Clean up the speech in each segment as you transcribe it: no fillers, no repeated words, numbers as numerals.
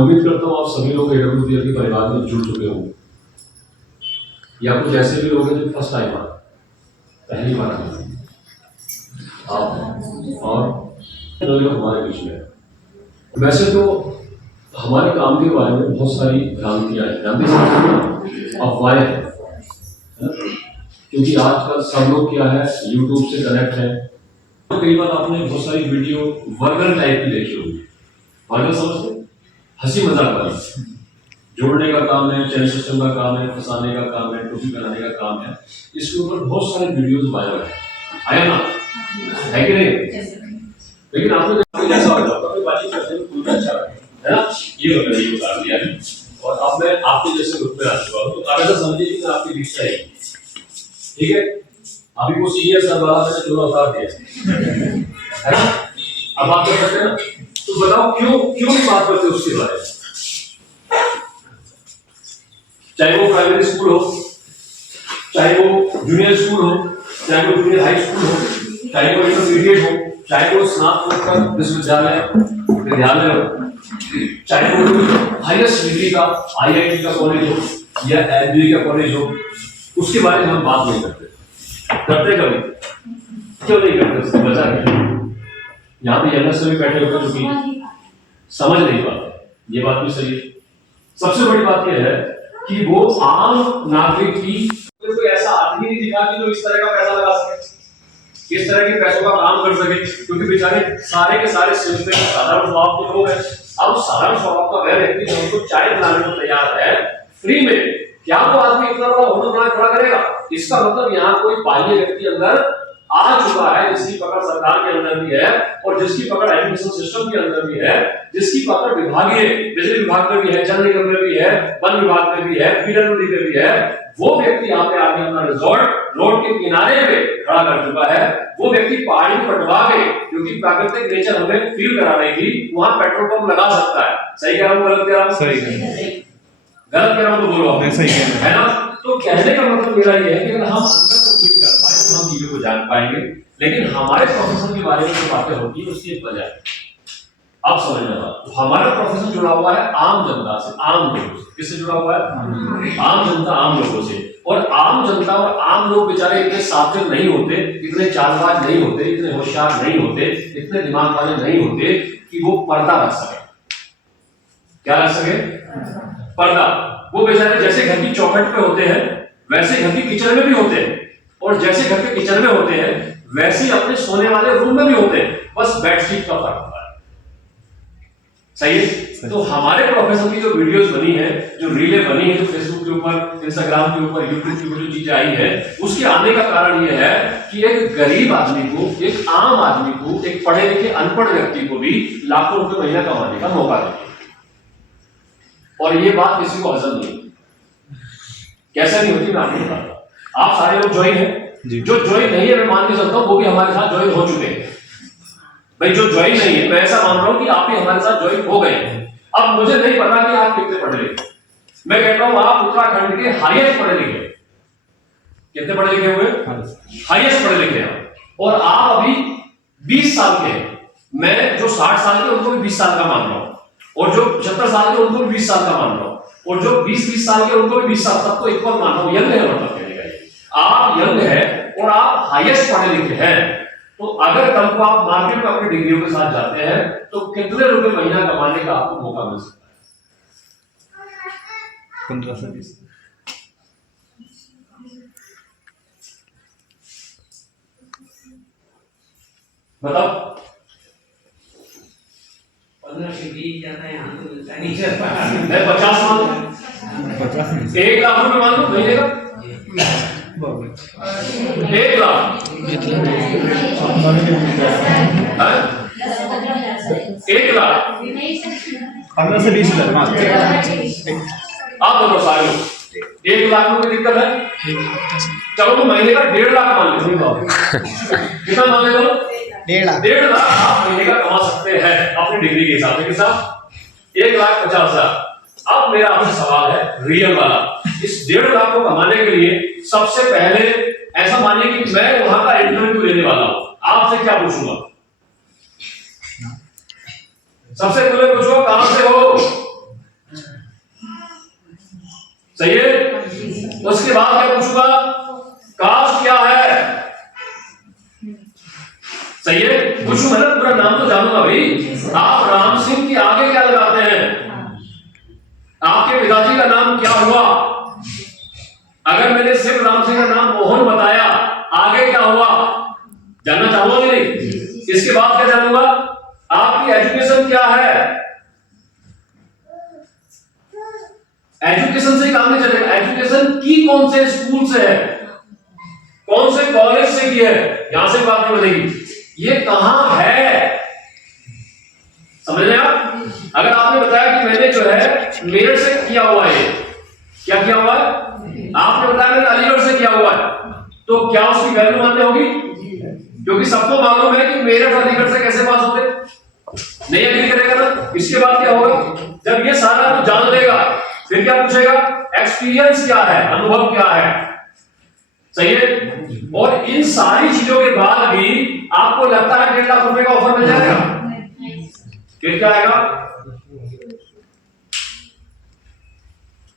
उम्मीद करता हूँ आप सभी लोग AWPL के परिवार में जुड़ चुके होंगे या कुछ ऐसे भी लोग हैं जो फर्स्ट टाइम आए, पहली बार आए आप और जो लोग हमारे बीच में है। वैसे तो हमारे काम के बारे में बहुत सारी भ्रांतियाँ हैं, अफवाहें हैं, क्योंकि आजकल सब लोग क्या है यूट्यूब से कनेक्ट है। तो कई बार आपने बहुत सारी वीडियो वर्गर टाइप की देखी होगी। वर्गर समझते, हंसी मजाक वाली, जोड़ने का काम है, चैनल सिस्टम का काम है, फंसाने का काम है, टोपी बनाने का काम है। इसके ऊपर बहुत सारे वीडियोस वायरल है, आया ना, है कि नहीं? लेकिन आपने जैसा बातचीत करते हैं कुछ अच्छा है ना, ये वगैरह ये बता दिया है। और अब मैं आपके जैसे ग्रुप में आ चुका हूँ, तो आप ऐसा समझिए कि मैं आपकी दीक्षा है, ठीक है? अभी वो सीनियर सर वाला मैंने थोड़ा उतार दिया है ना। अब आप क्या करते हैं ना, तो बताओ क्यों बात करते हो उसके बारे में? चाहे वो प्राइमरी स्कूल हो, चाहे वो जूनियर स्कूल हो, चाहे वो जूनियर हाई स्कूल हो, चाहे वो इंटरमीडिएट हो, चाहे वो स्नातकोत्तर विश्वविद्यालय विद्यालय हो, चाहे वो हाईएस्ट डिग्री का IIT का कॉलेज हो या MBA का कॉलेज हो, उसके बारे में हम बात नहीं करते। करते कभी क्यों नहीं करते? उसकी वजह क्या है? यहाँ पे यंगस्टर से भी बैठे होते जो कि समझ नहीं पाते, ये बात भी सही है। सबसे बड़ी बात यह है कि वो आम नागरिक की कोई ऐसा आदमी नहीं दिखा कि जो इस तरह का पैसा लगा सके, इस तरह के पैसों का काम कर सके, क्योंकि बेचारे सारे के सारे सिर्फ साधारण स्वभाव के लोग हैं। अब साधारण स्वभाव का वह व्यक्ति जो उनको चाय बनाने को तैयार है फ्री में, क्या वो आदमी इतना बड़ा होटल बना खड़ा करेगा? इसका मतलब यहाँ कोई बाह्य व्यक्ति अंदर आ चुका है, जिसकी पकड़ सरकार के अंदर भी है और जिसकी पकड़ एजुकेशन सिस्टम के अंदर भी है, जिसकी पकड़ विभागीय बिजली विभाग में भी है, जल निगम में भी है, वन विभाग में भी है, PWD में भी है। वो व्यक्ति यहाँ पे आके अपना रिजॉर्ट रोड के किनारे पे खड़ा कर चुका है। वो व्यक्ति पहाड़ी को कटवा के, क्योंकि प्राकृतिक नेचर हमें फील कराने की, वहां पेट्रोल पंप लगा सकता है। सही कह रहा हूँ, गलत कह रहा हूँ? सही गलत कह रहा हूँ तो बोलो, आपने सही कह रहा है ना। तो कहने का मतलब मेरा ये है कि अगर हम अंदर को फील कर पाए तो हम चीजों को जान पाएंगे। लेकिन हमारे प्रोफेशन के बारे में जो बातें होती है उसकी एक वजह है, अब समझना बात। तो हमारा प्रोफेशन जुड़ा हुआ है आम जनता से, आम लोगों से। किससे जुड़ा हुआ है? आम जनता, आम लोगों से। और आम जनता और आम लोग बेचारे इतने साक्षर नहीं होते, इतने चालबाज नहीं होते, इतने होशियार नहीं होते, इतने दिमाग वाले नहीं होते कि वो पर्दा रख सके। क्या रख सके? पर्दा। वो बेचारे जैसे घर की चौखट पे होते हैं वैसे घर की किचन में भी होते हैं, और जैसे घर के किचन में होते हैं वैसे ही अपने सोने वाले रूम में भी होते हैं, बस बेडशीट का फर्क होता है। सही है? तो हमारे प्रोफेशन की जो वीडियोस बनी है, जो रीलें बनी है, जो फेसबुक के ऊपर, इंस्टाग्राम के ऊपर, यूट्यूब के ऊपर जो चीजें आई है, उसके आने का कारण यह है कि एक गरीब आदमी को, एक आम आदमी को, एक पढ़े लिखे अनपढ़ व्यक्ति को भी लाखों रुपए महीना कमाने का मौका देती है। और ये बात किसी को हजम नहीं, कैसा नहीं होती मैं आपको बताता। आप सारे लोग ज्वाइन हैं, जो ज्वाइन नहीं है मैं मान के चलता हूं वो भी हमारे साथ ज्वाइन हो चुके हैं। भाई जो ज्वाइन नहीं है, मैं ऐसा मान रहा हूं कि आप भी हमारे साथ ज्वाइन हो गए हैं। अब मुझे नहीं पता कि आप कितने पढ़े लिखे, मैं कहता हूं आप उत्तराखंड के हाईएस्ट पढ़े लिखे। कितने पढ़े लिखे हुए? हाईएस्ट पढ़े लिखे हैं। और आप अभी 20 साल के हैं। मैं जो 60 साल के उनको भी 20 साल का मान रहा हूं, और जो 75 साल के उनको भी 20 साल का मान रहा हूं, और जो 20 साल के उनको भी 20 साल, सबको इक्वल मान रहा हूं। यंग है, मतलब कहने का आप यंग है और आप हाईएस्ट पढ़े लिखे हैं। तो अगर कल को आप मार्केट में अपनी डिग्रियों के साथ जाते हैं तो कितने रुपए महीना कमाने का आपको मौका मिल सकता है? 15 से 20। बताओ। 15 से 20 जाता है, यहाँ तो मिलता नहीं है। मैं 50 मान लूं, 1 लाख रुपए मान लूं महीने का, 1 लाख, 1 लाख 15 से 20 हजार। आप बोलो सारे लोग, 1 लाख रुपए दिक्कत है? चलो तो महीने का 1.5 लाख मान लो। कितना मान ले? 1.5 लाख आप महीने का कमा सकते हैं अपनी डिग्री के हिसाब से। कितना? 1,50,000। अब मेरा आपसे सवाल है रियल वाला, इस 1.5 लाख को कमाने के लिए सबसे पहले ऐसा मानिए कि मैं वहां का इंटरव्यू लेने वाला हूं, आपसे क्या पूछूंगा? सबसे पहले पूछूंगा कहां से हो, सही है। उसके बाद क्या पूछूंगा, कास्ट क्या है, सही है। पूछू मतलब पूरा नाम तो जानूंगा भाई। आप राम सिंह के आगे क्या लगाते हैं, आपके पिताजी का नाम क्या हुआ। अगर मैंने सिर्फ राम सिंह का नाम मोहन बताया, आगे क्या हुआ जानना चाहूंगा कि नहीं। इसके बाद क्या जानूंगा, आपकी एजुकेशन क्या है। एजुकेशन से काम नहीं चलेगा, एजुकेशन की कौन से स्कूल से है, कौन से कॉलेज से की है, यहां से बात नहीं बनेगी। ये कहां है, समझ रहे आप। अगर आपने बताया कि मैंने जो है मेरठ से किया हुआ है, क्या किया हुआ है, आपने बताया मैंने अलीगढ़ से किया हुआ है, तो क्या उसकी वैल्यू मान्य होगी, क्योंकि सबको मालूम है कि मेरठ और अलीगढ़ से कैसे पास होते, नहीं एग्री करेगा ना। इसके बाद क्या होगा, जब ये सारा कुछ जान लेगा फिर क्या पूछेगा, एक्सपीरियंस क्या है, अनुभव क्या है, सही है। और इन सारी चीजों के बाद भी आपको लगता है 1.5 लाख रुपए का ऑफर मिल जाएगा, फिर क्या आएगा,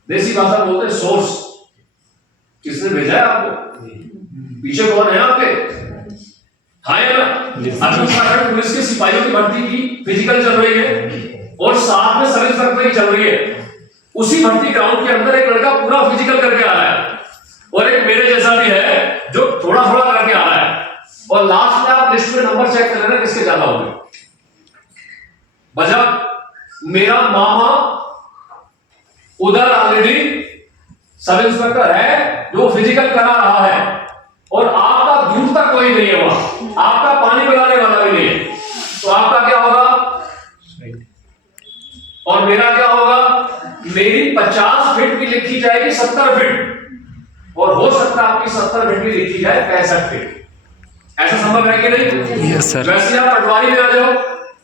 देसी भाषा बोलते हैं सोर्स, किसने भेजा है आपको, पीछे कौन है आपके, हाँ या ना। अभी उत्तराखंड पुलिस के सिपाहियों की भर्ती की फिजिकल चल रही है और साथ में सब इंस्पेक्टर की चल रही है। उसी भर्ती ग्राउंड के अंदर एक लड़का पूरा फिजिकल करके आ रहा है और एक मेरे जैसा भी है जो थोड़ा थोड़ा करके आ रहा है, और लास्ट में आप लिस्ट में नंबर चेक कर लेना किसके ज्यादा होंगे। वजह, मेरा मामा उधर ऑलरेडी सब इंस्पेक्टर है जो फिजिकल करा रहा है, और आपका दूर तक कोई नहीं है वहां, आपका पानी पिलाने वाला भी नहीं है, तो आपका क्या होगा और मेरा क्या होगा। मेरी 50 फीट की लिखी जाएगी 70 फीट, और हो सकता है आपकी 70 फीट की लिखी जाए 65 फीट। ऐसा संभव है कि नहीं। Yes sir. वैसे आप पटवारी में आ जाओ,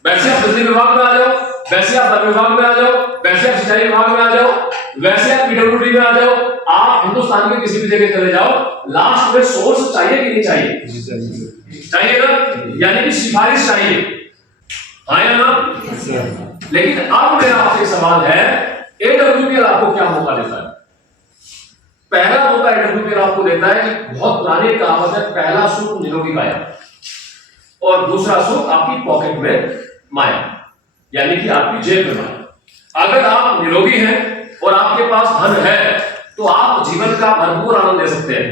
वैसे आप बिजली विभाग में आ जाओ, वैसे आप वन विभाग में आ जाओ, वैसे आप सिंचाई विभाग में आ जाओ, वैसे आप पीडब्ल्यूडी में आ जाओ, आप हिंदुस्तान के किसी भी जगह चले जाओ, लास्ट में सोर्स चाहिए कि नहीं चाहिए, चाहिए ना, यानी कि सिफारिश चाहिए, हाँ या ना। लेकिन अब मेरा आपसे सवाल है, एडब्ल्यूपीएल आपको क्या मौका देता है। पहला मौका एडब्ल्यूपीएल आपको देता है कि बहुत पुरानी कहावत है, पहला सुख निरोगी काया और दूसरा सुख आपकी पॉकेट में माया, यानी कि आपकी जेब में माया। अगर आप निरोगी हैं और आपके पास धन है तो आप जीवन का भरपूर आनंद ले सकते हैं।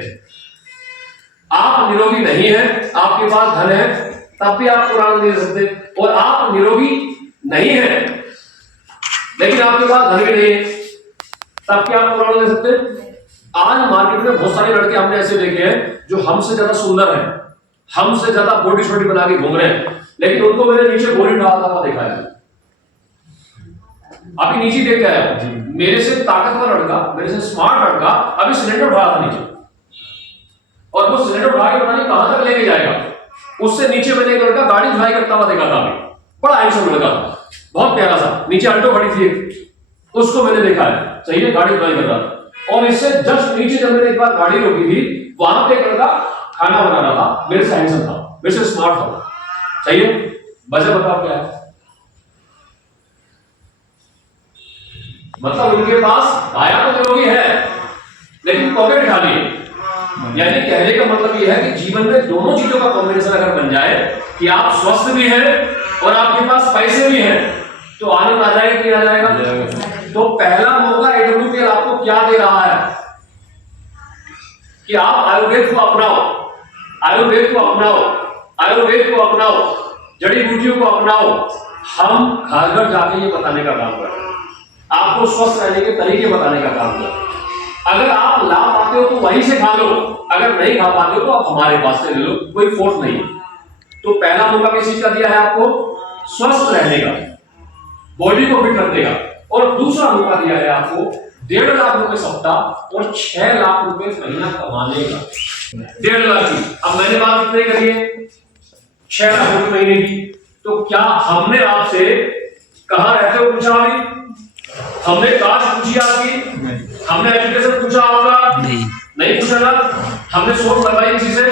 आप निरोगी नहीं है, आपके पास धन है, तब भी आप पूरा आनंद ले सकते, और आप निरोगी नहीं है लेकिन आपके पास धन भी नहीं है, तब क्या आप पूरा आनंद ले सकते। आज मार्केट में बहुत सारे लड़के हमने ऐसे देखे हैं जो हमसे ज्यादा सुंदर हैं, हमसे ज्यादा बॉडी छोटी बना के घूम रहे हैं, लेकिन उनको मैंने नीचे गोली डालता हुआ देखा है। अभी नीचे देख के आया, मेरे से ताकतवर लड़का, मेरे से स्मार्ट लड़का अभी सिलेंडर उठा था नीचे, और वो सिलेंडर उठा के पता नहीं कहां तक लेके जाएगा। उससे नीचे मैंने एक लड़का गाड़ी धुलाई करता हुआ देखा था, अभी बड़ा हैंडसम लड़का, बहुत प्यारा सा, नीचे अल्टो खड़ी थी, उसको मैंने देखा है, सही है, गाड़ी धुलाई कर रहा था। और इससे जस्ट नीचे जब मैंने एक बार गाड़ी रोकी थी, वहां पे एक लड़का खाना बना रहा था, मेरे से हैंडसम था, मेरे से स्मार्ट था, सही है। वजह बताओ क्या है, मतलब उनके पास आया तो निरोगी है लेकिन पॉकेट खाली है। यानी कहने का मतलब यह है कि जीवन में दोनों चीजों का कॉम्बिनेशन अगर बन जाए कि आप स्वस्थ भी हैं और आपके पास पैसे भी हैं, तो आनंद आ जाएगा कि आ जाएगा। तो पहला मौका एडब्ल्यूपीएल आपको क्या दे रहा है कि आप आयुर्वेद को अपनाओ, आयुर्वेद को अपनाओ, आयुर्वेद को अपनाओ, जड़ी बूटियों को अपनाओ। हम घर घर जाके ये बताने का काम कर रहे हैं, आपको स्वस्थ रहने के तरीके बताने का काम कर रहे हैं। अगर आप ला पाते हो तो वहीं से खा लो, अगर नहीं खा पाते हो तो आप हमारे पास से ले लो, कोई फोर्स नहीं। तो पहला मौका किस चीज का दिया है आपको, स्वस्थ रहने का, बॉडी को फिट रखने का, और दूसरा मौका दिया है आपको 1.5 लाख रुपए सप्ताह और 6 लाख रुपए महीना कमाने का। 1.5 लाख की, अब मैंने बात कितने करी है, 6 लाख रुपए महीने की। तो क्या हमने आपसे कहां रहते हो पूछा, अभी हमने कास्ट पूछी आपकी, हमने एजुकेशन पूछा आपका, नहीं पूछा ना, हमने सोच लगवाई किसी से,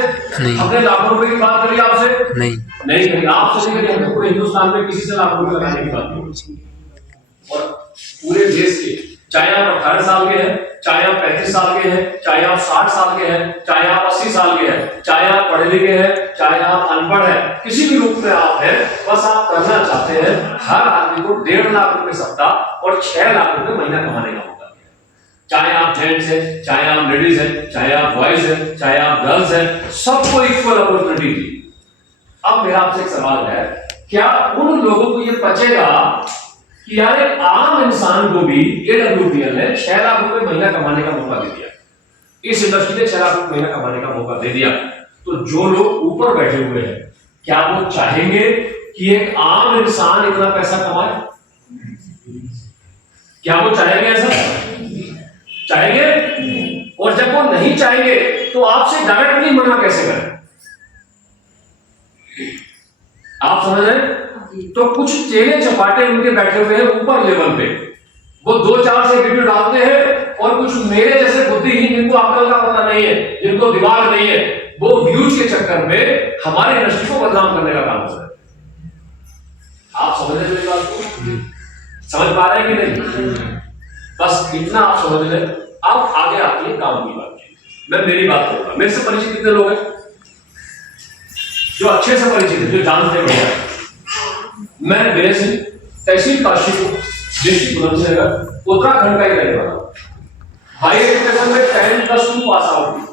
हमने लाखों रुपए की बात करी आपसे, नहीं करी, आपसे नहीं करी, हमने पूरे हिंदुस्तान में किसी से लाखों रुपए लगाने की बात नहीं। और पूरे देश के चाहे आप 18 साल के हैं, चाहे आप 35 साल के हैं, चाहे आप 60 साल के हैं, चाहे आप 80 साल के हैं, चाहे आप पढ़े लिखे हैं, चाहे आप अनपढ़ हैं, किसी भी रूप में आप हैं, बस आप करना चाहते हैं हर आदमी को 1.5 लाख रुपए सप्ताह और 6 लाख रुपए महीना कमाने का मौका दिया। चाहे आप जेंट्स हैं, चाहे आप लेडीज हैं, चाहे आप बॉयज हैं, चाहे आप गर्ल्स हैं, सबको इक्वल अपॉर्चुनिटी दी। अब मेरा आपसे एक सवाल है, क्या उन लोगों को यह पचेगा कि यार एक आम इंसान को भी AWPL ने 6 लाख रुपए महीना कमाने का मौका दे दिया, इस इंडस्ट्री ने 6 लाख रुपए महीना कमाने का मौका दे दिया, तो जो लोग ऊपर बैठे हुए हैं क्या वो चाहेंगे कि एक आम इंसान इतना पैसा कमाए? क्या वो चाहेंगे ऐसा? चाहेंगे? और जब वो नहीं चाहेंगे तो आपसे डायरेक्टली मना कैसे करें? आप समझ रहे हैं? तो कुछ चेले चपाटे उनके बैठे हुए हैं ऊपर लेवल पे, वो 2-4 से वीडियो डालते हैं, और कुछ मेरे जैसे बुद्धिहीन जिनको अकल का पता नहीं है, जिनको दिमाग नहीं है, वो व्यूज के चक्कर में हमारे इंडस्ट्री को बदनाम करने का काम कर रहे हैं। आप समझ रहे मेरी बात को? समझ पा रहे हैं कि नहीं? बस इतना आप समझ लें। अब आगे आती है काम की बात। मैं मेरी बात करूंगा। मेरे से परिचित कितने लोग हैं जो अच्छे से परिचित है, जो जानते हैं? मैं वीरेंद्र सिंह, तहसील काशीपुर, डिस्ट्रिक्ट बुलंदशहर, उत्तराखंड का ही रहने वाला हूं। हाई एजुकेशन में 10+2 पास आउट हुई,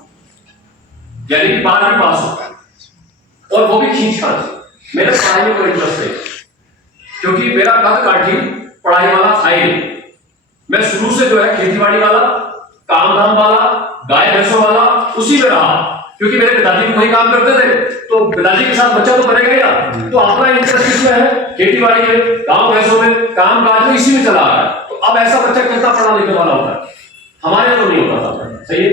यानी कि 12वीं पास हो, और वो भी खींच खांच। मेरे पढ़ाई में कोई इंटरेस्ट नहीं, क्योंकि मेरा कद काठी पढ़ाई वाला था ही नहीं। मैं शुरू से जो है खेतीबाड़ी वाला, काम धाम वाला, गाय भैंसों वाला उसी में रहा, क्योंकि मेरे पिताजी भी वही काम करते थे, तो पिताजी के साथ बच्चा तो बनेगा ही ना। तो अपना इंटरेस्ट किसमें है? खेतीबाड़ी में, गांव भैंसों में, काम काज में, इसी में चला आ रहा है। तो अब ऐसा बच्चा कितना पढ़ा लिखने वाला होता है? हमारे तो नहीं होता था, सही है।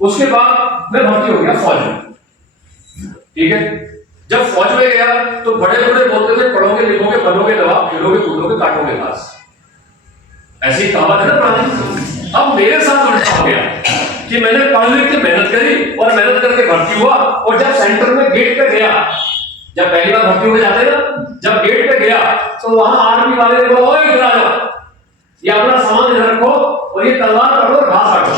उसके बाद मैं भर्ती हो गया फौज में, ठीक है। जब फौज में गया तो बड़े बड़े बोलते थे पढ़ोगे लिखोगे बनोगे नवाब, खेलोगे कूदोगे काटोगे घास, ऐसी कहावत है ना पुरानी। अब मेरे साथ उल्टा हो गया कि मैंने पढ़ लिख के मेहनत करी और मेहनत करके भर्ती हुआ, और जब सेंटर में गेट पे गया, जब पहली बार भर्ती हुए जाते ना, जब गेट पे गया तो वहां आर्मी वाले ने बोला, ओए इधर आ जाओ, ये अपना सामान इधर रखो और ये तलवार पकड़ो और घास काटो।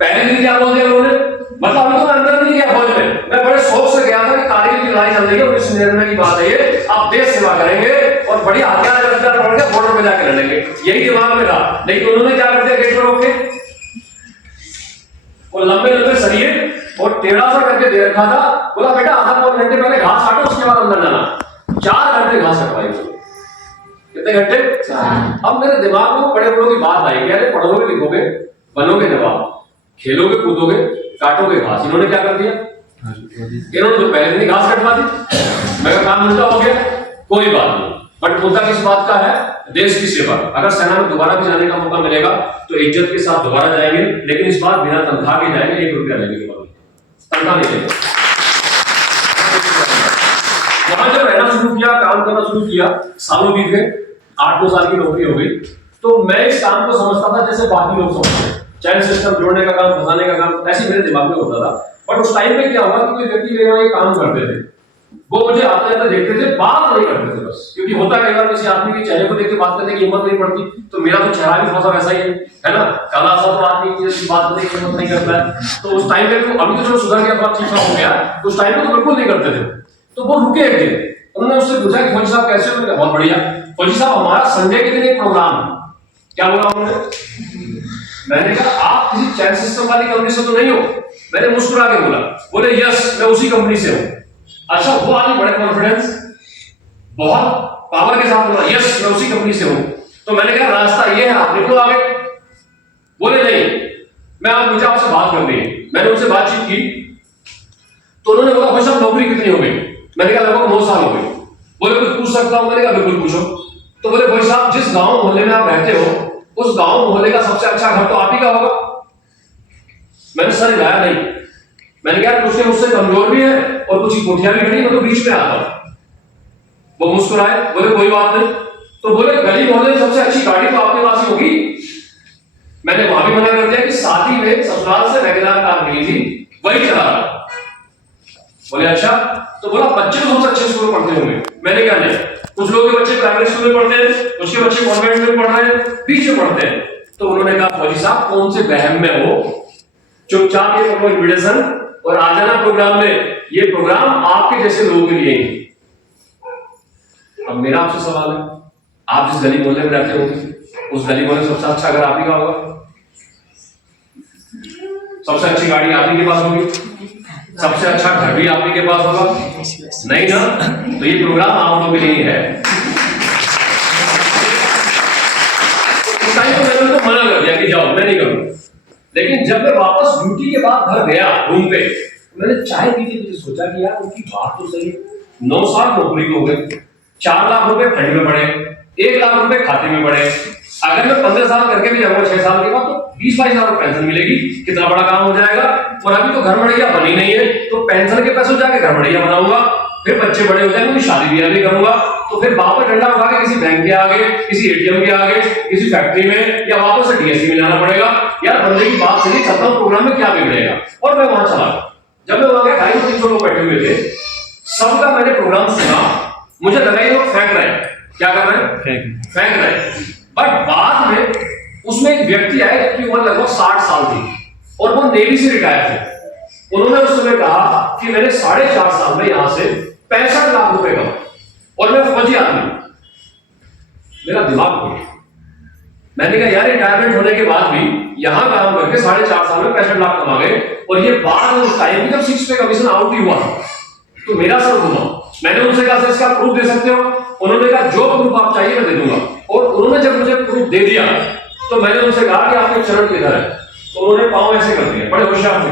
पहले दिन क्या बोलते हैं उन्होंने? मतलब अभी तो मैं अंदर नहीं गया फौज में, मैं बड़े शौक से गया था कि कारगिल की लड़ाई चल रही है, 1999 की बात है ये, आप देश सेवा करेंगे और बड़ी हथियार पकड़ के बॉर्डर पे जाके लड़ेंगे, यही दिमाग में था। लेकिन उन्होंने क्या कर दिया, गेट पर रोक के वो लंबे लंबे सरिये और टेढ़ा सा करके दे रखा था, बोला बेटा आधा पौन घंटे पहले घास काटो, उसके बाद अंदर जाना। 4 घंटे घास कटवाई। कितने घंटे? 4। अब मेरे दिमाग में बड़े बड़ों की बात आई, अरे पढ़ोगे लिखोगे बनोगे नवाब, खेलोगे कूदोगे काटोगे घास। इन्होंने क्या कर दिया? इन्होंने तो पहले दिन घास कटवा दी। मेरा काम उल्टा हो गया, कोई बात नहीं। बट मुद्दा किस बात का है? देश की सेवा। अगर सेना में दोबारा भी जाने का मौका मिलेगा तो इज्जत के साथ दोबारा जाएंगे, लेकिन इस बार बिना तनख्वाह के जाएंगे, 1 रुपया लेने के बाद, तनख्वाह नहीं लेंगे। वहां जब रहना शुरू किया, काम करना शुरू किया, सालों बीत गए, 8-9 साल की नौकरी हो गई, तो मैं इस काम को समझता था जैसे बाकी लोग समझते हैं, चैन सिस्टम जोड़ने का काम, फंसाने का काम, ऐसे मेरे दिमाग में होता था। बट उस टाइम में क्या हुआ कि कोई व्यक्ति मेरे वहां ये काम करते थे, वो मुझे आते जाते देखते थे, बात नहीं करते थे बस, क्योंकि होता कई बार किसी आदमी के चेहरे को देख के बात करने की हिम्मत नहीं पड़ती, तो मेरा तो चेहरा भी थोड़ा सा वैसा ही है ना, काला सा, तो आदमी की बात करने की हिम्मत नहीं करता है। तो उस टाइम पे तो अभी तो चलो सुधर गया, बात ठीक हो गया, उस टाइम पे तो बिल्कुल नहीं करते थे। तो वो रुके एक दिन, उन्होंने उससे पूछा कि फौजी साहब कैसे हो? मैंने कहा बहुत बढ़िया। फौजी साहब हमारा संडे के दिन एक प्रोग्राम, क्या बोला उन्होंने? मैंने कहा आप किसी चैन सिस्टम वाली कंपनी से तो नहीं हो? मैंने मुस्कुरा के बोला, बोले यस मैं उसी कंपनी से हूं। अच्छा, वो आगे बड़े कॉन्फिडेंस, बहुत पावर के साथ बोला यस मैं उसी कंपनी से हूं। तो मैंने कहा रास्ता ये है, आप निकलो आगे। बोले नहीं, मैं आप मुझे आपसे बात करनी है। मैंने उनसे बातचीत की तो उन्होंने बोला भाई साहब नौकरी कितनी हो गई? मैंने कहा लगभग 9 साल हो गए। बोले कुछ पूछ सकता हूं? मैंने कहा बिल्कुल पूछो। तो बोले भाई साहब जिस गांव मोहल्ले में आप रहते हो, उस गांव मोहल्ले का सबसे अच्छा घर तो आप ही का होगा। मैंने सर हिलाया नहीं। मैंने कहा कुछ मुझसे कमजोर भी है और कुछ कोठियां भी खड़ी, मैं तो बीच में आता हूं। वो मुस्कुराए, बोले कोई बात नहीं। तो बोले गली मोहल्ले में सबसे अच्छी गाड़ी तो आपके पास ही होगी। मैंने वहां भी मना कर दिया कि शादी में ससुराल से वैगनार कार मिली थी, वही चला रहा। बोले अच्छा, तो बोला बच्चे तो सबसे अच्छे स्कूल में पढ़ते होंगे। मैंने कहा नहीं, कुछ लोगों के बच्चे प्राइमरी स्कूल में पढ़ते हैं, कुछ के बच्चे कॉन्वेंट में पढ़ रहे हैं, बीच में पढ़ते हैं। तो उन्होंने कहा फौजी साहब कौन से वहम में हो, चुपचाप ये पढ़ो इन्विटेशन और आ जाना प्रोग्राम में, ये प्रोग्राम आपके जैसे लोगों के लिए ही। अब मेरा आपसे सवाल है, आप जिस गली मोहल्ले में रहते होंगे उस गली मोहल्ले में सबसे अच्छा घर आप ही का होगा, सबसे अच्छी गाड़ी आप ही के पास होगी, सबसे अच्छा घर भी आप ही के पास होगा, नहीं ना? तो ये प्रोग्राम आप लोगों के लिए है। तो मैंने उनको मना कर दिया कि जाओ, मैं नहीं करूंगा। लेकिन जब मैं वापस ड्यूटी के बाद घर गया रूम पे, मैंने चाय पीते पीते सोचा कि यार उनकी बात तो सही है। 9 साल नौकरी हो गए, 4 लाख रुपए फंड में पड़े, 1 लाख रुपए खाते में पड़े। अगर मैं 15 साल करके भी जाऊंगा 6 साल के बाद तो 20-22 हजार पेंशन मिलेगी, कितना बड़ा काम हो जाएगा। और अभी तो घर बढ़िया बनी नहीं है, तो पेंशन के पैसों जाके घर बढ़िया बनाऊंगा, फिर बच्चे बड़े हो जाएंगे, शादी ब्याह भी करूंगा, तो फिर वापस डंडा उठा के किसी बैंक के आगे, किसी एटीएम के आगे, किसी फैक्ट्री में या वापस से डीएससी में जाना पड़ेगा। यार बंदे की बात सही, चलता हूं प्रोग्राम में क्या बिगड़ेगा। और मैं वहां चला, जब मैं वहां गया 250-300 लोग बैठे हुए थे, सबका मैंने प्रोग्राम सुना, मुझे लगा ये लोग फेंक रहे हैं। क्या कर रहे हैं? फेंक रहे हैं। बट बाद में उसमें एक व्यक्ति आए जिनकी उम्र लगभग 60 साल थी और वो नेवी से रिटायर थे। उन्होंने उस समय कहा कि मैंने 4.5 साल में यहां से 65 लाख रुपए कमाए और मैं फौजी आदमी। मेरा दिमाग खुल गया। मैंने कहा यार रिटायरमेंट होने के बाद भी यहां काम करके 4.5 साल में 65 लाख कमा गए, और ये बाद में उस टाइम जब 6 पे कमीशन आउट ही हुआ तो मेरा सर घुमा। मैंने उनसे कहा सर इसका प्रूफ दे सकते हो? उन्होंने कहा जो प्रूफ आप चाहिए मैं दे दूंगा। और उन्होंने जब मुझे प्रूफ दे दिया तो मैंने उनसे कहा कि आपके चरण किधर है? तो उन्होंने पांव ऐसे कर दिए, बड़े होशियार थे,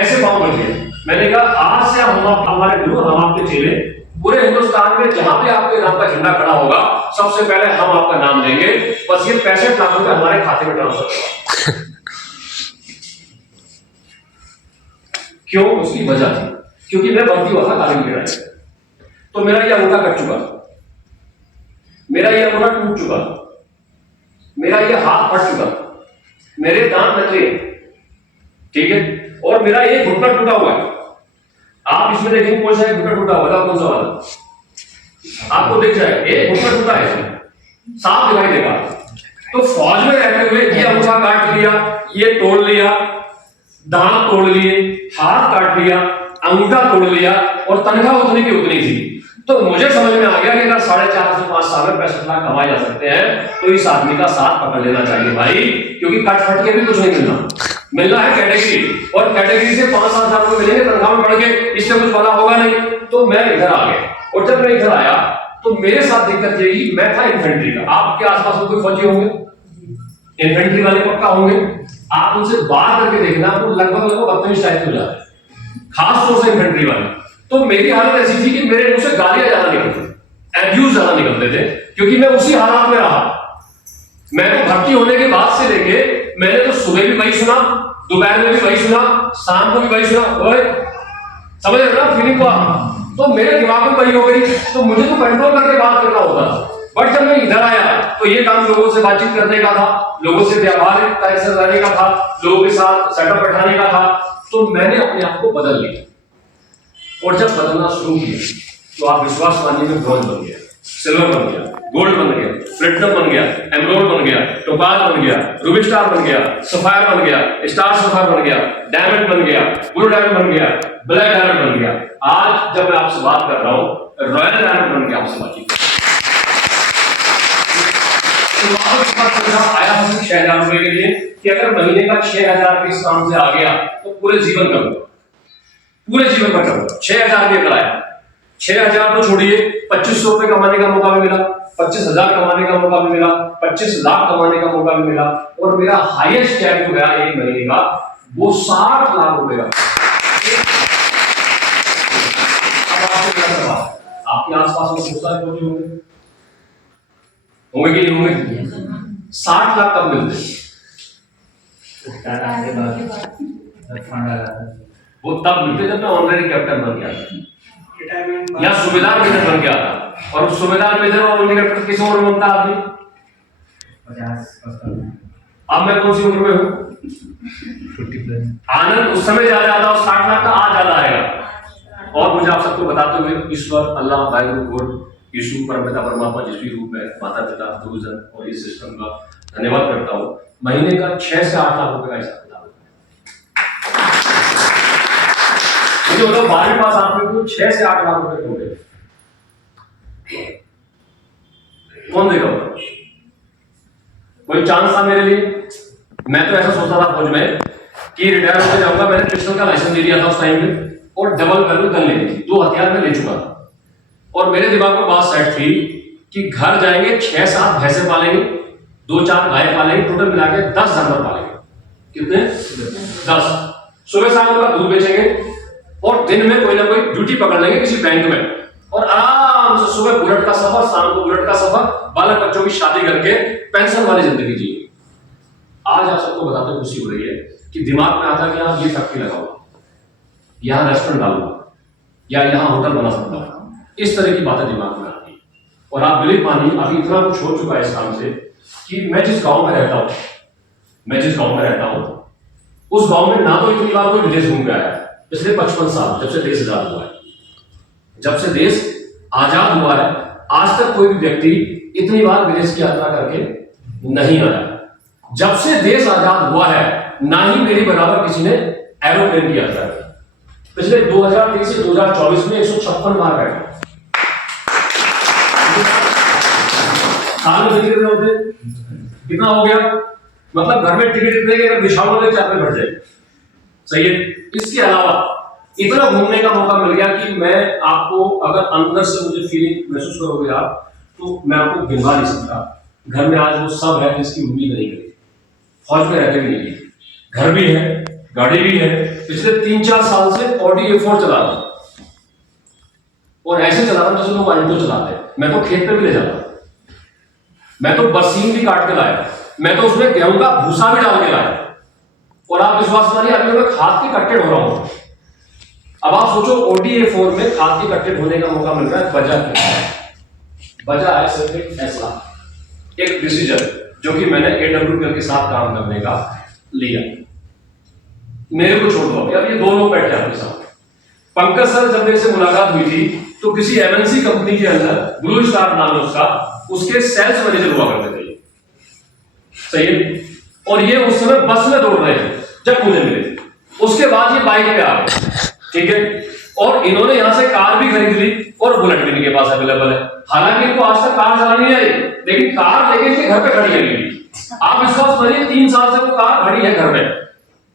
ऐसे पांव कर दिए। मैंने कहा आज से हम हमारे गुरु, हम आपके चेले, पूरे हिंदुस्तान में जहां भी आपके नाम का झंडा खड़ा होगा सबसे पहले हम आपका नाम लेंगे, बस ये 65 लाख रुपए हमारे खाते में ट्रांसफर करो। क्यों? उसकी वजह थी क्योंकि मैं भर्ती हुआ था तालीम के टाइम, तो मेरा यह अंगूठा कट चुका, मेरा यह अंगूठा टूट चुका, मेरा यह हाथ फट चुका, मेरे दांत नकली, ठीक है, और मेरा एक घुटना टूटा हुआ है। आप इसमें देखेंगे कौन सा घुटना टूटा हुआ है, कौन सा वाला आपको दिख जाए, एक घुटना टूटा है, साफ दिखाई देगा। तो फौज में रहते हुए ये अंगूठा काट लिया, ये तोड़ लिया, दांत तोड़ लिए, हाथ काट लिया, अंगूठा तोड़ लिया, और तनख्वाह उतनी की उतनी थी। तो मुझे समझ में आ गया कि अगर 4.5 से 5 साल में 65 लाख कमाए जा सकते हैं तो इस आदमी का साथ पकड़ लेना चाहिए भाई, क्योंकि कट फट के भी कुछ नहीं मिलना है कैटेगरी, और कैटेगरी से 5-7 हजार रुपए मिलेंगे तनख्वाह में बढ़ के, इससे कुछ भला होगा नहीं। तो मैं इधर आ गया, और जब मैं इधर आया तो मेरे साथ दिक्कत यही, मैं था इन्फेंट्री का। आपके आसपास कोई फौजी होंगे, इन्फेंट्री वाले पक्का होंगे, आप उनसे बात करके देखना, आपको लगभग बदतमीज टाइप हो जाता है, खास तौर से इन्फेंट्री वाले। तो मेरी हालत ऐसी थी कि मेरे मुंह से गालियां ज्यादा निकलती, एब्यूज ज्यादा निकलते थे, क्योंकि मैं उसी हालात में रहा। मैं तो भर्ती होने के बाद से लेके मैंने तो सुबह भी वही सुना, दोपहर में भी वही सुना, शाम को भी वही सुना। ओए समझ रहे ना फीलिंग को? तो मेरे दिमाग में वही हो गई, तो मुझे तो कंट्रोल करके बात करना होता था। बट जब मैं इधर आया तो ये काम लोगों से बातचीत करने का था, लोगों से व्यावहारिक तरह से रहने का था, लोगों के साथ सेटअप बैठाने का था। तो मैंने अपने आप को बदल लिया, और जब बदलना शुरू किया तो आप विश्वास मानिए में ब्रॉन्ज बन गया, सिल्वर बन गया, गोल्ड बन गया, प्लेटिनम बन गया, एमराल्ड बन गया, टोपाज बन गया, रूबी स्टार बन गया, सफायर बन गया, स्टार सफायर बन गया, डायमंड बन गया, ब्लू डायमंड बन गया, ब्लैक डायमंड बन गया। आज जब मैं आपसे बात कर रहा हूं, रॉयल डायमंड बन के आपसे बातचीत आया हूं 6,000 रुपए के लिए कि अगर महीने का 6,000 इस काम से आ गया तो पूरे जीवन करूंगा, पूरे जीवन का करूंगा। 6,000 रुपये कराया, 6,000 तो छोड़िए, 2,500 रुपए कमाने का मौका भी मिला, 25,000 कमाने का मौका भी मिला, 25 लाख कमाने का मौका भी मिला, और मेरा हाईएस्ट चेक जो गया एक महीने का वो 60 लाख रुपए का। आपके आसपास में बहुत सारे फौजी होंगे कि नहीं होंगे? 60 लाख कब मिलते? वो तब मिलते जब मैं ऑनरेरी कैप्टन बन गया या सूबेदार मेजर बन गया था। और सूबेदार मेजर और ऑनरेरी कैप्टन किस उम्र में बनता आदमी? 50। अब मैं कौन सी उम्र में हूँ? आनंद उस समय ज्यादा था और 60 लाख का आज ज्यादा आएगा। और मुझे आप सबको बताते हुए ईश्वर, अल्लाह, वाहिगुरु, गॉड ईश्वर परमपिता परमात्मा जिस भी रूप में माता पिता गुरुजन और इस सिस्टम का धन्यवाद करता हूँ। महीने का 6 से 8 लाख रुपए का हिसाब किताब है, मुझे मतलब 12वीं पास आपने को 6 से 8 लाख रुपए हो गए, कौन देगा बताओ? कोई चांस था मेरे लिए? मैं तो ऐसा सोचता था फौज में कि रिटायर होकर जाऊंगा। मैंने पिस्टल का लाइसेंस ले लिया था उस टाइम में और डबल वैल्यू गन ले ली थी, 2 हथियार में ले चुका था। और मेरे दिमाग में बात सेट थी कि घर जाएंगे 6-7 भैंसे पालेंगे, 2-4 गाय पालेंगे, टोटल मिला के 10 जानवर पालेंगे। कितने? 10। सुबह शाम उनका दूध बेचेंगे और दिन में कोई ना कोई ड्यूटी पकड़ लेंगे किसी बैंक में और आराम से सुबह बुलेट का सफर, शाम को बुलेट का सफर, बालक बच्चों की शादी करके पेंशन वाली जिंदगी जिए। आज आप सबको बताते खुशी हो रही है कि दिमाग में आता कि आप ये फैक्ट्री लगाऊंगा, यहाँ रेस्टोरेंट डालूंगा या यहाँ होटल बना सकता हूँ, इस तरह की बातें दिमाग में आती है। और आप बिलीव मानिए अभी इतना कुछ हो चुका है इस काम से कि मैं जिस गांव में रहता हूँ उस गांव में ना तो इतनी बार कोई विदेश घूम के आया है पिछले 55 साल, जब से देश आजाद हुआ है। जब से देश आजाद हुआ है आज तक कोई भी व्यक्ति इतनी बार विदेश की यात्रा करके नहीं आया। जब से देश आजाद हुआ है ना ही मेरी बराबर किसी ने एरोप्लेन की यात्रा की। पिछले 2023 से 2024 में 156 बार बैठे, साल में कितने होते, कितना हो गया? मतलब घर में टिकट इतने के अगर बिछाओ तो 4 में बढ़ जाए। सही है। इसके अलावा इतना घूमने का मौका मिल गया कि मैं आपको अगर अंदर से मुझे फीलिंग महसूस करोगे आप तो मैं आपको गिनवा नहीं सकता। घर में आज वो सब है जिसकी उम्मीद नहीं करी, फौज में रहते भी नहीं है, घर भी है, गाड़ी भी है। पिछले 3-4 साल से ऑडी A4 चला रहा हूं और ऐसे चला रहा हूं जैसे लोग आल्टो चलाते हैं। मैं तो खेत पे भी ले जाता, मैं तो बरसीन भी काट के लाया, मैं तो उसमें गेहूं का भूसा भी डाल के लाया। और आप विश्वास मानिए अभी मैं खाद के कट्टे ढो रहा हूं। अब आप सोचो ऑडी A4 में खाद के कट्टे ढोने का मौका मिल रहा है। वजह है सिर्फ एक फैसला, एक डिसीजन जो कि मैंने AWPL के साथ काम करने का लिया। मेरे को छोड़ दो, अब ये 2 लोग बैठे आपके साथ। पंकज सर जब मेरे से मुलाकात हुई थी तो किसी MNC कंपनी के अंदर ब्लू स्टार नाम है उसका, उसके सेल्स मैनेजर हुआ करते थे। सही है। और ये उस समय बस में दौड़ रहे थे जब मुझे मिले। उसके बाद ये बाइक पे आ गए, ठीक है। और इन्होंने यहां से कार भी खरीद ली और बुलेट भी इनके पास अवेलेबल है। हालांकि इनको आज तक कार चलानी नहीं आई, लेकिन कार लेके इनके घर पे खड़ी है। आप विश्वास मानिए 3 साल से वो कार खड़ी है घर में।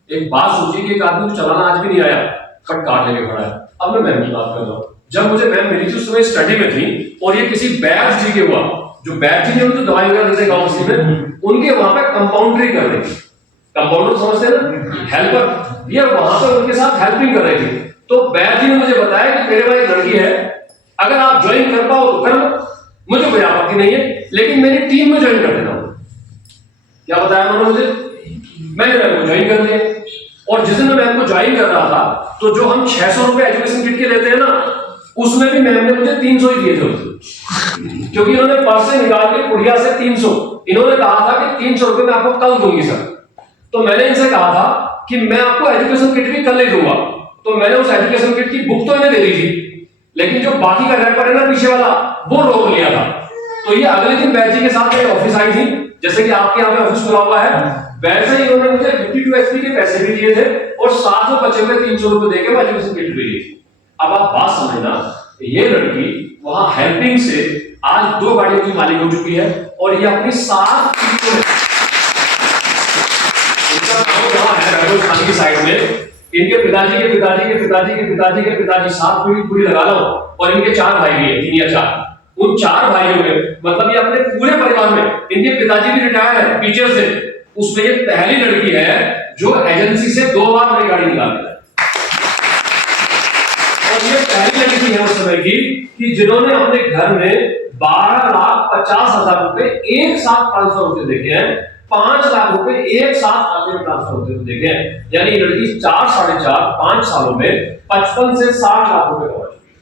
एक बात सोचिए कि एक आदमी को चलाना आज भी नहीं आया बट कार लेके खड़ा है। अब मैं मैम की बात कर रहा हूं। जब मुझे मैम मिली थी उस समय स्टडी में थी और ये किसी बैच जी के हुआ, जो बैच जी ने उनको दवाई वगैरह देते गांव में, उनके वहां पे कंपाउंडरी कर रही थी। कंपाउंडर समझते हैं ना, हेल्पर। ये वहां पे उनके साथ हेल्पिंग कर रही थी। तो बैच जी ने मुझे बताया कि मेरे पास एक लड़की है, अगर आप ज्वाइन कर पाओ तो कर लो, मुझे कोई आपत्ति नहीं है, लेकिन मेरी टीम में ज्वाइन कर देना। क्या बताया उन्होंने मुझे? मैंने मैम को ज्वाइन कर लिया। और जिस दिन मैं मैम को ज्वाइन कर रहा था तो जो हम 600 रुपए एजुकेशन किट के लेते हैं ना, उसमें भी मैम ने मुझे 300 ही दिए थे, क्योंकि इन्होंने पर्स से निकाल के कुड़िया से 300, इन्होंने कहा था कि 300 रुपए मैं आपको कल दूंगी सर। तो मैंने इनसे कहा था कि मैं आपको एजुकेशन किट भी कल ही दूंगा। तो मैंने उस एजुकेशन किट की बुक तो इन्हें दे दी थी, लेकिन जो बाकी का रैपर है ना पीछे वाला, वो रोक लिया था। तो ये अगले दिन बैची के साथ मेरे ऑफिस आई थी, जैसे कि आपके यहाँ पे ऑफिस खुला हुआ है, वैसे ही उन्होंने मुझे 52 HP के पैसे भी दिए थे और साथ में बचे हुए 300 रुपए देके मैं एजुकेशन किट भी ली थी। अब आप बात समझना, ये लड़की वहां हेल्पिंग से आज 2 गाड़ियों की मालिक हो चुकी है और ये अपनी 7 राजस्थान की साइड में इनके पिताजी के पिताजी के पिताजी के पिताजी के पिताजी 7 पीढ़ी पूरी लगा लो और इनके 4 भाई भी है, 3 या 4। उन 4 भाइयों में मतलब ये अपने पूरे परिवार में, इनके पिताजी भी रिटायर है टीचर से, उसमें ये पहली लड़की है जो एजेंसी से 2 बार नई गाड़ी निकालती है। और ये पहली लड़की है उस समय की कि जिन्होंने अपने घर में 12,50,000 रुपए एक साथ ट्रांसफर होते देखे हैं, 5 लाख रुपए एक साथ खाते में ट्रांसफर होते हुए देखे हैं। यानी लड़की 4, 4.5, 5 सालों में 55 से 60 लाख रुपए कमा चुकी है।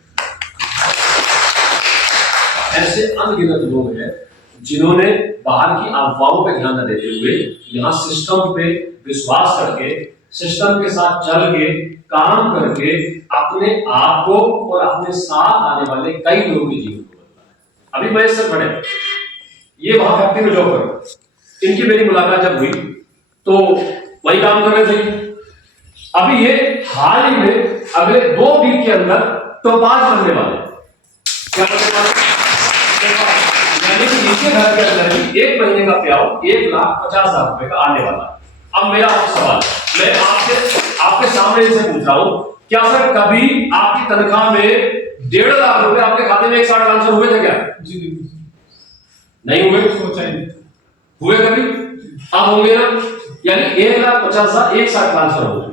ऐसे अनगिनत लोग हैं जिन्होंने बाहर की अफवाहों पे ध्यान न देते हुए यहाँ सिस्टम पे विश्वास करके, सिस्टम के साथ चल के, काम करके अपने आप को और अपने साथ आने वाले कई लोगों के जीवन को बदला है। अभी महेश सर खड़े, ये वहां फैक्ट्री में जॉब कर, इनकी मेरी मुलाकात जब हुई तो वही काम कर रहे थे। अभी ये हाल ही में अगले 2 वीक के अंदर टोपाज बनने वाले, क्या बनने वाले? यानी कि इनके घर के अंदर ही 1 महीने का प्याव 1,50,000 रुपए का आने वाला है। अब मेरा आपसे सवाल, मैं आपके सामने इनसे पूछ रहा हूं, क्या सर कभी आपकी तनख्वाह में 1.5 लाख रुपए आपके खाते में एक साथ ट्रांसफर हुए थे क्या? जी नहीं हुए? सोचा ही नहीं। हुए कभी? अब होंगे ना? यानी 1,50,000 एक साथ ट्रांसफर हो गए।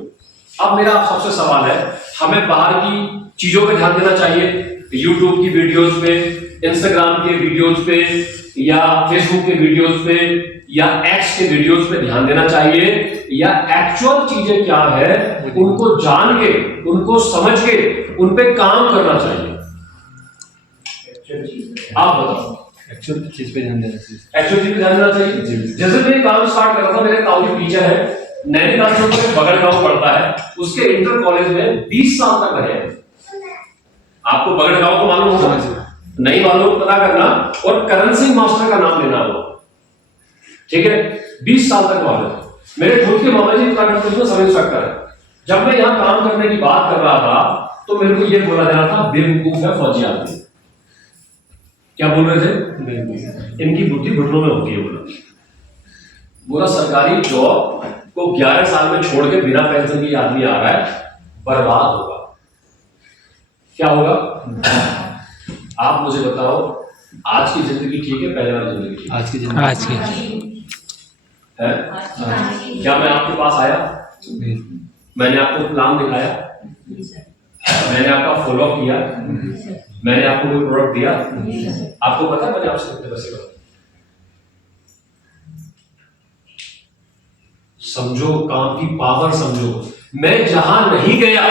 अब मेरा आप सबसे सवाल है, हमें बाहर की चीजों पे ध्यान देना चाहिए, यूट्यूब की वीडियोस पे, इंस्टाग्राम के वीडियोस पे, या फेसबुक के वीडियोस पे, या एक्स के वीडियोस पे ध्यान देना चाहिए, या एक्चुअल चीजें क्या है उनको जान के, उनको समझ के उन पे काम करना चाहिए? आप बताओ। एक्चुअल चीज पे ध्यान देना चाहिए। एक्चुअल चीज पे ध्यान देना चाहिए। जैसे मैं काम स्टार्ट कर रहा था, मेरे ताऊ टीचर है, नैनीताल से बगल गांव पड़ता है, उसके इंटर कॉलेज में 20 साल तक रहे। आपको बगल गांव को मालूम होगा? नहीं मालूम, पता करना, और करण सिंह मास्टर का नाम लेना होगा, ठीक है? 20 साल तक वहां रहे। मेरे खुद के मामा जी उत्तराखंड में सब इंस्ट्रक्टर है। जब मैं यहाँ काम करने की बात कर रहा था तो मेरे को यह बोला जा रहा था बेवकूफ है फौजी आदमी। क्या बोल रहे थे? इनकी बुद्धि घुटनों में होती है। बोला सरकारी जॉब को 11 साल में छोड़ के बिना पेंशन के आदमी आ रहा है, बर्बाद होगा। क्या होगा? आप मुझे बताओ, आज की जिंदगी ठीक है, पहले वाली जिंदगी ठीक है? आज की जिंदगी आज की है? क्या मैं आपके पास आया, मैंने आपको प्लान दिखाया, मैंने आपका फॉलो अप किया, मैंने आपको कोई प्रोडक्ट दिया? आपको पता है मैंने आपसे कितने पैसे कमाए? समझो काम की पावर, समझो। मैं जहां नहीं गया,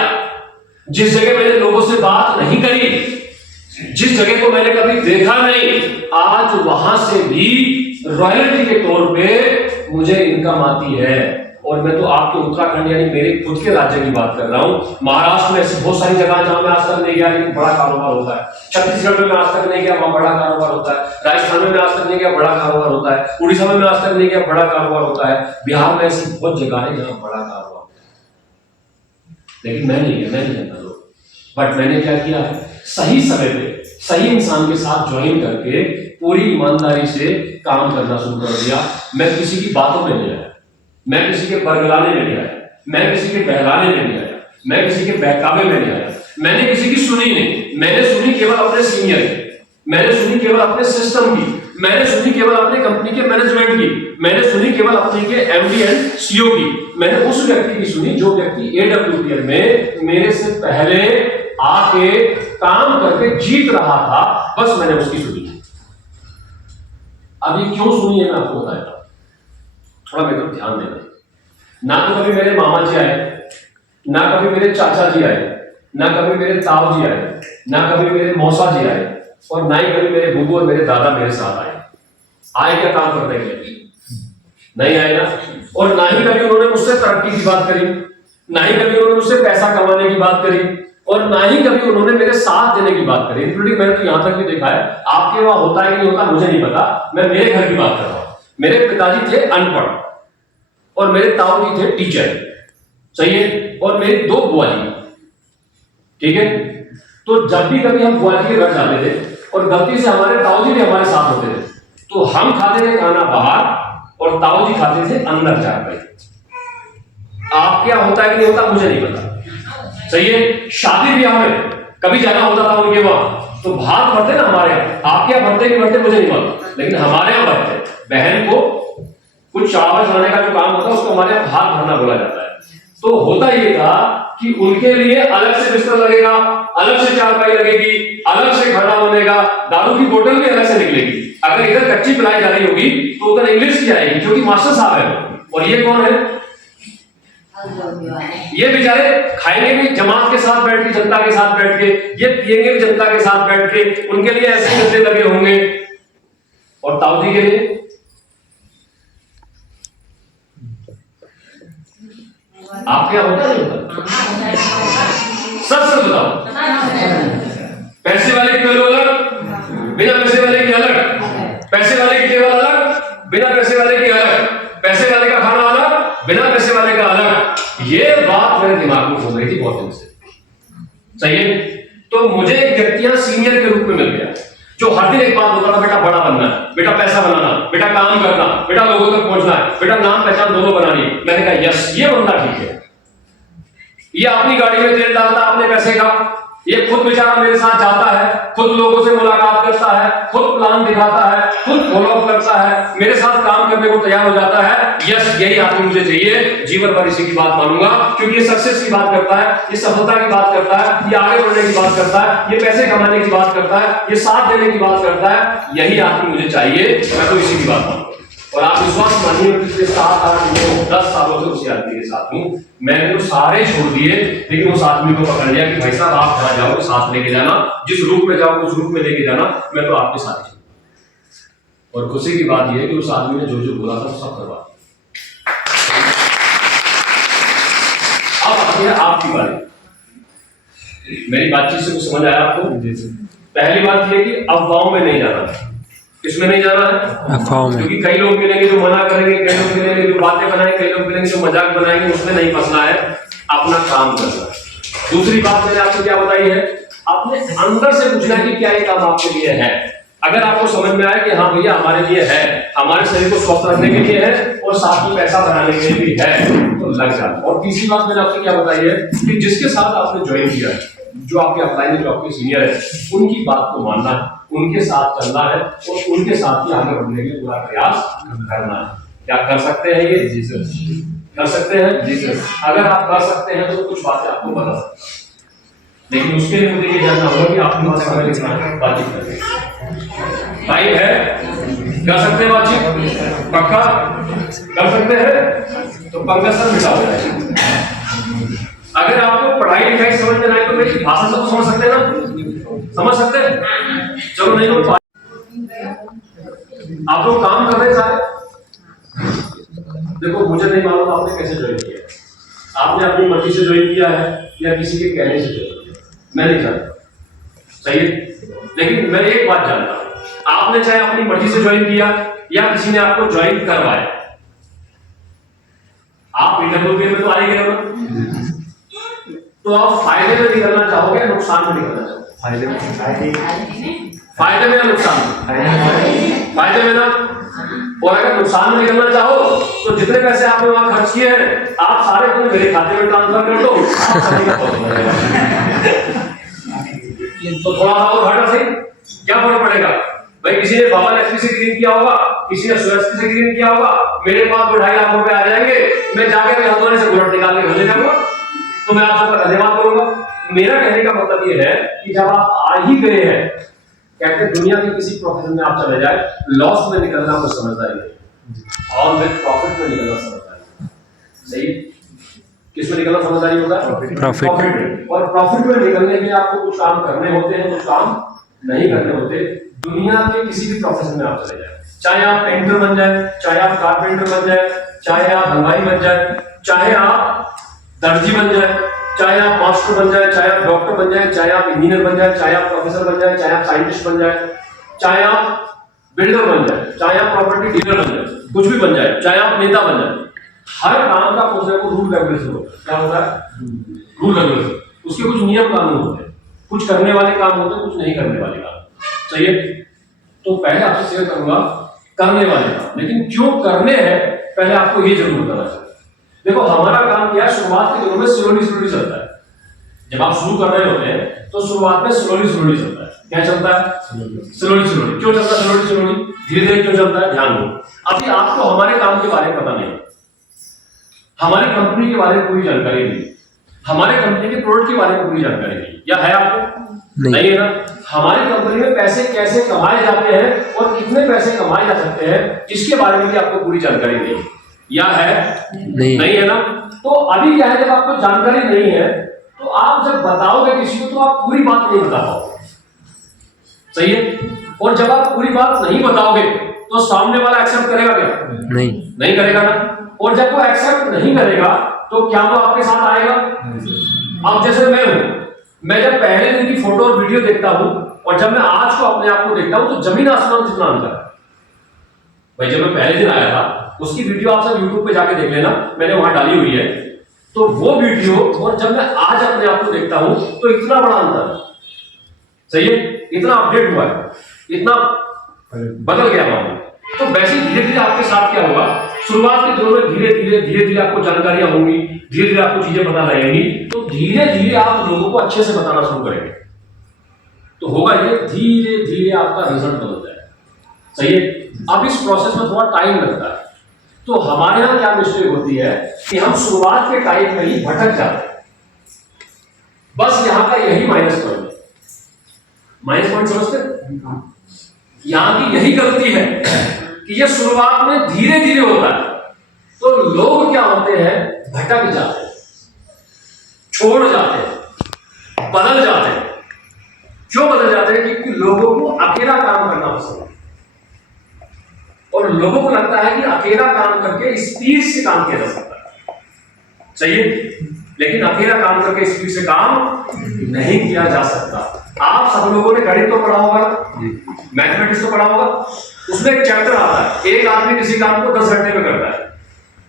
जिस जगह मैंने लोगों से बात नहीं करी, जिस जगह को मैंने कभी देखा नहीं, आज वहां से भी रॉयल्टी के तौर पे मुझे इनकम आती है। और मैं तो आपके उत्तराखंड यानी मेरे खुद के राज्य की बात कर रहा हूं। महाराष्ट्र में ऐसी बहुत सारी जगह जहां मैं आज तक नहीं गया लेकिन बड़ा कारोबार होता है। छत्तीसगढ़ में मैं आज तक नहीं गया, वहां बड़ा कारोबार होता है। राजस्थान में मैं आज तक नहीं गया, बड़ा कारोबार होता है। उड़ीसा में मैं आज तक नहीं गया, बड़ा कारोबार होता है। बिहार में ऐसी बहुत जगह है जहां बड़ा कारोबार होता है, लेकिन मैं नहीं गया, मैं नहीं जानता लोग। बट मैंने क्या किया है, सही समय पे सही इंसान के साथ ज्वाइन करके पूरी ईमानदारी से काम करना शुरू कर दिया। मैं किसी की बातों में नहीं आया, मैं किसी के बरगलाने में नहीं आया, मैं किसी के बहलाने में नहीं आया, मैं किसी के बहकावे में नहीं आया। मैंने किसी की सुनी नहीं, मैंने सुनी केवल अपने सीनियर की, मैंने सुनी केवल अपने सिस्टम की, मैंने सुनी केवल अपने कंपनी के मैनेजमेंट की, मैंने सुनी केवल अपने के एमडी एंड सीईओ की। मैंने उस व्यक्ति की सुनी जो व्यक्ति एडब्ल्यूपीएल में मेरे से पहले आके काम करके जीत रहा था, बस मैंने उसकी सुनी। अब ये क्यों सुनी है मैं आपको बताया, थोड़ा मेरे को ध्यान देना। ना तो कभी मेरे मामा जी आए, ना कभी मेरे चाचा जी आए, ना कभी मेरे ताऊ जी आए, ना कभी मेरे मौसा जी आए, और ना ही कभी मेरे बुबू और मेरे दादा मेरे साथ आए। आए क्या काम करने के लिए? नहीं आए ना। और ना ही कभी उन्होंने मुझसे तरक्की की बात करी, ना ही कभी उन्होंने मुझसे पैसा कमाने की बात करी, और ना ही कभी उन्होंने मेरे साथ देने की बात करी। इंक्लूडिंग मैंने तो यहां तक भी देखा है, आपके वहां होता है कि नहीं होता मुझे नहीं पता, मैं मेरे घर की बात कर रहा हूं। मेरे पिताजी थे अनपढ़ और मेरे ताऊ जी थे टीचर, सही है, और मेरी 2 बुआ जी, ठीक है। तो जब भी कभी हम बुआ जी के घर जाते थे और गलती से हमारे ताऊ जी भी हमारे साथ होते थे, तो हम खाते थे खाना बाहर और ताऊ जी खाते थे अंदर जाकर। आप क्या होता है कि नहीं होता मुझे नहीं पता, सही है। शादी ब्याह में कभी जाना होता था उनके वहां तो भात भरते ना हमारे यहाँ, आपके यहाँ भरते कि भरते मुझे नहीं पता, लेकिन हमारे यहाँ भरते। बहन को कुछ चावल चढ़ाने का जो काम होता है उसको हमारे यहाँ भात भरना बोला जाता है। तो होता ये था कि उनके लिए अलग से बिस्तर लगेगा, अलग से चारपाई लगेगी, अलग से खाना बनेगा, दारू की बोतल भी अलग से निकलेगी। अगर इधर कच्ची पिलाई जा रही होगी तो उधर इंग्लिश की आएगी, क्योंकि मास्टर साहब है। और ये कौन है? ये बेचारे खाएंगे भी जमात के साथ बैठ के, जनता के साथ बैठ के, ये पिएंगे भी जनता के साथ बैठ के, उनके लिए ऐसे गद्दे लगे होंगे। और ताऊ जी के लिए आपके यहाँ होता नहीं होता? सच बताओ, पैसे वाले के पहलू अलग, बिना पैसे वाले बिना पैसे वाले की अलग, पैसे वाले का खाना अलग, बिना पैसे वाले का अलग। ये बात मेरे दिमाग में घूम रही थी बहुत दिन से। सही है। तो मुझे एक व्यक्ति यहाँ सीनियर के रूप में मिल गया जो हर दिन एक बात होता था, बेटा बड़ा बनना है, बेटा पैसा बनाना, बेटा काम करना, बेटा लोगों तक पहुंचना है, बेटा नाम पहचान दोनों बनानी है। मैंने कहा यस, ये बंदा ठीक है। ये अपनी गाड़ी में तेल डालता अपने पैसे का, ये खुद बेचारा मेरे साथ जाता है, खुद लोगों से मुलाकात करता है, खुद प्लान दिखाता है, खुद फॉलोअप करता है, मेरे साथ काम करने को तैयार हो जाता है। यस, यही आदमी मुझे चाहिए। जीवन भर इसी की बात मानूंगा, क्योंकि ये सक्सेस की बात करता है, ये सफलता की बात करता है, ये आगे बढ़ने की बात करता है, ये पैसे कमाने की बात करता है, ये साथ देने की बात करता है। यही आदमी मुझे चाहिए, मैं तो इसी की बात मानूंगा। और आप विश्वास मानिए, पिछले 7, 8, 9, 10 सालों से उसी आदमी के साथ हूं। मैंने तो सारे छोड़ दिए, लेकिन उस आदमी को पकड़ लिया कि भाई साहब आप जहां जाओ साथ लेके जाना, जिस रूप में जाओ उस रूप में लेके जाना, मैं तो आपके साथ ही। और खुशी की बात यह है कि उस आदमी ने जो जो बोला था सब करवा दिया। अब आती है आपकी बारी। मेरी बातचीत से कुछ समझ आया आपको? पहली बात यह कि अफवाहों में नहीं जाना है। किसमें नहीं जाना है? अफवाहों में। क्योंकि कई लोग मिलेंगे जो मना करेंगे, कई लोग मिलेंगे जो बातें बनाएंगे, कई लोग मिलेंगे जो मजाक बनाएंगे, उसमें नहीं फंसना है, अपना काम करना है। दूसरी बात मैंने आपको क्या बताई है, अपने अंदर से पूछना है कि क्या ये काम आपके लिए है। अगर आपको समझ में आए कि हाँ भैया हमारे लिए है, हमारे शरीर को स्वस्थ रखने के लिए है और साथ में पैसा बनाने के लिए भी है, तो लग जाए। और तीसरी बात मैंने आपसे क्या बताई है कि जिसके साथ आपने ज्वाइन किया है, जो आपके अपलाइन जो आपके सीनियर है, उनकी बात को मानना है, उनके साथ चलना है और उनके साथ ही आगे बढ़ने के लिए पूरा प्रयास करना है। क्या कर सकते हैं ये? जी सर। कर सकते हैं? जी सर। अगर आप कर सकते हैं तो कुछ बातें आपको बता सकता हूं, लेकिन उसके लिए मुझे ये जानना होगा कि आपके पास समय कितना है बातचीत करने का। टाइम है? कर सकते हैं बातचीत? पक्का कर सकते हैं? तो पंकज सर मिटा हो जाए। अगर आपको पढ़ाई लिखाई समझ में आए तो मेरी भाषा से तो समझ सकते हैं ना? समझ सकते हैं? चलो नहीं तो आप लोग काम कर रहे हैं सारे। देखो मुझे नहीं मालूम आपने कैसे ज्वाइन किया है, आपने अपनी मर्जी से ज्वाइन किया है या किसी के कहने से ज्वाइन किया, मैं नहीं जानता। सही है, लेकिन मैं एक बात जानता हूं, आपने चाहे अपनी मर्जी से ज्वाइन किया या किसी ने आपको ज्वाइन करवाया, आप इंटरव्यू में तो आ ही गए हो। तो आप फायदे में निकलना चाहोगे या नुकसान में निकलना चाहोगे? फायदे में या नुकसान में? फायदे में ना। और अगर नुकसान में निकलना चाहो तो जितने पैसे आपने वहां खर्च किए हैं आप सारे अपने मेरे खाते में ट्रांसफर कर दो। तो थोड़ा सा और घाटा सही, क्या फर्क पड़ेगा भाई? किसी ने बाबा लक्ष्मी से ग्रीन किया होगा, किसी ने सुरक्षित से ग्रीन किया होगा, मेरे पास तो 2.5 लाख रुपए आ जाएंगे, मैं जाके मैं हथौड़े से बुलेट निकाल के घर ले जाऊंगा, तो मैं आप सबका धन्यवाद करूंगा। मेरा कहने का मतलब ये है कि जब आप आ ही गए हैं, कहते दुनिया के किसी प्रोफेशन में आप चले जाए, लॉस में निकलना कोई समझदारी नहीं, और विद प्रॉफिट में निकलना समझदारी। सही? किस में निकलना समझदारी होगा? प्रॉफिट में। और प्रॉफिट में निकलने के लिए आपको कुछ काम करने होते हैं, कुछ काम नहीं करने होते। दुनिया के किसी भी प्रोफेशन में आप चले जाए, चाहे आप पेंटर बन जाए, चाहे आप कारपेंटर बन जाए, चाहे आप हलवाई बन जाए, चाहे आप दर्जी बन जाए, चाहे आप मास्टर बन जाए, चाहे आप डॉक्टर बन जाए, चाहे आप इंजीनियर बन जाए, चाहे आप प्रोफेसर बन जाए, चाहे आप साइंटिस्ट बन जाए, चाहे आप बिल्डर बन जाए, चाहे आप प्रॉपर्टी डीलर बन जाए, कुछ भी बन जाए, चाहे आप नेता बन जाए, हर काम का कुछ ना कुछ रूल रेगुलेशन होता है। क्या होता है? Rule regulation. उसके कुछ नियम कानून होते हैं, कुछ करने वाले काम होते हैं, कुछ नहीं करने वाले काम। सही है? तो पहले आपसे शेयर करूंगा करने वाले काम, लेकिन क्यों करने हैं पहले आपको ये जरूर बताना चाहिए। देखो हमारा काम क्या है, शुरुआत के दिनों में स्लोली चलता है। जब आप शुरू कर रहे होते हैं तो शुरुआत में स्लोली चलता है। क्या चलता है? स्लोली। क्यों चलता है स्लोली? धीरे धीरे क्यों चलता है? ध्यान दो। अभी आपको हमारे काम के बारे में पता नहीं, हमारी कंपनी के बारे में पूरी जानकारी नहीं, हमारे कंपनी के प्रोडक्ट के बारे में पूरी जानकारी नहीं, या है आपको? नहीं है ना। हमारी कंपनी में पैसे कैसे कमाए जाते हैं और कितने पैसे कमाए जा सकते हैं, इसके बारे में भी आपको पूरी जानकारी नहीं, या है? नहीं है ना। तो अभी क्या है, जब आपको जानकारी नहीं है तो आप जब बताओगे किसी को तो आप पूरी बात नहीं बता पाओगे। सही है? और जब आप पूरी बात नहीं बताओगे तो सामने वाला एक्सेप्ट करेगा क्या? नहीं करेगा ना। और जब वो एक्सेप्ट नहीं करेगा तो क्या वो आपके साथ आएगा? अब जैसे मैं हूं, मैं जब पहले दिन की फोटो और वीडियो देखता हूं और जब मैं आज को अपने आप को देखता हूं तो जमीन आसमान जितना अंतर है। भाई जब मैं पहले दिन आया था उसकी वीडियो आप सब यूट्यूब पे जाके देख लेना, मैंने वहां डाली हुई है। तो वो वीडियो और जब मैं आज अपने आप को देखता हूं तो इतना बड़ा अंतर है। सही है, इतना अपडेट हुआ है, इतना बदल गया मामला। तो वैसे धीरे धीरे आपके साथ क्या होगा, शुरुआत के दिनों में धीरे धीरे आपको जानकारियां होंगी, धीरे धीरे आपको चीजें पता लगेंगी, तो धीरे धीरे आप लोगों को अच्छे से बताना शुरू करेंगे। तो होगा ये धीरे धीरे आपका रिजल्ट बदल जाएगा। सही है, अब इस प्रोसेस में थोड़ा टाइम लगता है। तो हमारे यहां क्या मिस्टेक होती है कि हम शुरुआत के टाइम में ही भटक जाते हैं। बस यहां का यही माइनस पॉइंट है। माइनस पॉइंट समझते हैं? यहां की यही गलती है कि ये शुरुआत में धीरे धीरे होता है, तो लोग क्या होते हैं, भटक जाते हैं, छोड़ जाते हैं, बदल जाते हैं। क्यों बदल जाते हैं? क्योंकि लोगों को अकेला काम करना पसंद है और लोगों को लगता है कि अकेला काम करके स्पीड से काम किया जा सकता है। सही है, लेकिन अकेला काम करके स्पीड से काम नहीं किया जा सकता। आप सब लोगों ने गणित तो पढ़ा होगा, मैथमेटिक्स तो पढ़ा होगा, उसमें एक चैप्टर आता है, एक आदमी किसी काम को 10 घंटे में करता है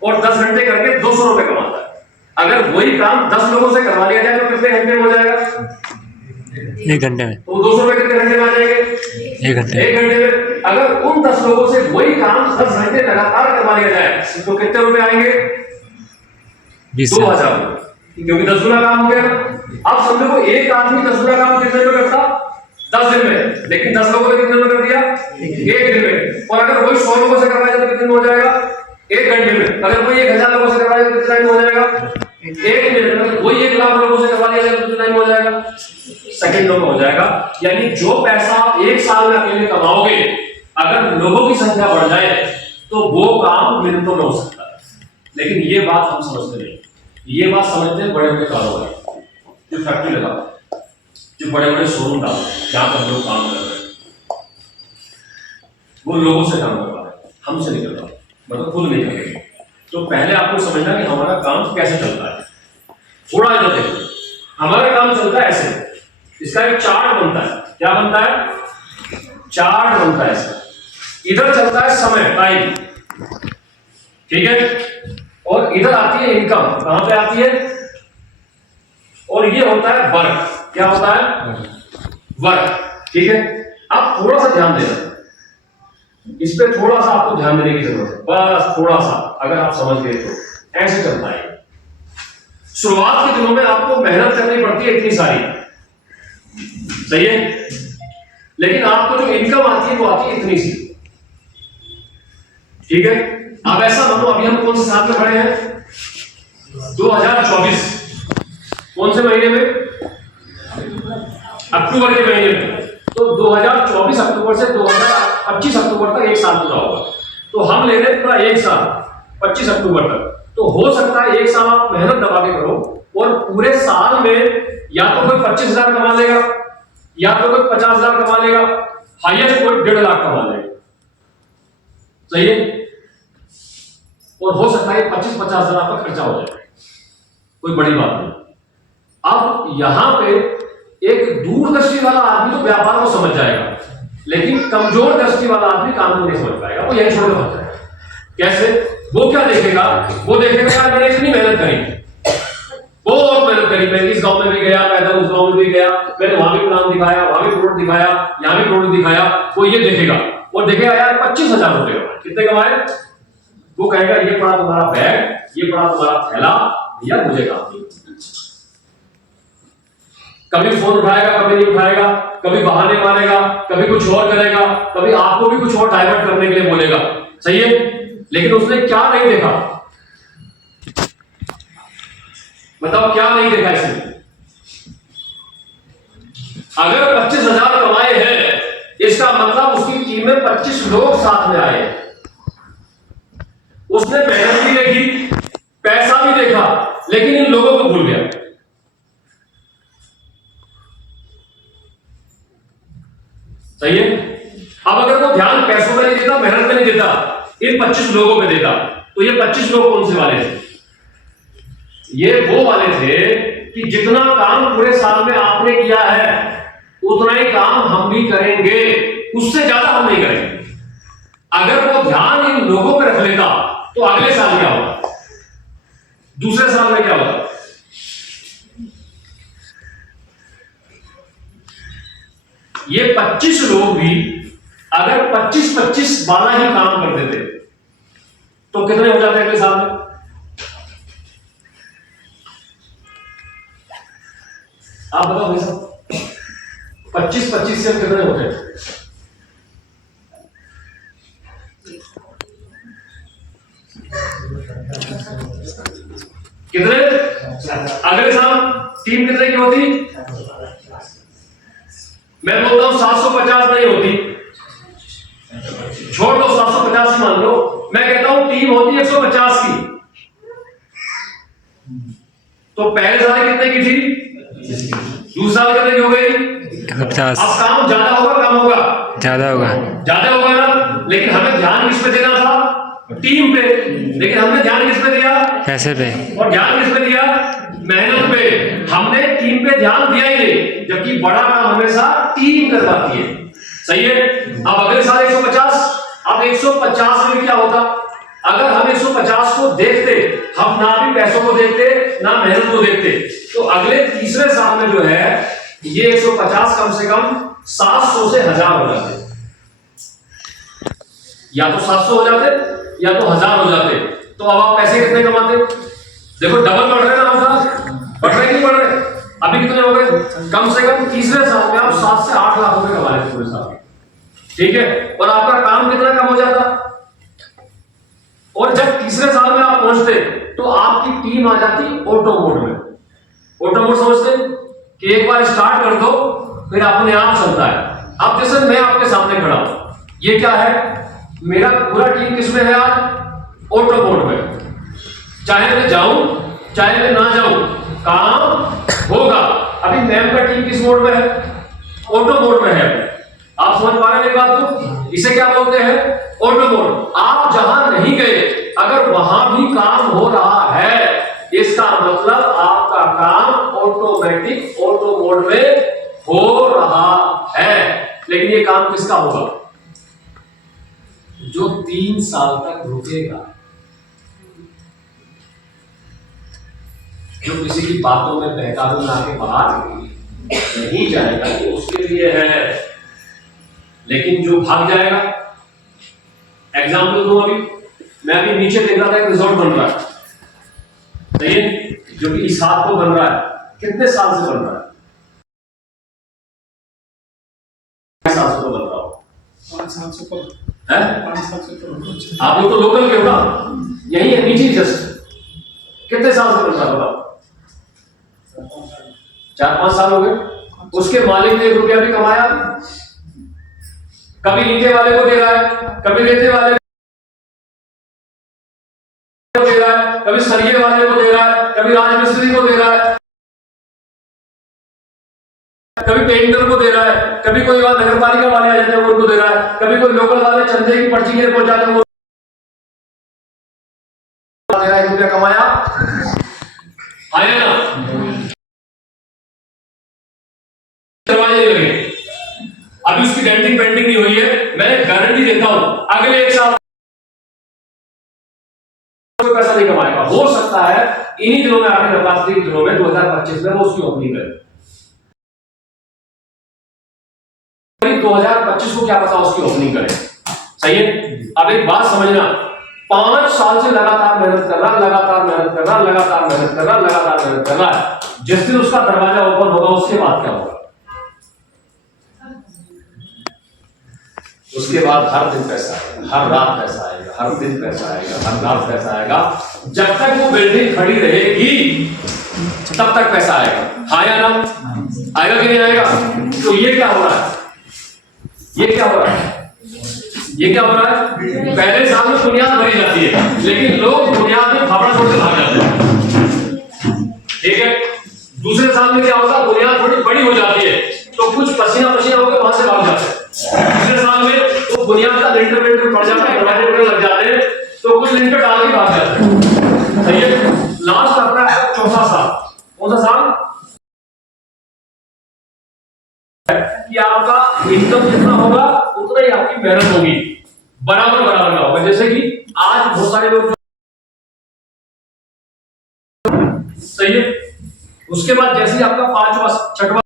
और 10 घंटे करके 200 रुपए कमाता है। अगर वही काम 10 लोगों से करवा लिया जाए तो कितने घंटे में हो जाएगा? 1 घंटे में। तो 200 रुपए कितने घंटे में आ जाएंगे? 1 घंटे। 1 घंटे में। अगर उन 10 लोगों से वही काम 10 घंटे लगातार करवा लिया जाए तो कितने रुपए आएंगे? 2000 रुपए, क्योंकि 10 गुना काम हो गया। अब समझो को एक आदमी 10 गुना काम कितने में करता? 10 दिन में, लेकिन 10 लोगों ने कितने में कर दिया? 1 दिन में। और अगर वही 100 लोगों से करवाया जाए तो कितने में हो जाएगा? 1 घंटे में। अगर कोई 1000 लोगों से करवाया तो कितना टाइम हो जाएगा? 1 मिनट में। वही 1 लाख लोगों से करवा लिया जाए तो कितना टाइम हो जाएगा? सेकंडों में हो जाएगा। यानी जो पैसा आप 1 साल में अकेले कमाओगे, अगर लोगों की संख्या बढ़ जाए तो वो काम मिनटों में हो सकता है। लेकिन ये बात हम समझते नहीं। ये बात समझते हैं बड़े बड़े कारोबारी, जो फैक्ट्री लगा, जो बड़े बड़े शोरूम डाल, जहां पर लोग काम कर रहे हैं, वो लोगों से काम करवा रहे हैं, हमसे नहीं कर रहा, मतलब खुद नहीं करेंगे। तो पहले आपको समझना कि हमारा काम कैसे चलता है। थोड़ा इधर देखो, हमारा काम चलता है ऐसे, इसका एक चार्ट बनता है। क्या बनता है? चार्ट बनता है इसका। इधर चलता है समय, टाइम, ठीक है, और इधर आती है इनकम। कहां पे आती है? और ये होता है वर्क। क्या होता है? वर्क, ठीक है। आप थोड़ा सा ध्यान देना, इस पे थोड़ा सा आपको ध्यान देने की जरूरत है, बस थोड़ा सा। अगर आप समझ गए तो ऐसे चलता है। शुरुआत के दिनों में आपको मेहनत करनी पड़ती है इतनी सारी, सही है, लेकिन आपको जो इनकम आती है वो आती है इतनी सी, ठीक है। अब ऐसा मानो, अभी हम कौन से साल में खड़े हैं? 2024। कौन से महीने में? अक्टूबर के महीने में। तो 2024 अक्टूबर से 2025 अक्टूबर तक 1 साल पूरा होगा। तो हम ले रहे हैं पूरा 1 साल, 25 अक्टूबर तक। तो हो सकता है 1 साल आप मेहनत दबा के करो और पूरे साल में या तो कोई 25,000 कमा लेगा, या तो कोई 50,000 कमा लेगा, हाईएस्ट कोई 1.5 लाख कमा लेगा, सही है। और हो सकता है 25-50 हजार आपका खर्चा हो जाए, कोई बड़ी बात नहीं। अब यहां पे एक दूरदृष्टि वाला आदमी तो व्यापार को समझ जाएगा, लेकिन कमजोर दृष्टि वाला आदमी काम को नहीं समझ पाएगा, वो यही छोड़ कर जाएगा। कैसे? वो क्या देखेगा? वो देखेगा यार मैंने इतनी मेहनत करी, बहुत मेहनत करी, मैं इस गांव में भी गया, पैदल उस गांव में भी गया, मैंने वहां भी प्लान दिखाया, वहां भी प्रोडक्ट दिखाया, यहां भी प्रोडक्ट दिखाया। वो ये देखेगा और देखेगा यार 25,000 रुपए कमाए। कितने कमाए? वो कहेगा ये पड़ा तुम्हारा बैग, ये पड़ा तुम्हारा थैला, भैया मुझे काम नहीं। कभी फोन उठाएगा, कभी नहीं उठाएगा, कभी बहाने मारेगा, कभी कुछ और करेगा, कभी आपको भी कुछ और डाइवर्ट करने के लिए बोलेगा, सही है। लेकिन उसने क्या नहीं देखा? बताओ क्या नहीं देखा इसने? अगर 25,000 कमाए हैं, इसका मतलब उसकी टीम में 25 लोग साथ में आए। उसने मेहनत भी देखी, पैसा भी देखा, लेकिन इन लोगों को भूल गया, सही है। अब अगर वो ध्यान पैसों में नहीं देता, मेहनत में नहीं देता, इन 25 लोगों पे देता, तो ये 25 लोग कौन से वाले थे? ये वो वाले थे कि जितना काम पूरे साल में आपने किया है उतना ही काम हम भी करेंगे, उससे ज्यादा हम नहीं करेंगे। अगर वो ध्यान इन लोगों पे रख लेता तो अगले साल क्या होगा, दूसरे साल में क्या होगा? ये 25 लोग भी अगर 25-25 वाला ही काम कर देते तो कितने हो जाते अगले साल में? आप बताओ भाई साहब, 25-25 से कितने होते हैं? कितने? अगले साल टीम कितने की होती? मैं बोलता हूं 750 नहीं होती, छोड़ दो 750 मान लो, मैं कहता हूं टीम होती 150 की। तो पहले साल कितने की थी? दूसरा साल कितने की हो गई? 50। अब काम ज्यादा होगा कम होगा? ज्यादा होगा। ज्यादा होगा ना, लेकिन हमें ध्यान किस पे देना था? टीम पे। लेकिन हमने ध्यान किस पे दिया? पैसे पे। और ध्यान किस पे दिया? मेहनत पे। हमने टीम पे ध्यान दिया ही नहीं, जबकि बड़ा काम हमेशा टीम करवाती है। सही है। अब अगले साल 150, अब 150 में क्या होता? अगर हम 150 को देखते, हम ना भी पैसों को देखते ना मेहनत को देखते, तो अगले तीसरे साल में जो है ये 150 कम से कम 700 से 1000 हो जाते, या तो 700 हो जाते या तो 1000 हो जाते। तो अब आप पैसे कितने कमाते? देखो डबल बढ़ रहे ना आपका, बढ़ रहे नहीं बढ़ रहे? अभी कितने हो गए? कम से कम तीसरे साल में आप 7 से 8 लाख रुपए कमा लेते पूरे साल। ठीक है। और आपका काम कितना कम हो जाता? और जब तीसरे साल में आप पहुंचते तो आपकी टीम आ जाती ऑटो मोड में। ऑटो मोड समझते कि एक बार स्टार्ट कर दो फिर अपने आप चलता है। अब जैसे मैं आपके सामने खड़ा हूं, ये क्या है? मेरा पूरा टीम किसमें है आज? ऑटो मोड में। चाहे मैं जाऊं चाहे मैं ना जाऊं, काम होगा। अभी मैम का टीम किस मोड में है? ऑटो मोड में है। आप समझ पा रहे हैं मेरी बात को? इसे क्या बोलते हैं? Auto mode. आप जहां नहीं गए अगर वहां भी काम हो रहा है, इसका मतलब आपका काम ऑटोमेटिक ऑटो मोड में हो रहा है। लेकिन ये काम किसका होगा? जो 3 साल तक रुकेगा, जो किसी की बातों में बहकावे में आके बाहर नहीं जाएगा, तो उसके लिए है। लेकिन जो भाग जाएगा, एग्जाम्पल दूं, अभी मैं अभी नीचे देख रहा था एक रिजॉर्ट बन रहा है, सही है, जो कि इस हाथ को बन रहा है। कितने साल से बन रहा है? 5 साल से तो बन रहा हो। 5 साल से ऊपर है? 5 साल से ऊपर। आप लोग तो लोकल के हो ना, यही है नीचे जस्ट। कितने साल से बन रहा होगा? 4-5 साल हो गए। उसके मालिक ने 1 रुपया भी कमाया? कभी नीचे वाले को दे रहा है, कभी रेते वाले को दे रहा है, कभी सरिये वाले को दे रहा है, कभी राजमिस्त्री को दे रहा है, कभी पेंटर को दे रहा है, कभी कोई और नगर पालिका वाले आ जाते हैं उनको दे रहा है, कभी कोई लोकल वाले चंदे की पर्ची के पहुंचाते हैं, दे रहा है। 1 रुपया कमाया, आया ना? दरवाजे लगे, अभी उसकी डेंटिंग पेंटिंग नहीं हुई है। मैं गारंटी देता हूं अगले 1 साल कोई पैसा नहीं कमाएगा। हो सकता है इन्हीं दिनों में, आपके नवरात्रि के दिनों में 2025 में वो उसकी ओपनिंग करे। 2025 को क्या पता उसकी ओपनिंग करे। सही है। अब एक बात समझना, 5 साल से लगातार मेहनत कर रहा, लगातार मेहनत कर रहा, लगातार मेहनत कर रहा, लगातार मेहनत कर रहा है। जिस दिन उसका दरवाजा ओपन होगा उसके बाद क्या होगा? उसके बाद हर दिन पैसा आएगा, हर रात पैसा आएगा, हर दिन पैसा आएगा, हर रात पैसा आएगा। जब तक वो बिल्डिंग खड़ी रहेगी तब तक पैसा आएगा। हाँ या ना? आएगा कि नहीं आएगा? तो ये क्या हो रहा है? ये क्या हो रहा है? ये क्या हो रहा है? पहले साल में बुनियाद भरी जाती है, लेकिन लोग बुनियाद में फावड़ा छोड़ के भाग जाते हैं। ठीक है। दूसरे साल में क्या होता है? बुनियाद थोड़ी बड़ी हो जाती है तो कुछ पसीना पसीना होकर वहां से भाग जाते हैं। तीसरे साल में तो बुनियाद का लिंटर विंटर पड़ जाता है, दरवाजे वगैरह लग जाते हैं, तो कुछ लिंटर डाल के भाग जाते हैं। सही है। लास्ट अपना 4था साल, कौन सा साल? कि आपका इनकम जितना होगा उतना ही आपकी मेहनत होगी। बराबर बराबर का होगा। जैसे कि आज बहुत सारे लोग सही है, उसके बाद जैसे ही आपका पांचवा छठवा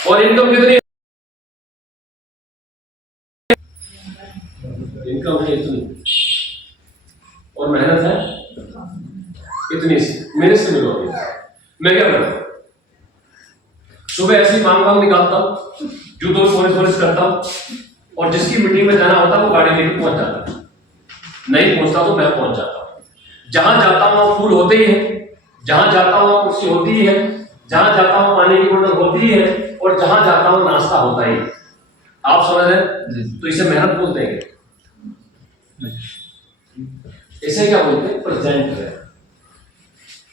और इनकम कितनी, इनकम है इतनी और मेहनत है इतनी सी, मेरे से मिलोगे। मैं क्या करता हूं, सुबह ऐसी मांग निकालता हूं, जूतों पॉलिश करता हूं और जिसकी मीटिंग में जाना होता है वो गाड़ी लेके पहुंच जाता है, नहीं पहुंचता तो मैं पहुंच जाता हूं। जहां जाता हूं वहां फूल होते ही है, जहां जाता हूं वहां कुर्सी होती ही है, जहां जाता हूं पानी की बोतल होती ही है और जहां जाता हूं नाश्ता होता ही है। आप समझ रहे हैं? तो इसे मेहनत बोलते हैं। इसे क्या बोलते हैं? प्रेजेंट है।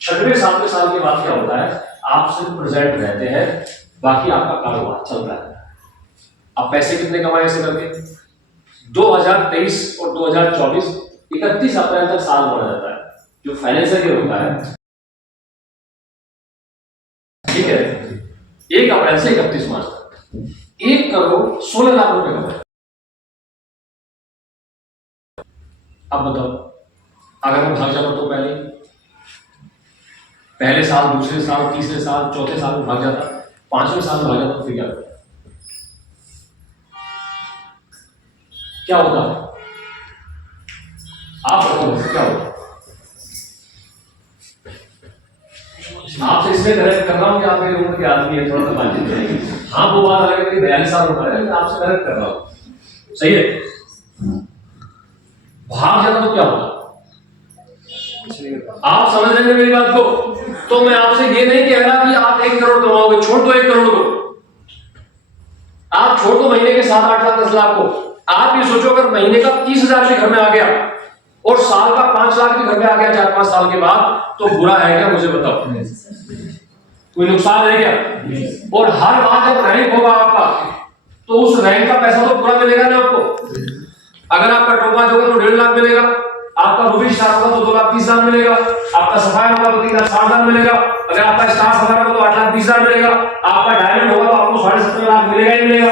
छठवें सातवें साल के बाद क्या होता है, आप सिर्फ प्रेजेंट रहते हैं, बाकी आपका कारोबार चलता है। आप पैसे कितने कमाए ऐसे करके? 2023 और 2024 31 अप्रैल तक साल माना जाता है, जो फाइनेंशियल ईयर होता है, ठीक है, 1 अप्रैल से 31 मार्च तक 1 करोड़ 16 लाख रुपए कमाए। अब बताओ, अगर मैं भाग जाता तो पहले साल, दूसरे साल, तीसरे साल, चौथे साल में भाग जाता, 5वें साल में भाग जाता तो फिर क्या होता है? आप बताओ क्या होता? आपसे इसलिए करेक्ट कर रहा हूं कि आप मेरे उम्र के आदमी है, थोड़ा सा बातचीत करेंगे। हाँ वो बात अलग है, 42 साल उम्र है, लेकिन आपसे करेक्ट कर रहा हूं, सही है? भाग जाता तो क्या होता? आप समझ रहे हैं मेरी बात को? तो मैं आपसे ये नहीं कह रहा कि आप 1 करोड़ कमाओगे, छोड़ दो 1 करोड़ को, आप छोड़ दो महीने के 7, 8 लाख, 10 लाख को। आप ये सोचो अगर महीने का 30,000 भी घर में आ गया और साल का 5 लाख भी घर में आ गया 4-5 साल के बाद, तो बुरा है क्या? मुझे बताओ, कोई नुकसान है क्या? और हर बार जब रैंक होगा आपका, तो उस रैंक का पैसा तो पूरा मिलेगा ना आपको। अगर आपका टोपा होगा तो 1.5 लाख मिलेगा, आपका रूबी स्टार होगा तो 2,30,000 मिलेगा, आपका सफाया होगा तो 3,60,000 मिलेगा, अगर आपका स्टार सफाया होगा तो 8,20,000 मिलेगा, आपका डायमंड होगा तो आपको 17.5 लाख मिलेगा ही मिलेगा,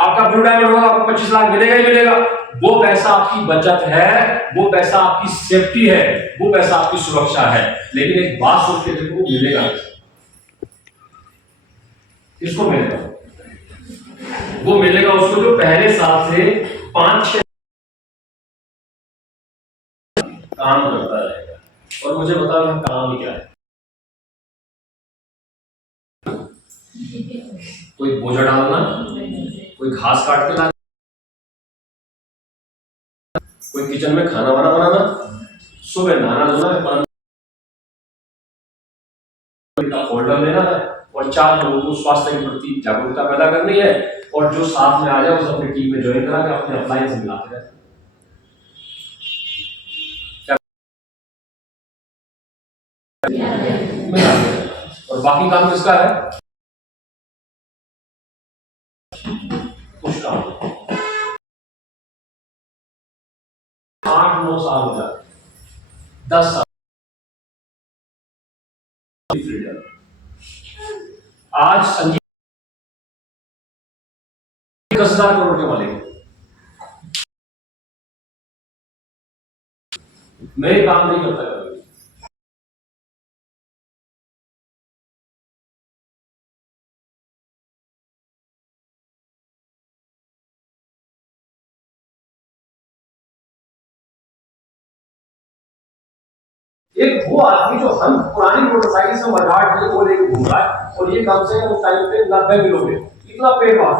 आपका ब्लू डायमंड होगा आपको 25 लाख मिलेगा ही मिलेगा। वो पैसा आपकी बचत है, वो पैसा आपकी सेफ्टी है, वो पैसा आपकी सुरक्षा है। लेकिन एक बात सोच के देखो, वो मिलेगा किसको? मिलेगा वो मिलेगा उसको जो पहले साल से 5-6 काम करता रहेगा। और मुझे बताओ यह काम ही क्या है? कोई बोझा डालना, कोई घास काट के लाना, कोई किचन में खाना वाना बनाना, सुबह नहाना धोना, फोल्डर लेना है और 4 लोगों को स्वास्थ्य के प्रति जागरूकता पैदा करनी है, और जो साथ में आ जाए उस अपनी टीम में ज्वाइन करा के अपने अप्लायंस मिलाते रहते हैं। और बाकी काम किसका है? कुछ काम 8-9 साल हो जाते, 10 साल आज संजीव 10,000 करोड़ के मालिक, मैं काम नहीं करता कभी। एक वो आदमी जो हम पुरानी मोटरसाइकिल से मरघाट में वो लेके घूम रहा है, और ये कम से कम उस टाइम पे 90 किलो पे, इतना पेड़ पास।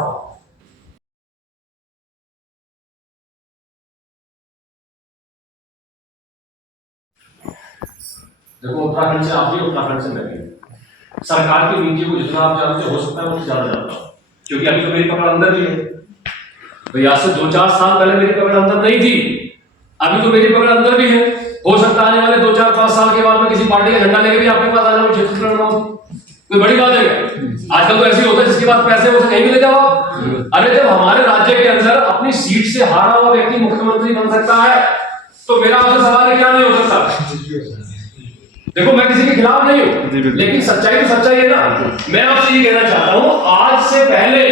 देखो उत्तराखंड से आप भी, उत्तराखंड से मैं भी, सरकार की नीति को जितना आप जानते हो सकता है वो ज्यादा जानता हूं, क्योंकि अभी तो मेरी पकड़ अंदर भी है। तो आज से 2-4 साल पहले मेरी पकड़ अंदर नहीं थी, अभी तो मेरी पकड़ अंदर भी है। हो सकता है आने वाले 2-4-5 साल के बाद में किसी पार्टी का झंडा लेके भी आपके पास आ जाऊं, क्षेत्र लड़ रहा हूं, कोई बड़ी बात है क्या? आजकल तो ऐसे होता है जिसके पास पैसे उसे कहीं भी ले जाओ। अरे जब हमारे राज्य के अंदर अपनी सीट से हारा हुआ व्यक्ति मुख्यमंत्री बन सकता है, तो मेरा आपसे सवाल है क्या नहीं हो सकता? देखो मैं किसी के खिलाफ नहीं हूं, लेकिन सच्चाई तो सच्चाई है ना। मैं आपसे ये कहना चाहता हूं, आज से पहले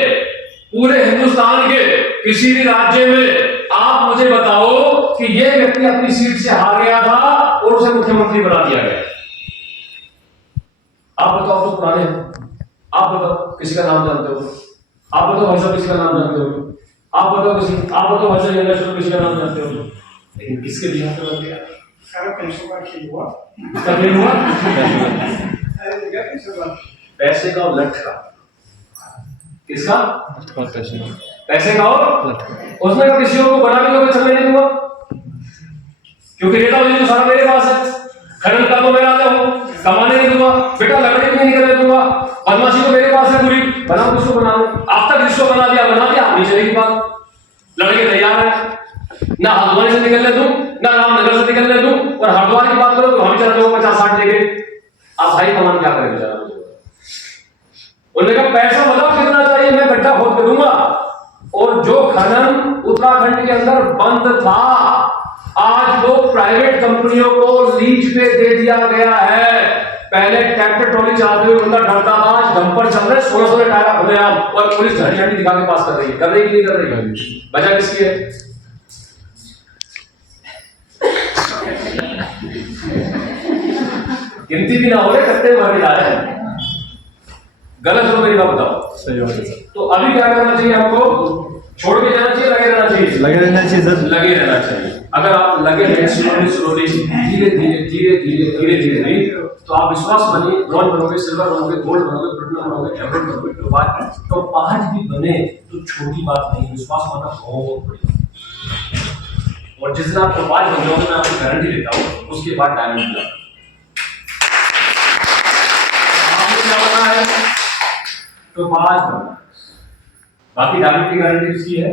पूरे हिंदुस्तान के किसी भी राज्य में आप मुझे बताओ कि ये व्यक्ति अपनी सीट से हार गया था और उसे मुख्यमंत्री बना दिया गया। आप बताओ, तो पुराने हैं, आप बताओ किसी का नाम जानते हो, आप बताओ भाई साहब किसी का नाम जानते हो, आप बताओ भाई साहब किसी का नाम जानते हो, लेकिन किसके बिहार पे बन गया? सारा पैसों का खेल हुआ। क्या खेल हुआ? अरे देखा पैसों का। पैसे का और लठ का। किसका? पैसे का और उसने कहा किसी और को बना के तो मैं चलने नहीं दूंगा, क्योंकि डेटा तो सारा मेरे पास है, खनन का तो मैं राजा हूं, कमाने नहीं दूंगा, बेटा लकड़ी भी नहीं करने दूंगा, बदमाशी तो मेरे पास है पूरी, बनाओ किसको बना लो। अब तक जिसको बना दिया नहीं चलेगी बात। लड़के तैयार है, ना हल्द्वानी से निकलने दूं, ना रामनगर से निकलने दूं, और हल्द्वानी की बात करो तो हम चला जाऊंगा 50-60 लेके। आप भाई कमान क्या करेंगे जरा मुझे? उन्होंने कहा पैसा बताओ कितना चाहिए, मैं गड्ढा खोद के दूंगा। और जो खनन उत्तराखंड के अंदर बंद था, आज वो प्राइवेट कंपनियों को लीज पे दे दिया गया है। पहले ट्रैक्टर ट्रॉली चलाते हुए बंदा डरता था, आज डंपर चल रहे 16 टायर खुले आम, और पुलिस झंडी दिखा के पास कर रही है। कर रही कि नहीं कर रही? वजह किसकी है? गिनती भी ना हो रहे, कट्टे मारे जा रहे हैं। गलत हो मेरी बात बताओ। सही बात है सर। तो अभी क्या करना चाहिए हमको? छोड़ के जाना चाहिए, लगे रहना चाहिए? लगे रहना चाहिए सर। लगे रहना चाहिए। अगर आप लगे रहे स्लोली धीरे तो आप विश्वास बनिए, ब्रॉन्ज बनोगे, सिल्वर बनोगे, गोल्ड बनोगे, प्लेटिनम बनोगे, एमराल्ड बनोगे, तो आज भी बने तो छोटी बात नहीं, विश्वास बनना बहुत बड़ी। और जिस दिन आप टोपाज बन जाओगे, मैं आपको गारंटी देता हूँ, उसके बाद डायमंड मिला। आपको क्या बनना है? टोपाज बनना। बाकी डायमंड की गारंटी उसकी है,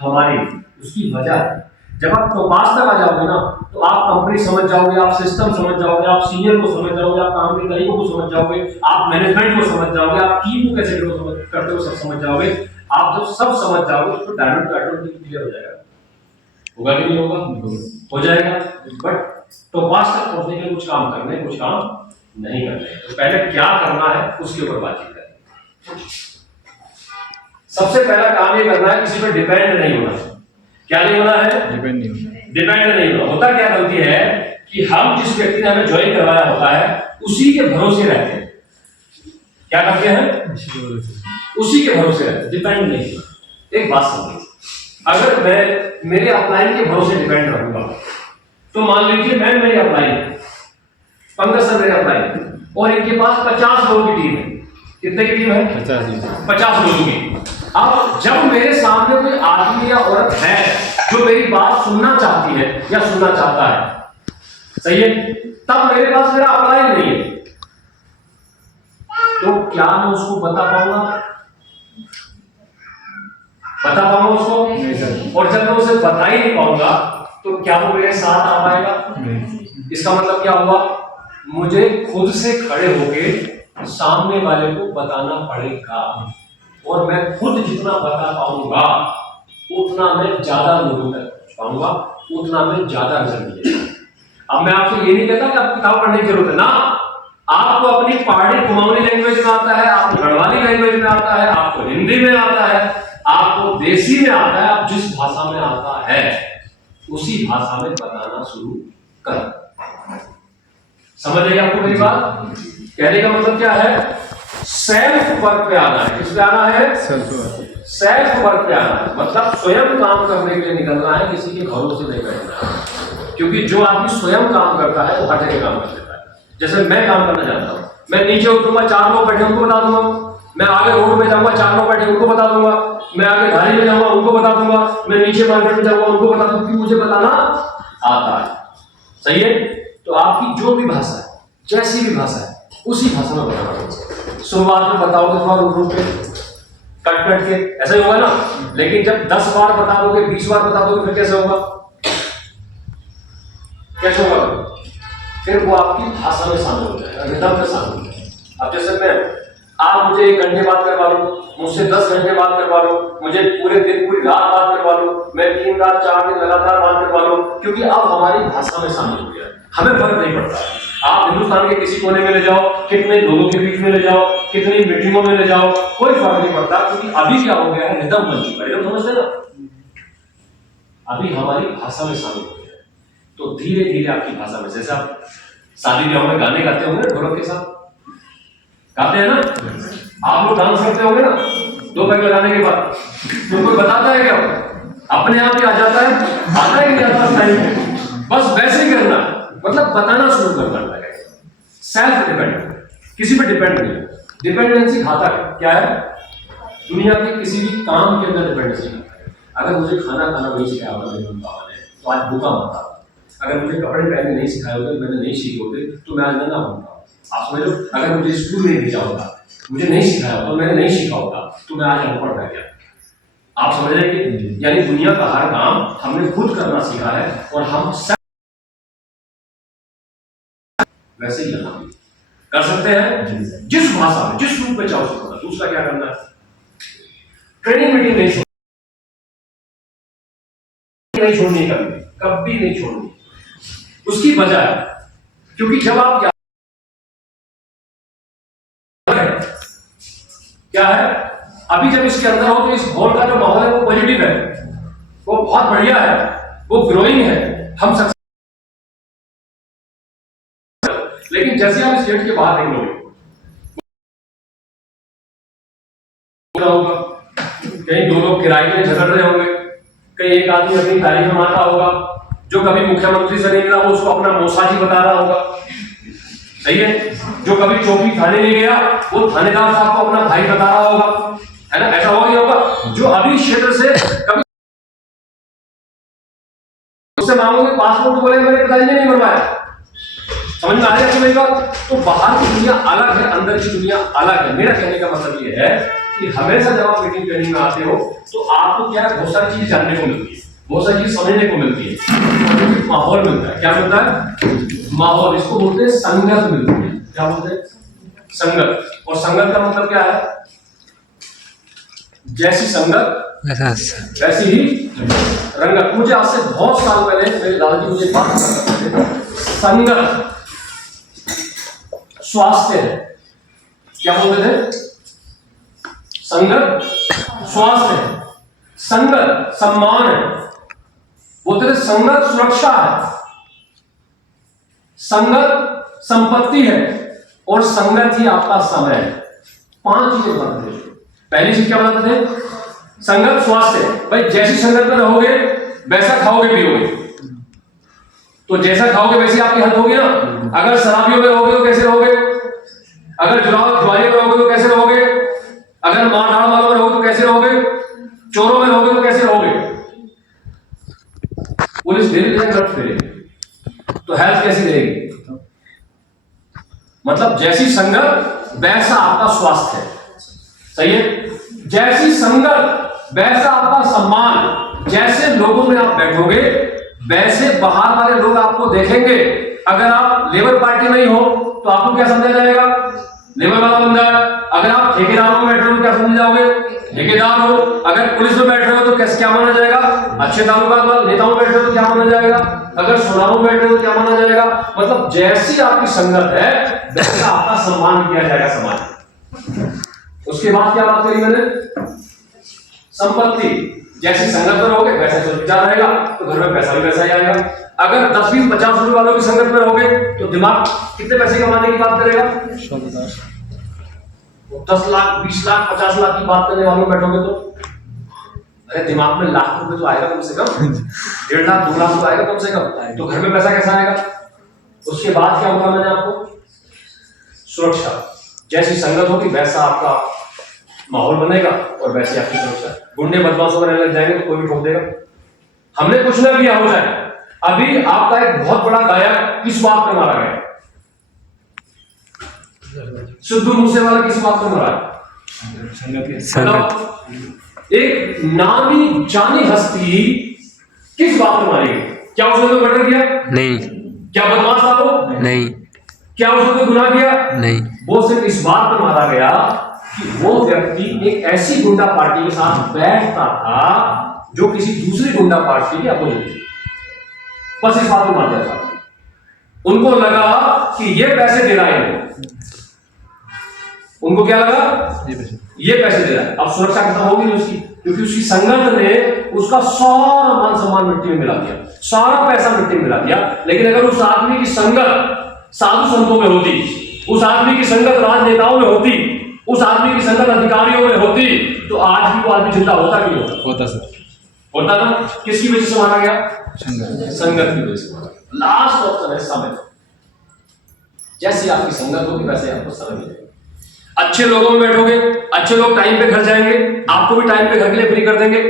हमारी। उसकी वजह है, जब आप टोपाज तक आ जाओगे ना, तो आप कंपनी समझ जाओगे, आप सिस्टम समझ जाओगे, आप सीनियर को समझ जाओगे, आप काम के तरीकों को समझ जाओगे, आप मैनेजमेंट को समझ जाओगे, आप टीम को कैसे करते हो सब समझ जाओगे। आप जब सब समझ जाओगे तो डायमंड का ऑटोमेटिक क्लियर हो जाएगा। होगा कि नहीं होगा? हो जाएगा। बट टोपाज तक पहुंचने के लिए कुछ काम करने, कुछ काम नहीं करने। तो पहले क्या करना है उसके ऊपर बातचीत करें। सबसे पहला काम ये करना है, किसी पर डिपेंड नहीं होना। क्या नहीं होना है? डिपेंड नहीं होना। डिपेंड नहीं होना। होता क्या गलती है कि हम जिस व्यक्ति ने हमें ज्वाइन करवाया होता है उसी के भरोसे रहते हैं। क्या करते हैं? उसी के भरोसे रहते हैं, डिपेंड नहीं होना। एक बात समझिए, अगर मैं मेरे अपलाइन के भरोसे डिपेंड रहूंगा, तो मान लीजिए मैं मेरी अपलाइन, पंकज सर मेरे अपलाइन, और इनके पास 50 लोगों की टीम है। कितने की टीम है? 50 लोगों की। अब जब मेरे सामने कोई आदमी या औरत है जो मेरी बात सुनना चाहती है या सुनना चाहता है, सही है, तब मेरे पास मेरा अप्लाई नहीं है, तो क्या मैं उसको बता पाऊंगा? बता पाऊंगा उसको? नहीं सर। और जब मैं उसे बता ही नहीं पाऊंगा तो क्या वो मेरे साथ आ पाएगा? नहीं। इसका मतलब क्या हुआ? मुझे खुद से खड़े होके सामने वाले को बताना पड़ेगा, और मैं खुद जितना बता पाऊंगा उतना मैं ज्यादा लोगों तक पहुंच पाऊंगा, उतना मैं ज्यादा रिजल्ट मिलेगा। अब मैं आपसे ये नहीं कहता कि आप किताब पढ़ने की जरूरत है ना, आपको अपनी पहाड़ी कुमाऊनी लैंग्वेज में आता है, आपको गढ़वाली लैंग्वेज में आता है, आपको हिंदी में आता है, आपको देसी में आता है, आप जिस भाषा में आता है उसी भाषा में बताना शुरू कर। समझ आइए आपको मेरी बात? कहने का मतलब क्या है? सेल्फ वर्क पे आना है। किस पे आना है? सेल्फ वर्क पे आना है, मतलब स्वयं काम करने के लिए निकलना है, किसी के भरोसे नहीं बैठना है। क्योंकि जो आदमी स्वयं काम करता है वो हर जगह काम कर लेता है। जैसे मैं काम करना जानता हूँ, मैं नीचे उतरूंगा, 4 लोग बैठे उनको बता दूंगा, मैं आगे रोड पे जाऊंगा, 4 लोग बैठे उनको बता दूंगा, मैं आगे गाड़ी में जाऊंगा उनको बता दूंगा, मैं नीचे मार्केट में जाऊंगा उनको बता दूंगा, क्योंकि मुझे बताना आता है। सही है? तो आपकी जो भी भाषा है, जैसी भी भाषा है, उसी भाषा में बताना। शुरुआत में बताओगे थोड़ा रूप रूप के, कट के, ऐसा ही होगा ना। लेकिन जब 10 बार बता दोगे, 20 बार बता दोगे, फिर कैसे होगा? कैसे होगा? फिर वो आपकी भाषा में शामिल हो जाएगा, रिदम में शामिल हो जाएगा। अब जैसे मैं, आप मुझे 1 घंटे बात करवा लो, मुझसे 10 घंटे बात करवा लो, मुझे पूरे दिन पूरी रात बात करवा लो, मैं 3 रात 4 दिन लगातार बात करवा लो, क्योंकि अब हमारी भाषा में शामिल हो गया, हमें फर्क नहीं पड़ता है। आप हिंदुस्तान के किसी कोने में ले जाओ, कितने लोगों के बीच में ले जाओ, कितनी मीटिंगों में ले जाओ, कोई फर्क नहीं पड़ता, क्योंकि अभी क्या हो गया है, रिदम बन चुका है। रिदम समझते ना, अभी हमारी भाषा में शामिल हो गया है। तो धीरे धीरे आपकी भाषा में, जैसे आप शादी ब्याह में गाने गाते होंगे ढोलक के साथ, गाते हैं ना, आप लोग डांस करते होंगे ना 2 पैक लगाने के बाद, तो कोई बताता है क्या? अपने आप ही आ जाता है, आता ही नहीं आता उस टाइम पे, बस वैसे ही करना, मतलब बताना शुरू कर देना है। सेल्फ डिपेंड, किसी पे डिपेंड नहीं है। डिपेंडेंसी घातक है। क्या है? दुनिया के किसी भी काम के अंदर डिपेंडेंसी है। अगर मुझे खाना खाना नहीं सिखाया होगा मेरे बाबा ने, तो आज भूखा मरता। अगर मुझे कपड़े पहनने नहीं सिखाए होते, मैंने नहीं सीखे होते, तो मैं आज नंगा होता। आप समझ लो, अगर मुझे स्कूल में भेजा होता, मुझे नहीं सिखाया होता, मैंने नहीं सीखा होता, तो मैं आज अनपढ़ रह गया। आप समझ रहे हैं कि यानी दुनिया का हर काम हमने खुद करना सीखा है, और हम वैसे ही यहाँ भी कर सकते हैं, जिस भाषा में, जिस रूप में चाहो सकते। दूसरा क्या करना है? ट्रेनिंग मीटिंग नहीं छोड़नी, कभी नहीं छोड़नी। उसकी वजह है, क्योंकि जब आप क्या है, अभी जब इसके अंदर हो, तो इस हॉल का जो माहौल है वो पॉजिटिव है, वो बहुत बढ़िया है, वो ग्रोइंग है, हम सक्सेस। लेकिन जैसे आप इस गेट के बाहर निकलोगे, कहीं 2 लोग किराए में झगड़ रहे होंगे, कहीं एक आदमी अपनी तारीफ में आता होगा, जो कभी मुख्यमंत्री से नहीं मिला वो उसको अपना मौसाजी बता रहा होगा, सही है? जो कभी चौकी थाने नहीं गया, वो थानेदार साहब को अपना भाई बता रहा होगा, है ना? ऐसा होगा नहीं होगा? जो अभी क्षेत्र से कभी उससे मांगोगे पासपोर्ट, बोले मेरे पिताजी ने नहीं बनवाया। समझ में आ रही है मेरी बात? तो बाहर की दुनिया अलग है, अंदर की दुनिया अलग है। मेरा कहने का मतलब ये है कि हमेशा जब आप मीटिंग ट्रेनिंग में आते हो, तो आपको क्या है, बहुत सारी चीज जानने को मिलती है, बहुत सारी चीज समझने को मिलती है, माहौल मिलता है। क्या मिलता है? माहौल। इसको बोलते हैं संगत मिलती है। क्या बोलते हैं? संगत। और संगत का मतलब क्या है? जैसी संगत वैसी ही रंगत। मुझे आज से बहुत साल पहले मेरे दादाजी मुझे बात करते थे, संगत स्वास्थ्य है। क्या बोलते थे? संगत स्वास्थ्य है, संगत सम्मान है, बोलते थे संगत सुरक्षा है, संगत संपत्ति है, और संगत ही आपका समय है। 5 चीजें बताते थे। पहली चीज क्या बताते थे? संगत स्वास्थ्य। भाई जैसी संगत में रहोगे वैसा खाओगे पियोगे, तो जैसा खाओगे वैसी आपकी हालत होगी ना। अगर शराबियों में रहोगे तो कैसे रहोगे? अगर जुआरियों में रहोगे तो कैसे रहोगे? अगर मारधाड़ वालों में रहोगे तो कैसे रहोगे? चोरों में रहोगे तो कैसे रहोगे? पुलिस धीरे धीरे गलत करेगी तो हेल्थ कैसी रहेगी? मतलब जैसी संगत वैसा आपका स्वास्थ्य है, सही है? जैसी संगत वैसा आपका सम्मान। जैसे लोगों में आप बैठोगे वैसे बाहर वाले लोग आपको देखेंगे। अगर आप लेबर पार्टी नहीं हो तो आपको क्या समझा जाएगा? लेबर वाला बंदा है। अगर आप ठेकेदारों में बैठ रहे हो क्या समझ जाओगे? ठेकेदार हो। अगर पुलिस में बैठ रहे हो तो कैसे क्या माना जाएगा? अच्छे ताल्लुकात वाले नेताओं में बैठ रहे हो तो क्या माना जाएगा? अगर सुनारों में बैठ रहे हो तो क्या माना जाएगा? मतलब जैसी आपकी संगत है वैसा आपका सम्मान किया जाएगा समाज। उसके बाद क्या बात करी मैंने? संपत्ति। जैसी संगत में रहोगे वैसा चल रहेगा, तो घर में पैसा भी वैसा ही आएगा। अगर 10, 20, 50 रुपए वालों की संगत में रहोगे तो दिमाग कितने पैसे कमाने की बात करेगा? 10 लाख, 20 लाख, 50 लाख की बात करने वालों में बैठोगे तो अरे दिमाग में लाख रुपए तो आएगा कम से कम, 1.5 लाख, 2 लाख तो आएगा कम से कम। तो घर में पैसा कैसा आएगा? उसके बाद क्या होगा? मैंने आपको सुरक्षा। जैसी संगत होगी वैसा आपका माहौल बनेगा और वैसी आपकी सुरक्षा। गुंडे बदमाशों में रहने लग जाएंगे तो कोई भी ठोक देगा। हमने कुछ ना किया हो जाए। अभी आपका एक बहुत बड़ा गायक किस बात पे मारा गया? सिद्धू मूसेवाला किस बात पे मारा? एक नामी जानी हस्ती किस बात पे मारी गई? क्या उसने कोई मर्डर किया? नहीं। क्या बदमाश था वो? नहीं। क्या उसने कोई गुनाह किया? नहीं। वो सिर्फ इस बात पे मारा गया कि वो व्यक्ति एक ऐसी गुंडा पार्टी के साथ बैठता था जो किसी दूसरी गुंडा पार्टी के अपोजिट थी। बस इस बात को मार दिया था। उनको लगा कि ये पैसे दे रहा है इनको। उनको क्या लगा? ये पैसे दे रहा है। अब सुरक्षा खत्म होगी नहीं उसकी, क्योंकि उसकी संगत ने उसका सारा मान सम्मान मिट्टी में मिला दिया, सारा पैसा मिट्टी में मिला दिया। लेकिन अगर उस आदमी की संगत साधु संतों में होती, उस आदमी की संगत राजनेताओं में होती, उस आदमी की संगत अधिकारियों में होती, तो आज भी वो आदमी जिंदा होता कि नहीं होता? होता सर। होता ना। किसकी वजह से मारा गया? संगत की वजह से। लास्ट ऑप्शन है समय। जैसी आपकी संगत होगी वैसे आपको समय मिलेगा। अच्छे लोगों में बैठोगे, अच्छे लोग टाइम पे घर जाएंगे, आपको भी टाइम पे घर के लिए फ्री कर देंगे।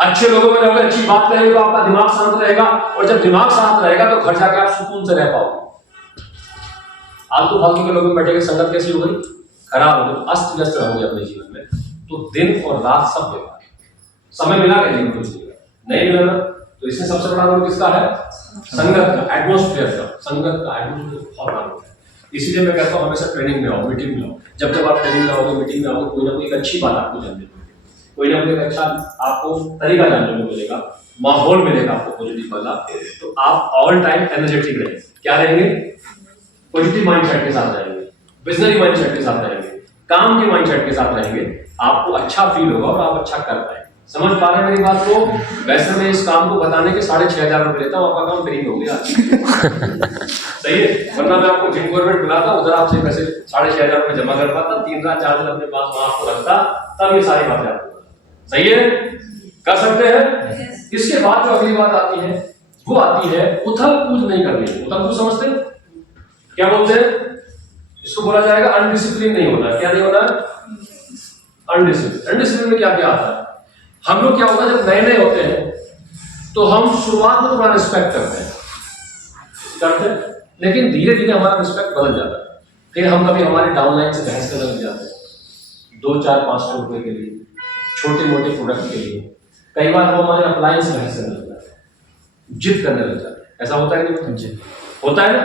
अच्छे लोगों में रहोगे, अच्छी बात करेंगे तो आपका दिमाग शांत रहेगा, और जब दिमाग शांत रहेगा तो घर जाके आप सुकून से रह पाओगे। आलतू फालतू के लोगों में बैठेंगे, संगत कैसी हो गई? खराब हो गई, अस्त व्यस्त रहोगे अपने जीवन में, तो दिन और रात सब बेकार। समय मिला कि नहीं? कुछ नहीं मिला ना। तो इसमें सबसे बड़ा रोल किसका है? संगत का, एटमॉस्फेयर का। संगत का एटमॉस्फेयर बहुत बड़ा रोल है। इसीलिए मैं कहता हूँ हमेशा ट्रेनिंग में आओ, मीटिंग में आओ। जब जब आप ट्रेनिंग में आओगे, मीटिंग में आओगे, कोई ना कोई एक अच्छी बात आपको जानने को मिलेगी, कोई ना कोई एक अच्छा आपको तरीका जानने को मिलेगा, माहौल मिलेगा आपको पॉजिटिव वाला। तो आप ऑल टाइम एनर्जेटिक रहेंगे। क्या रहेंगे? पॉजिटिव माइंडसेट के साथ रहेंगे, विजनरी माइंडसेट के साथ रहेंगे, काम के माइंडसेट के साथ रहेंगे। आपको अच्छा फील होगा और आप अच्छा कर पाएंगे। समझ पा रहे हैं मेरी बात को? वैसे मैं इस काम को बताने के 6,500 रुपए लेता हूँ, आपका काम फ्री हो गया। सही है, वरना मैं आपको जिम गवर्नमेंट बुलाता, उधर आपसे पैसे 6,500 रुपए जमा करवाता, 3 रात 4 दिन अपने पास वहां आपको रखता, तब ये सारी बातें आपको बताता। सही है, कर सकते हैं। इसके बाद जो अगली बात आती है, वो आती है उथल कूद नहीं करनी। उथल कूद समझते हैं? क्या बोलते हैं इसको? बोला जाएगा अनडिसिप्लिन नहीं होना। क्या नहीं होना? अनडिसिप्लिन। अनडिसिप्लिन में क्या क्या आता है? हम लोग क्या होता है, जब नए नए होते हैं तो हम शुरुआत में तो बड़ा रिस्पेक्ट करते हैं, लेकिन धीरे धीरे हमारा रिस्पेक्ट बदल जाता है। फिर हम कभी हमारे डाउनलाइन से बहस करने लग जाते हैं 2, 4, 500 रुपए के लिए, छोटे मोटे प्रोडक्ट के लिए। कई बार हम हमारे अप्लायंस से बहस करने लग जाते हैं, जिद करने लग जाते हैं। ऐसा होता है कि नहीं? होता है ना?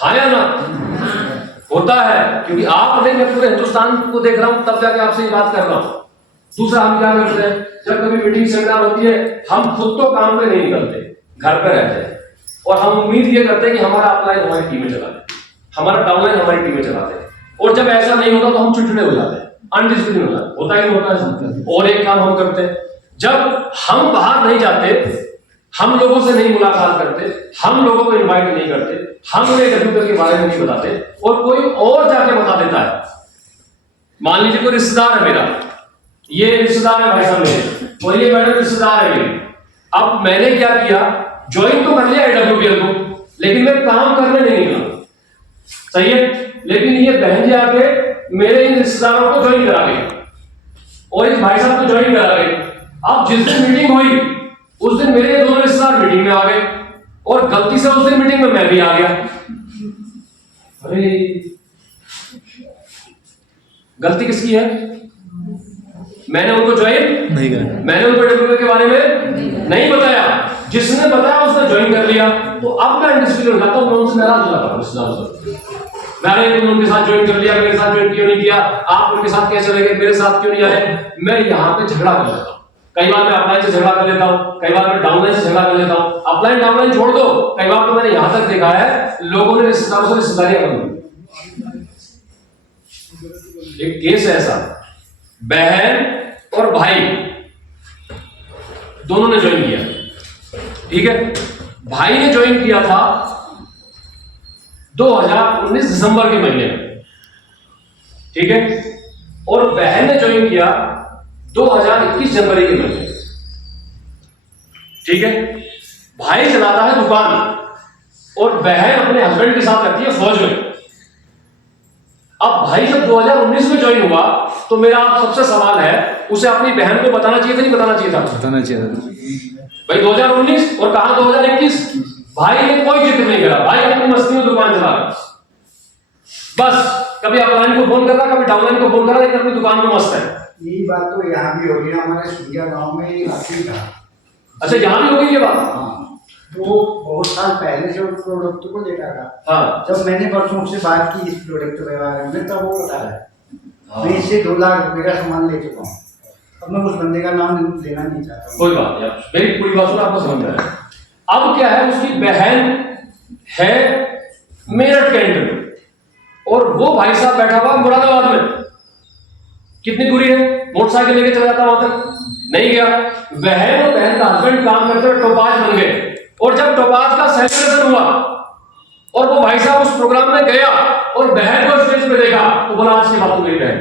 हाँ या ना? होता है, क्योंकि आप नहीं, मैं पूरे हिंदुस्तान को देख रहा हूं, तब जाके आपसे ये बात कर रहा हूं। दूसरा, हम क्या करते हैं, जब कभी मीटिंग सेमिनार होती है, हम खुद तो काम पे नहीं निकलते, घर पे रहते हैं, और हम उम्मीद ये करते हैं कि हमारा अपलाइन हमारी टीम में चला दे, हमारा डाउनलाइन हमारी टीम में चला दे। और जब ऐसा नहीं होता तो हम चिड़चिड़े हो जाते हैं, अनडिसिप्लिन हो जाते हैं। होता ही नहीं होता है। और एक काम हम करते हैं, जब हम बाहर नहीं जाते, हम लोगों से नहीं मुलाकात करते, हम लोगों को इनवाइट नहीं करते, हम उन्हें कंप्यूटर के बारे में नहीं बताते, और कोई और जाके बता देता है। मान लीजिए कोई रिश्तेदार है मेरा, ये रिश्तेदार है भाई साहब मेरे, और ये मैडम रिश्तेदार है मेरी। अब मैंने क्या किया, ज्वाइन तो कर लिया AWPL को, लेकिन मैं काम करने नहीं निकला। सही है, लेकिन ये बहन जी आके मेरे इन रिश्तेदारों को ज्वाइन करा गई, और इस भाई साहब को ज्वाइन करा गई। अब जिस दिन मीटिंग हुई, उस दिन मेरे दोनों रिश्तेदार मीटिंग में आ गए, और गलती से उस दिन मीटिंग में मैं भी आ गया। अरे गलती किसकी है? मैंने उनको ज्वाइन नहीं करा, मैंने उनको AWPL के बारे में नहीं बताया। जिसने बताया उसने ज्वाइन कर लिया। तो अब मैं अनडिसिप्लिन हो जाता हूं, मैं उनसे नाराज हो जाता हूं रिश्तेदारों से। मैंने उनके साथ ज्वाइन कर लिया, मेरे साथ ज्वाइन क्यों नहीं किया, आप उनके साथ कैसे चले गए, मेरे साथ क्यों नहीं आए। मैं यहाँ पे झगड़ा कर लेता हूँ। कई बार मैं अपलाइन से झगड़ा कर लेता हूँ, कई बार मैं डाउनलाइन से झगड़ा कर लेता हूँ। अपलाइन डाउनलाइन छोड़ दो, कई बार तो मैंने यहाँ तक देखा है लोगों ने रिश्तेदारों से रिश्तेदारियां कर ली। एक केस है ऐसा, बहन और भाई दोनों ने ज्वाइन किया। ठीक है, भाई ने ज्वाइन किया था 2019 दिसंबर के महीने में, ठीक है, और बहन ने ज्वाइन किया 2021 जनवरी के महीने में। ठीक है, भाई चलाता है दुकान और बहन अपने हस्बैंड के साथ रहती है फौज में। अब भाई जब 2019 में ज्वाइन हुआ तो मेरा सबसे सवाल है, उसे अपनी बहन को बताना चाहिए था नहीं बताना चाहिए था? बताना चाहिए था भाई 2019 और कहां 2021। भाई ने कोई जिक्र नहीं करा, भाई अपनी मस्ती में दुकान चला रहा, बस कभी अपलाइन को फोन कर रहा, कभी डाउनलाइन को फोन कर रहा, लेकिन अपनी दुकान में मस्त है। यही बात तो यहाँ भी हो रही है, हमारे सूर्या गांव में काफी था। अच्छा, यहाँ भी हो गई ये बात? हाँ, वो बहुत साल पहले से उस प्रोडक्ट को देखा था। हाँ, जब मैंने परसों से बात की इस प्रोडक्ट के बारे में, तब वो बता रहा है मैं इससे 2 लाख रुपए का सामान ले चुका हूँ। अब मैं उस बंदे का नाम लेना नहीं चाहता। कोई बात नहीं, मेरी पूरी बात सुनो, आपको समझ में आया। अब क्या है, उसकी बहन है मेरठ के इंटरव्यू, और वो भाई साहब बैठा हुआ मुरादाबाद में। कितनी दूरी है, मोटरसाइकिल लेके चला जाता वहां तक, नहीं गया। बहन और बहन का हस्बैंड काम करते हुए टोपाज बन गए, और जब टोपाज का सेलिब्रेशन हुआ और वो भाई साहब उस प्रोग्राम में गया और बहन को स्टेज पे देखा तो बोला आज की बात तो मेरी बहन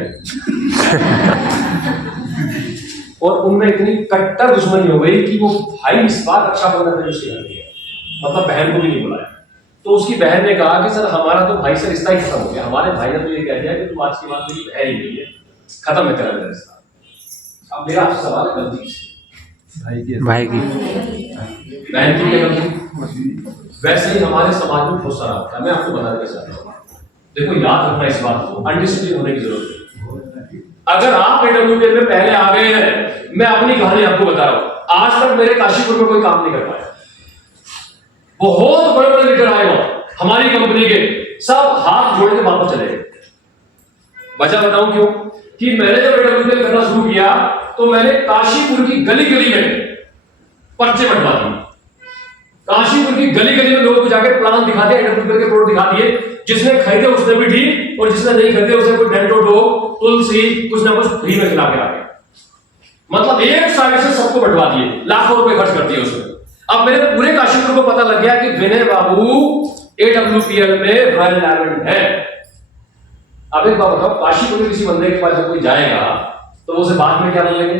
और उनमें इतनी कट्टर दुश्मनी हो गई कि वो भाई इस बार रक्षाबंधन में उसके घर गया, मतलब बहन को भी नहीं बुलाया। तो उसकी बहन ने कहा कि सर हमारा तो भाई से रिश्ता ही खत्म हो गया, हमारे भाई ने तो ये कह दिया कि तू आज की बात मेरी बहन ही नहीं है, खत्म है तेरा रिश्ता। अब मेरा आपसे सवाल है, गलती किसकी? भाई की। बहन की क्या गलती? वैसे ही हमारे समाज में बहुत सारा होता है, मैं आपको बताना चाहता हूँ। देखो याद रखना इस बात को, अनडिसिप्लिन होने की जरूरत है। अगर आप AWK में पहले आ गए हैं, मैं अपनी कहानी आपको बता रहा हूँ, आज तक मेरे काशीपुर में कोई काम नहीं कर पाया। बहुत बड़े बड़े लीडर आए वहां हमारी कंपनी के, सब हाथ जोड़ के वापस चले गए। वजह बताऊं क्यों? कि मैंने जब AWK करना शुरू किया तो मैंने काशीपुर की गली गली में पर्चे बंटवा दिए। काशीपुर की गली गली में लोगों को जाकर प्लान दिखा दिया, AWK के प्रोडक्ट दिखा दिए, जिसने खरीदे उसने भी ठीक, और जिसने नहीं खरीदे उसे कोई डेंटो डॉग तुलसी कुछ ना कुछ फ्री में खिला के आ गया। मतलब एक साइड से सबको बंटवा दिए, लाखों रुपए खर्च कर दिए उसमें। अब मेरे पूरे काशीपुर को पता लग गया कि विनय बाबू AWPL में रॉयल डायमंड है। अब एक बात बताओ, काशीपुर में किसी बंदे के पास जब कोई जाएगा तो उसे बाद में क्या बोलेंगे?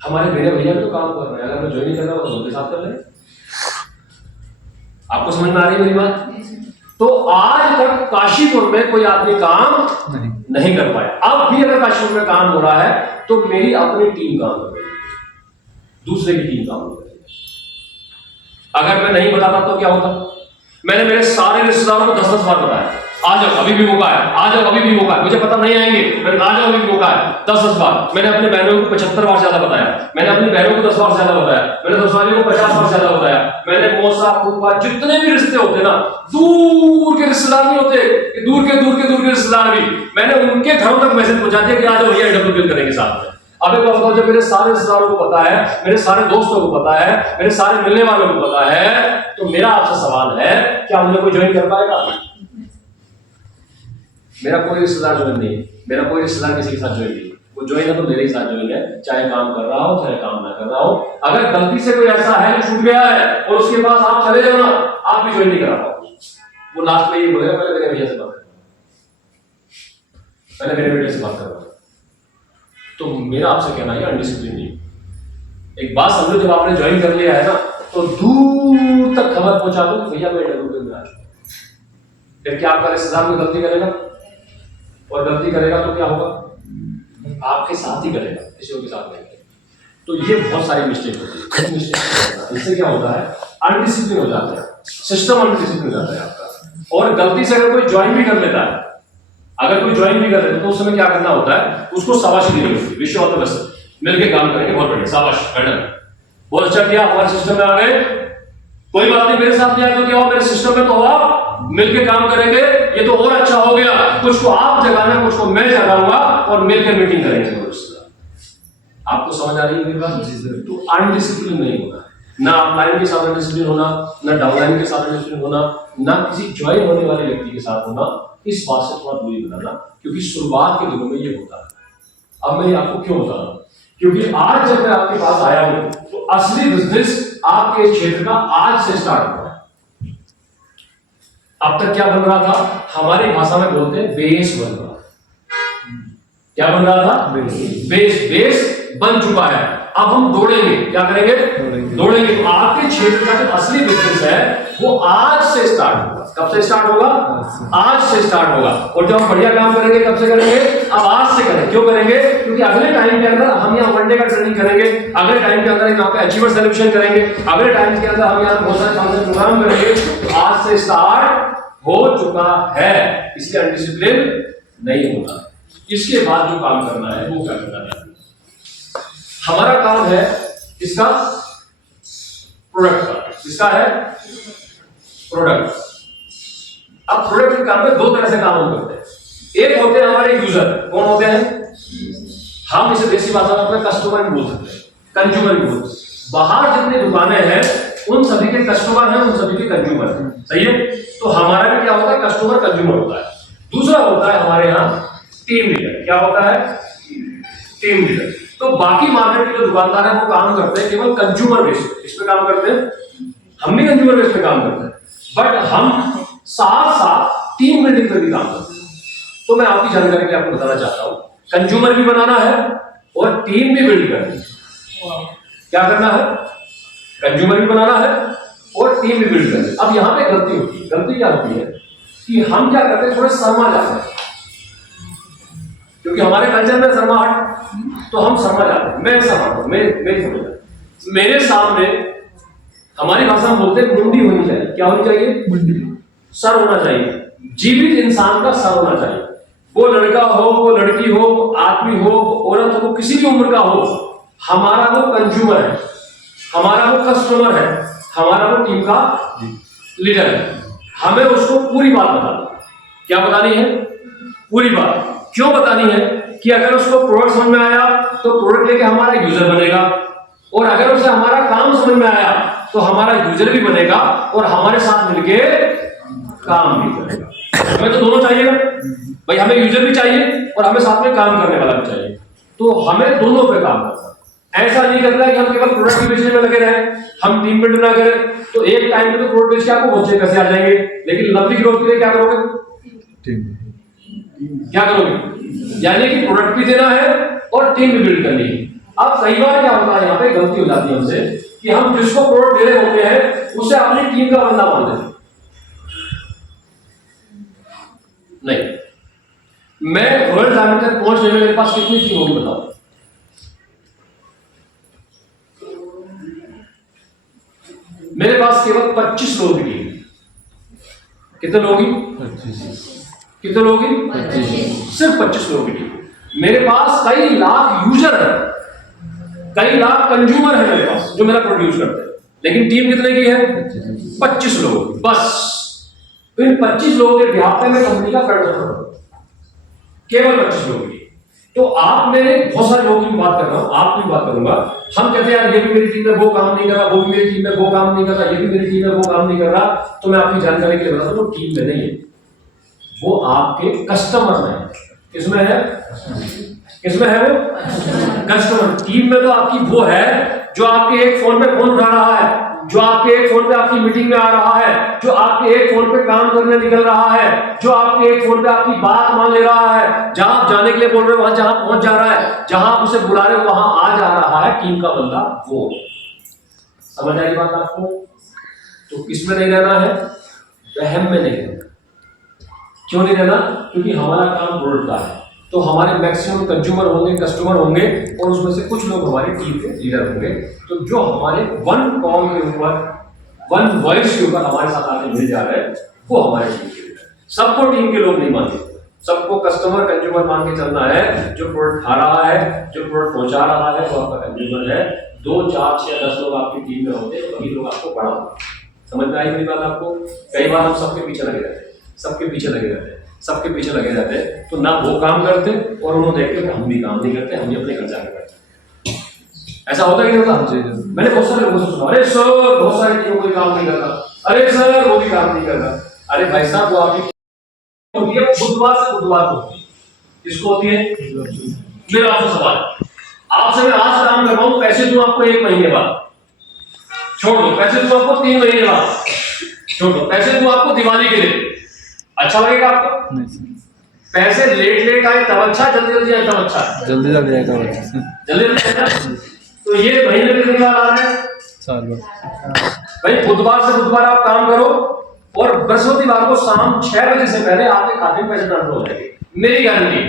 हमारे मेरे भैया तो काम कर रहे हैं, अगर मैं ज्वाइन नहीं करना तो उनके साथ कर लेंगे। आपको समझ में आ रही है मेरी बात? तो आज तक काशीपुर में कोई आदमी काम नहीं कर पाया। अब भी अगर काशीपुर में काम हो रहा है तो मेरी अपनी टीम काम कर रही है, दूसरे की टीम काम कर रही है। अगर मैं नहीं बताता तो क्या होता? मैंने मेरे सारे रिश्तेदारों को 10-10 बार बताया, आ जाओ अभी भी मौका है, आ जाओ अभी भी मौका है, मुझे पता नहीं आएंगे, मैंने आ जाओ अभी भी मौका है, 10-10 बार। मैंने अपने बहनों को 75 बार ज्यादा बताया, मैंने अपनी बहनों को 10 बार ज्यादा बताया, मैंने ससुरालियों को 50 बार ज्यादा बताया, मैंने मौसा फूफा जितने भी रिश्ते होते ना, दूर के रिश्तेदार नहीं होते, दूर के रिश्तेदार भी, मैंने उनके घरों तक मैसेज पहुंचा दिया कि आ जाओ भैया AWPL करेंगे साथ में। अब एक बात बताओ, जब मेरे सारे रिश्तेदारों को पता है, मेरे सारे दोस्तों को पता है, मेरे सारे मिलने वालों को पता है, तो मेरा आपसे सवाल है, क्या उन्हें कोई ज्वाइन कर पाएगा? मेरा कोई रिश्तेदार ज्वाइन नहीं, मेरा कोई रिश्तेदार किसी के साथ ज्वाइन नहीं, वो ज्वाइन है तो मेरे ही साथ ज्वाइन है, चाहे काम कर रहा हो चाहे काम ना कर रहा हो। अगर गलती से कोई ऐसा है जो छूट गया है और उसके पास आप चले जाना, आप भी ज्वाइन नहीं करा पाओगे। वो लास्ट में ये बोलेगा पहले मेरे भैया से बात करना, पहले मेरे बेटे से बात करना। तो मेरा आपसे कहना है अनडिसिप्लिन नहीं। एक बात समझो, जब आपने ज्वाइन कर लिया है ना तो दूर तक खबर पहुंचा दो कि भैया मैं AWPL में आ चुका हूं। फिर क्या आपका रिश्तेदार कोई गलती करेगा, और गलती करेगा तो क्या होगा? आपके साथ ही करेगा, किसी और के साथ नहीं करेगा। तो ये बहुत सारी मिस्टेक होती है। इससे क्या होता है? अनडिसिप्लिन हो जाता है, सिस्टम अनडिसिप्लिन हो जाता है आपका। और गलती से अगर कोई ज्वाइन भी कर लेता है, अगर कोई ज्वाइन भी कर लेता है तो उस समय क्या करना होता है? उसको शाबाशी देनी होती है, विश ऑल द बेस्ट, मिलके काम करेंगे, बहुत बढ़िया, शाबाश, बहुत अच्छा किया, हमारे सिस्टम में आ गए। कोई बात नहीं, मेरे साथ नहीं आया तो क्या हो, मेरे सिस्टम में तो हो, मिलके काम करेंगे, ये तो और अच्छा हो गया। कुछ को आप जगाना, कुछ को मैं जगाऊंगा और मिलकर मीटिंग करेंगे। आपको समझ आ रही है मेरी बात? तो अनडिसिप्लिन नहीं होना, ना अपलाइन के साथ अनडिसिप्लिन होना, ना डाउनलाइन के साथ अनडिसिप्लिन होना, ना किसी ज्वाइन होने वाले व्यक्ति के साथ होना। इस बात से थोड़ा दूरी बनाना, क्योंकि शुरुआत के दिनों में ये होता है। अब मैं आपको क्यों बता रहा हूं? क्योंकि आज जब मैं आपके पास आया हूं तो असली बिजनेस आपके क्षेत्र का आज से स्टार्ट हुआ है। अब तक क्या बन रहा था? हमारी भाषा में बोलते हैं बेस बन रहा था। क्या बन रहा था? बेस बन चुका है। अब हम दौड़ेंगे, क्या करेंगे? दौड़ेंगे। तो आपके क्षेत्र का जो असली बिजनेस है वो आज से स्टार्ट होगा। कब से स्टार्ट होगा? आज से स्टार्ट होगा। और जो हम बढ़िया काम करेंगे कब से करेंगे? अब आज से करेंगे। क्यों करेंगे? क्योंकि अगले टाइम के अंदर हम यहाँ वन डे का ट्रेनिंग करेंगे, अगले टाइम के अंदर यहाँ पे अचीवर सेलिब्रेशन करेंगे, अगले टाइम के अंदर हम यहाँ बहुत सारे फंक्शन प्रोग्राम करेंगे। तो आज से स्टार्ट हो चुका है, इसलिए अनडिसिप्लिन नहीं होना। इसके बाद जो काम करना है वो क्या करना है? हमारा काम है इसका प्रोडक्ट का। इसका है प्रोडक्ट। अब प्रोडक्ट के काम में दो तरह से काम हम करते हैं। एक होते हैं हमारे यूजर। कौन होते हैं? हम इसे देसी भाषा में कस्टमर भी बोल सकते हैं, कंज्यूमर भी बोल सकते हैं। बाहर जितनी दुकानें हैं उन सभी के कस्टमर हैं, उन सभी के कंज्यूमर हैं, सही है। तो हमारा भी क्या होता है, कस्टमर कंज्यूमर होता है। दूसरा होता है हमारे यहाँ टीम लीडर। क्या होता है, टीम लीडर। तो बाकी मार्केट के जो दुकानदार हैं वो काम करते हैं केवल कंज्यूमर बेस पे, इस पे काम करते हैं, हम भी कंज्यूमर बेस पे काम करते हैं, बट हम साथ साथ टीम बिल्डिंग पे भी काम करते हैं। तो मैं आपकी जानकारी के लिए आपको बताना चाहता हूं, कंज्यूमर भी बनाना है और टीम भी बिल्ड करनी है। क्या करना है, कंज्यूमर भी बनाना है और टीम भी बिल्ड करनी है। अब यहां पे गलती होती है, गलती क्या होती है कि हम क्या करते हैं, थोड़े शर्मा जाते हैं, क्योंकि हमारे कल्चर में शर्माहट, तो हम शर्मा जाते हैं। मैं शर्मा, मैं समझ, मेरे सामने हमारी भाषा में बोलते हैं मुंडी होनी चाहिए। क्या होनी चाहिए, मुंडी, सर होना चाहिए, जीवित इंसान का सर होना चाहिए। वो लड़का हो, वो लड़की हो, आदमी हो, औरत हो, किसी भी उम्र का हो, हमारा वो कंज्यूमर है, हमारा वो कस्टमर है, हमारा वो टीम का लीडर है। हमें उसको पूरी बात बतानी है। क्या बतानी है, पूरी बात। क्यों बतानी है कि अगर उसको प्रोडक्ट समझ में आया तो प्रोडक्ट लेके हमारा यूजर बनेगा, और अगर उसे हमारा काम समझ में आया तो हमारा यूजर भी बनेगा और हमारे साथ मिलके काम भी करेगा। हमें तो दोनों चाहिए ना भाई, हमें यूजर भी चाहिए और हमें साथ में काम करने वाला भी चाहिए। तो हमें दोनों पे काम करना है। ऐसा नहीं करना कि हम केवल प्रोडक्ट ही बेचने में लगे रहें, हम टीम बिल्ड ना करें, तो एक टाइम पे तो प्रोडक्ट बेच के आपको बहुत से पैसे आ जाएंगे, लेकिन लंबी ग्रोथ के लिए क्या करोगे, क्या करोगे, यानी कि प्रोडक्ट भी देना है और टीम भी बिल्ड करनी है। अब कई बार क्या होता है, यहाँ पे गलती हो जाती है हमसे कि हम जिसको प्रोडक्ट दे रहे होते हैं उसे अपनी टीम का बंदा मान लेते हैं। नहीं, मैं वर्ल्ड डायमंड तक पहुंचने में मेरे पास कितनी टीम होगी बताओ, मेरे पास केवल 25 लोगों की टीम। कितने लोग, कितने लोग, सिर्फ 25 लोगों की टीम। मेरे पास कई लाख यूजर है, कई लाख कंज्यूमर है मेरे पास जो मेरा प्रोड्यूस करते हैं, लेकिन टीम कितने की है, 25 लोग बस। इन 25 लोगों के बिहाफ पे मैं कंपनी का फ्रंट रन करूं, केवल 25 लोगों की। तो आप, मेरे बहुत सारे लोगों की बात कर रहा हूं, आप की बात करूंगा। हम कहते हैं यार ये भी मेरी टीम में वो काम नहीं कर रहा, वो भी मेरी टीम में वो काम नहीं कर रहा, ये भी मेरी टीम में वो काम नहीं कर रहा। तो मैं आपकी जानकारी के लिए बता दूं, वो टीम में नहीं है, वो आपके कस्टमर में है। किसमें है, किसमें है, वो कस्टमर। टीम में तो आपकी वो है जो आपके एक फोन पे फोन उठा रहा है, जो आपके एक फोन पे आपकी मीटिंग में आ रहा है, जो आपके एक फोन पे काम करने निकल रहा है, जो आपके एक फोन पे आपकी बात मान ले रहा है, जहां आप जाने के लिए बोल रहे हो वहां जहां पहुंच जा रहा है, जहां आप उसे बुला रहे हो वहां आ जा रहा है। टीम का बंदा वो। समझ आई बात आपको? तो किसमें नहीं रहना है, वहम में नहीं रहना। क्यों नहीं रहना, क्योंकि हमारा काम प्रोडक्ट का है। तो हमारे मैक्सिमम कंज्यूमर होंगे, कस्टमर होंगे, और उसमें से कुछ लोग हमारे टीम के लीडर होंगे। तो जो हमारे वन कॉल के ऊपर, वन वॉइस के ऊपर हमारे साथ आके मिल जा रहे हैं, वो हमारे टीम के लीडर। सबको टीम के लोग नहीं मानते, सबको कस्टमर कंज्यूमर मान के चलना है। जो प्रोडक्ट खा रहा है, जो प्रोडक्ट पहुंचा रहा है, वो आपका कंज्यूमर है। 2, 4, 6, 10 लोग आपकी टीम में होते हैं, तो वही लोग आपको बड़ा होते। समझ में आई मेरी बात आपको? कई बार हम सबके पीछे लगे रहते हैं, सबके पीछे लगे रहते हैं, सबके पीछे लगे रहते हैं, तो ना वो काम करते और उन्होंने देखते कि हम भी काम नहीं करते, हम भी अपने घर जाके बैठते। ऐसा होता कि नहीं होता? मैंने बहुत सारे लोगों से सुना, अरे सर बहुत सारी टीमों कोई काम नहीं करता, अरे सर वो भी काम नहीं करता। अरे भाई साहब, वो आपकी होती है बुधवार से बुधवार को होती है। किसको होती है? मेरा आपसे सवाल, आपसे मैं आज काम कर रहा हूँ, पैसे दूं आपको 1 महीने बाद, छोड़ दो, पैसे दूं आपको 3 महीने बाद, छोड़ दो, पैसे दूं आपको दिवाली के लिए, अच्छा लगेगा आपको? पैसे लेट आए तब अच्छा, जल्दी आए तब अच्छा? जल्दी आए तब अच्छा। जल्दी। तो ये महीने में कितनी बार आ रहा है? साल भर। भाई बुधवार से बुधवार आप काम करो और बृहस्पतिवार को शाम 6 बजे से पहले आपके खाते में पैसे ट्रांसफर हो जाएंगे, मेरी गारंटी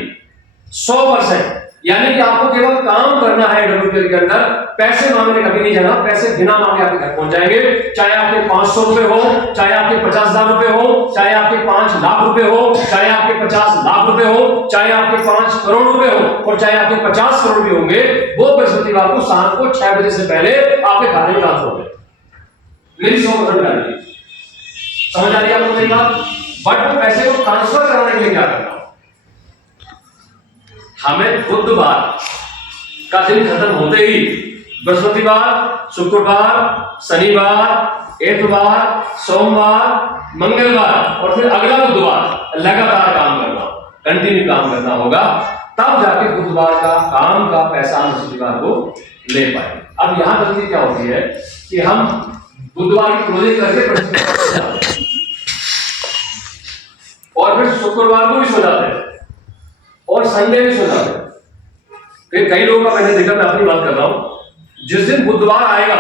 100%। यानी कि आपको केवल काम करना है WPL के अंदर, पैसे मांगने कभी नहीं जाना। पैसे बिना मांगे आपके घर पहुंच जाएंगे, चाहे आपके 500 रुपए हो, चाहे आपके 50,000 रुपए हो, चाहे आपके 5 लाख रुपए हो, चाहे आपके 50 लाख रुपए हो, चाहे आपके 5 करोड़ रुपए हो, और चाहे आपके 50 करोड़ भी होंगे, वो बृहस्पतिवार को शाम को 6 बजे से पहले आपके खाते में ट्रांसफर हो जाए। मेरी 100% गारंटी। समझ आ रही है आपको मेरी बात? बट पैसे को ट्रांसफर कराने के लिए क्या करना, हमें बुधवार का दिन खत्म होते ही बृहस्पतिवार शुक्रवार, शनिवार, इतवार, सोमवार, मंगलवार और फिर अगला बुधवार लगातार काम करना, कंटिन्यू काम करना होगा, तब जाके बुधवार का काम का पैसा हम शुक्रवार को ले पाएंगे। अब यहाँ गलती क्या होती है कि हम बुधवार की क्लोजिंग करके बृहस्पतिवार और फिर शुक्रवार को भी सो जाते हैं और संडे भी सो जाते हैं। फिर कई लोगों का मैंने देखा, मैं अपनी बात कर रहा हूं, जिस दिन बुधवार आएगा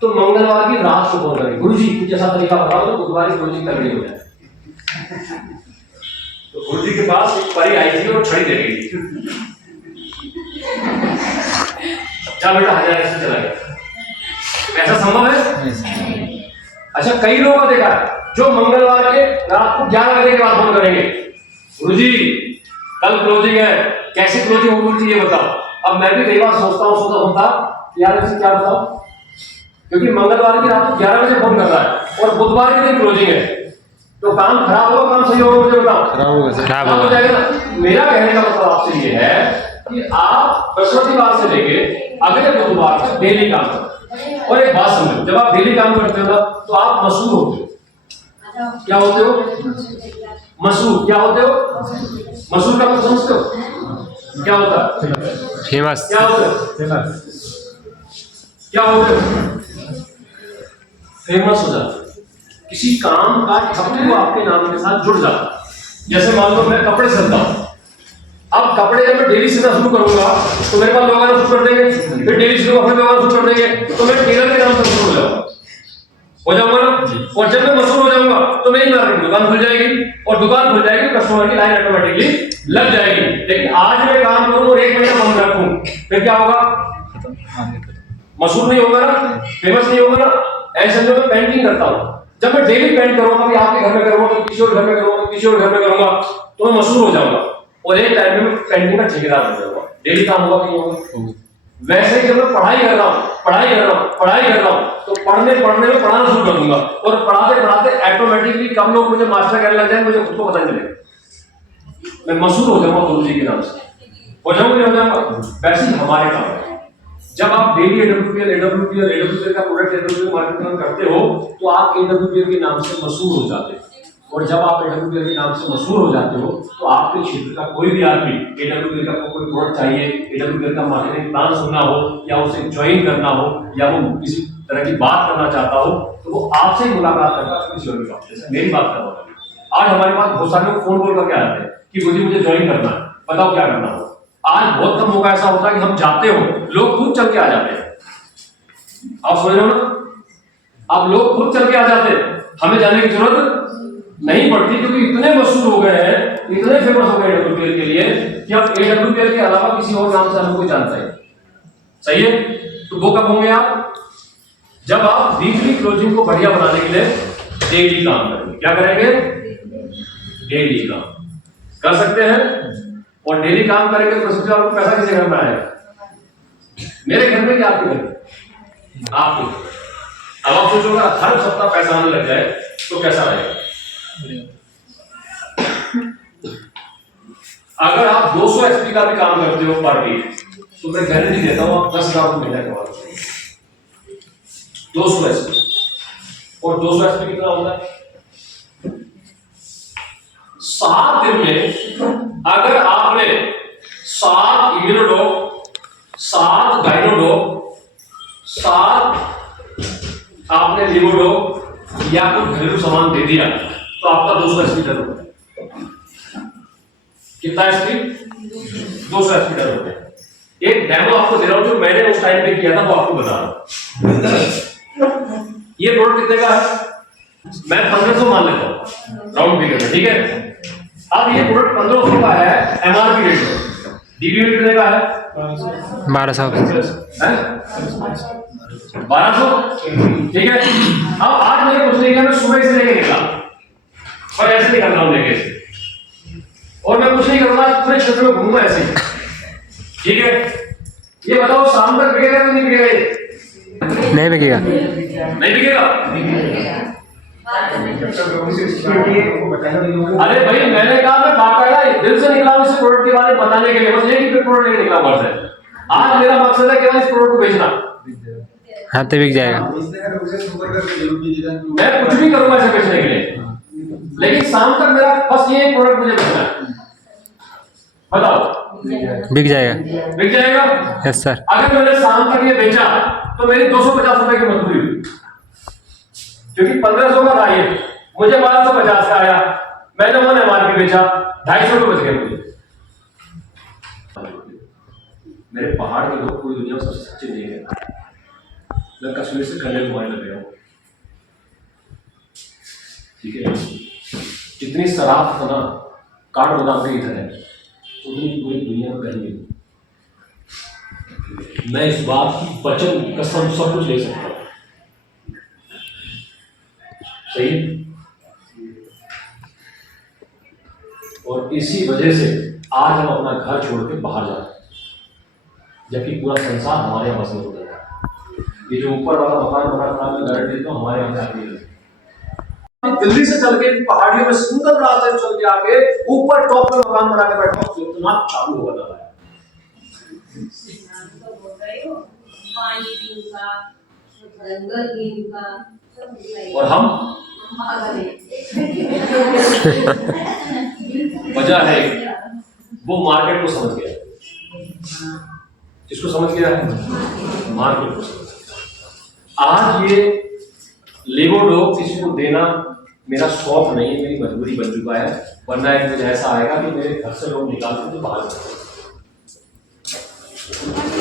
तो मंगलवार की रात को फोन करेंगे, गुरु जी कुछ ऐसा तरीका बताओ तो बुधवार की क्लोजिंग करनी हो जाए। तो गुरु जी के पास एक परी आई थी और छड़ी दे गई थी, जा बेटा 1000 ऐसे चला गया। ऐसा संभव है? अच्छा, कई लोगों को देखा है जो मंगलवार के रात को 11 बजे के बाद फोन करेंगे, गुरु जी कल क्लोजिंग है, कैसी क्लोजिंग होगी गुरु जी ये बताओ। अब मैं भी कई बार सोचता हूँ यार इसे क्या बताओ, क्योंकि मंगलवार की रात को 11 बजे फोन कर रहा है और बुधवार के दिन क्लोजिंग है, तो काम खराब होगा काम सही होगा, मुझे बताओ। खराब हो जाएगा ना। मेरा कहने का मतलब आपसे ये है कि आप बृहस्पतिवार से लेके अगले बुधवार तक डेली काम करो। और एक बात समझो, जब आप डेली काम करते हो ना तो आप मशहूर होते हो। क्या होते हो? मशहूर। क्या होते हो? मशहूर का मतलब समझते हो क्या होता है? फेमस। क्या होता है? क्या होते हो? फेमस हो जाते। किसी काम का ठप्पू आपके नाम के साथ जुड़ जाता। जैसे मान लो मैं कपड़े सिलता हूं, अब कपड़े जब मैं डेली सिलना शुरू करूंगा तो मेरे पास लोग आना शुरू कर देंगे, फिर डेली सिलूंगा फिर लोग आना शुरू कर देंगे, तो मैं टेलर के नाम से शुरू हो जाऊंगा ना। और जब मैं मशहूर हो जाऊंगा तो मेरी मार्केट दुकान खुल जाएगी और दुकान खुल जाएगी, कस्टमर की लाइन ऑटोमेटिकली लग जाएगी। लेकिन आज मैं काम करूं और 1 महीना बंद रखूं, फिर क्या होगा? मशहूर नहीं होगा ना, फेमस नहीं होगा ना। ऐसे जो मैं पेंटिंग करता हूं, जब मैं डेली पेंट करूंगा, कभी आपके घर में करूंगा, कभी किसी और घर में करूंगा, किसी और घर में करूंगा, तो मैं मशहूर हो जाऊंगा और एक टाइम में पेंटिंग का ठेकेदार बन जाऊंगा। डेली काम होगा कि नहीं होगा? वैसे ही जब मैं पढ़ाई कर रहा हूं तो पढ़ने में पढ़ाना शुरू कर दूंगा और पढ़ाते पढ़ाते ऑटोमेटिकली कम लोग मुझे मास्टर कहने लग जाएंगे, मुझे खुद को पता नहीं चलेगा, मैं मशहूर हो जाऊंगा गुरु जी के नाम से। हो जाऊंगा। वैसे ही हमारे काम है, जब आप डेली एडब्ल्यूपीएल का प्रोडक्ट एडब्ल्यूपीएल मार्केटिंग करते हो तो आप एडब्ल्यूपीएल के नाम से मशहूर हो जाते हो। और जब आप एडब्ल्यूपीएल के नाम से मशहूर हो जाते हो तो आपके क्षेत्र का कोई भी आदमी एडब्ल्यूपीएल का कोई प्रोडक्ट चाहिए, एडब्ल्यूपीएल का मार्केटिंग प्लान सुनना हो या उसे ज्वाइन करना हो या वो किसी तरह की बात करना चाहता हो तो वो आपसे मुलाकात करता है किसी और के साथ। जैसे मेरी बात कर रहा हूँ, आज हमारे पास बहुत सारे लोग फोन कॉल करके आते हैं कि मुझे ज्वाइन करना है, बताओ क्या करना हो। आज बहुत कम मौका ऐसा होता है कि हम जाते हो, लोग खुद चल के आ जाते हैं। आप समझ रहे हो ना? आप लोग खुद चल के आ जाते हैं, हमें जाने की जरूरत नहीं पड़ती, क्योंकि इतने मशहूर हो गए हैं, इतने फेमस हो गए एडब्ल्यूपीएल के लिए कि अब एडब्ल्यूपीएल के अलावा किसी और नाम से हमें कोई जानता है। सही है? तो वो कब होंगे आप? जब आप वीकली क्लोजिंग को बढ़िया बनाने के लिए डेली काम करेंगे। क्या करेंगे? डेली काम कर सकते हैं। और डेली काम करेंगे तो सबसे आपको पैसा किसी घर में आएगा? मेरे घर में क्या आपके घर में? आपके। अब आप सोचोगे हर सप्ताह पैसा आने लग जाए तो कैसा रहेगा? अगर आप 200 एसपी का भी काम करते हो पर वीक तो मैं गारंटी देता हूं आप 10,000 रुपये महीने कमाओगे। 200 एसपी। और 200 एसपी कितना होता है? 7 दिन में अगर आपने 7 इम्यूनोडॉग, 7 गाइनोडॉग, 7 आपने लिवोडॉग या कोई घरेलू सामान दे दिया तो आपका 200 एसपी डर होता है। कितना एसपी? 200 एसपी डर होता है। एक डेमो आपको दे रहा हूं जो मैंने उस टाइम पे किया था, वो आपको बता रहा हूं। ये प्रोडक्ट कितने का है? मैं 1500 मान लेता हूं राउंड फिगर में, ठीक है? अब ये प्रोडक्ट 1500 का है एमआरपी रेट में, डीबी रेट कितने का है? 1200 है 1200, ठीक है? अब आज मैंने कुछ नहीं किया, मैं सुबह से लेके निकला और ऐसे निकल रहा हूं लेके, और मैं कुछ नहीं करूंगा, पूरे क्षेत्र में घूमूंगा ऐसे ही, ठीक है? ये बताओ शाम तक बिकेगा कि नहीं बिकेगा? नहीं बिकेगा। नहीं बिकेगा? अरे भाई मैंने कहा मैं बाकायदा दिल से निकला हूं इस प्रोडक्ट के बारे में बताने के लिए, बस एक ही प्रोडक्ट लेके निकला हुआ है। आज मेरा मकसद है कि इस प्रोडक्ट को बेचना। हाँ तो बिक जाएगा। मैं कुछ भी करूंगा इसे बेचने के लिए, लेकिन शाम तक मेरा बस ये प्रोडक्ट मुझे बेचना है। बताओ, बिक जाएगा। बिक जाएगा? Yes sir. अगर मैंने शाम तक ये बेचा तो मेरी 250 रुपए की मजदूरी हुई, क्योंकि 1500 का था ये, मुझे 1250 का आया, मैंने वन MRP बेचा, 250 रुपए बच गए मुझे। मेरे पहाड़ के लोग पूरी दुनिया में सबसे सच्चे नहीं है। मैं कश्मीर से कन्याकुमारी लग गया हूँ, ठीक है? जितनी शराब खाना काठ गोदाम के इधर है, उतनी पूरी दुनिया में कहीं नहीं। मैं इस बात की वचन कसम सब कुछ ले सकता हूँ, सही? और इसी वजह से आज हम अपना घर छोड़ के बाहर जाते हैं, जबकि पूरा संसार हमारे यहाँ बस में होता है। ये जो ऊपर वाला मकान बना था, मैं गारंटी देता हूँ हमारे यहाँ आगे दिल्ली से चल के पहाड़ियों में सुंदर रास्ते चल के आके ऊपर टॉप पे मकान बना के बैठा हूँ, इतना चालू हो रहा है। और हम वजह है वो मार्केट को समझ गया। किसको समझ गया? मार्केट को समझ गया। आज ये लेगो डॉग किसी को देना मेरा शौक नहीं है, मेरी मजबूरी बन चुका है, वरना एक दिन ऐसा आएगा कि मेरे घर से लोग निकाल के बाहर जाएंगे।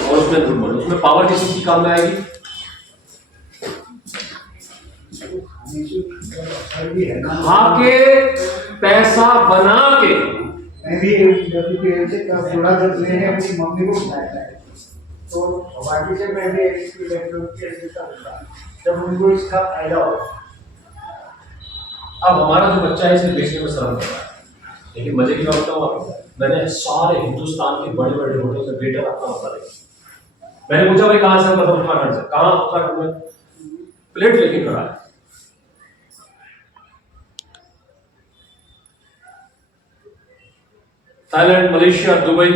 और उसमें पावर किसी की काम में आएगी? खा के पैसा बना के। मैं भी थोड़ा जब मैंने अपनी मम्मी को बताया है, तो बाकी से मैं भी जब उनको इसका फायदा हो। अब हमारा जो बच्चा है इसे बेचने में शर्म कर रहा है, लेकिन मजे की बात बताऊं आपको, मैंने सारे हिंदुस्तान के बड़े बड़े होटल से वेटर आपका मसला देखा। मैंने पूछा भाई कहाँ से? मतलब उत्तराखंड से। कहाँ? उत्तराखंड में। प्लेट लेके खड़ा है। Thailand, Malaysia, Dubai,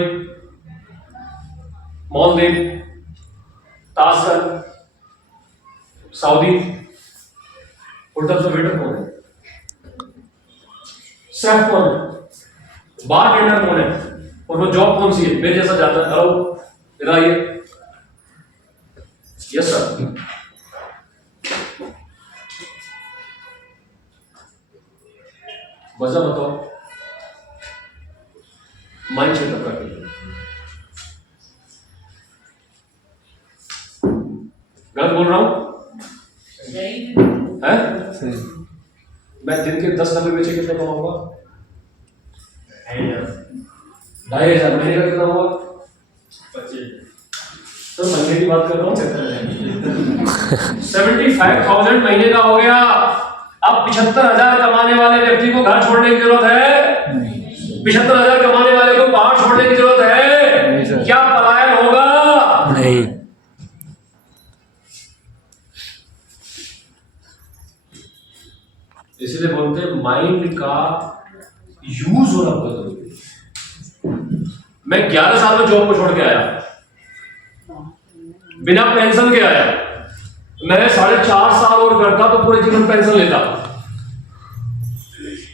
Maldives, Tashkent, Saudi hotel से वेटर कौन है? शेफ कौन है? बार टेंडर कौन है? और वो जॉब कौन सी है? मेरे जैसा जाता है, हेलो इधर आइए, यस सर। वजह बताओ, माइंड सेटअप करके। गलत बोल रहा हूं? है? मैं दिन के 10 डब्बे बेचे कितना कमाऊंगा? 2,500। महीने का कितना होगा? 25। तो महीने की बात कर रहा हूँ। 75,000 महीने का हो गया। अब 75,000 कमाने वाले व्यक्ति को घर छोड़ने की जरूरत है? 75,000 कमाने वाले को पहाड़ छोड़ने की जरूरत है? क्या पलायन होगा? नहीं। इसलिए बोलते हैं माइंड का यूज होना बहुत जरूरी है। मैं 11 साल में जॉब को छोड़ के आया, बिना पेंशन के आया। मैं 4.5 साल और करता तो पूरे जीवन पेंशन लेता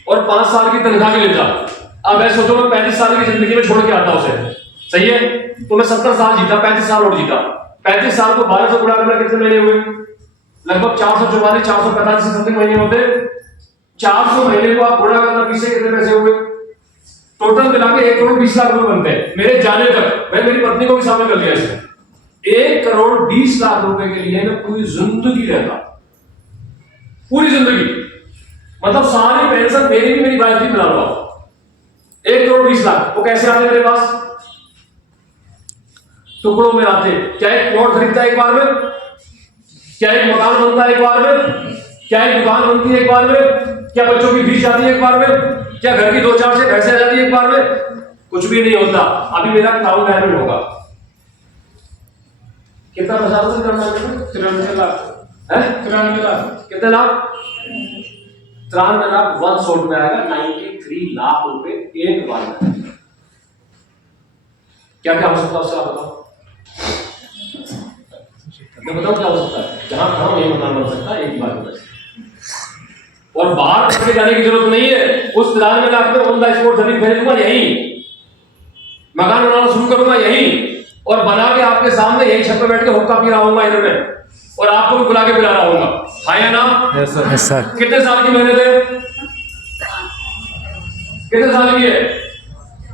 और 5 साल की तनख्वाह भी लेता। अब मैं सोचो मैं 35 साल की जिंदगी में छोड़ के आता उसे, सही है? तो मैं 70 साल जीता, 35 साल और जीता। 35 साल को 12 से गुणा करना कितने महीने हुए? लगभग 444, 445 समथिंग महीने होते। 400 महीने को आप गुणा करना, पीछे कितने पैसे हुए? टोटल मिला के 1,20,00,000 रुपए बनते हैं मेरे जाने तक। मैं मेरी पत्नी को भी शामिल कर लिया इसमें। 1,20,00,000 रुपए के लिए मैं पूरी जिंदगी रहता, पूरी जिंदगी। मतलब सारी पेंशन मेरी भी, मेरी वाइफ भी मिला लो। 1,20,00,000 वो कैसे आते मेरे पास? टुकड़ों में आते। क्या एक प्लॉट खरीदता एक बार में? क्या एक मकान बनता एक बार में? क्या एक दुकान बनती है एक बार में? क्या बच्चों की फीस जाती है एक बार में? क्या घर की 2-4 से भैंसे आ जाती है एक बार में? कुछ भी नहीं होता। अभी मेरा क्राउन डायमंड होगा, कितना पैसा होता है? 93 लाख है। 93 लाख। कितने लाख? 93 लाख 1 शॉट में आएगा। 93 लाख रुपए एक बार में। क्या क्या हो सकता है उससे आप बताओ? मैं बताऊँ क्या हो सकता है? जहाँ खड़ा हूँ यही मकान बन सकता है, एक ही बात बता। और बाहर करके जाने की जरूरत नहीं है। उस मैदान में लाकर ऑन द स्पॉट जमीन खरीद दूंगा, यहीं मकान बनाना शुरू करूंगा, यहीं, और बना के आपके सामने यही छत पे बैठ के हुक्का पी रहा हूँ इधर में, और आपको भी बुला के पिला रहा हूँ। हाँ या ना? Yes sir. कितने साल की मेहनत है? कितने साल की है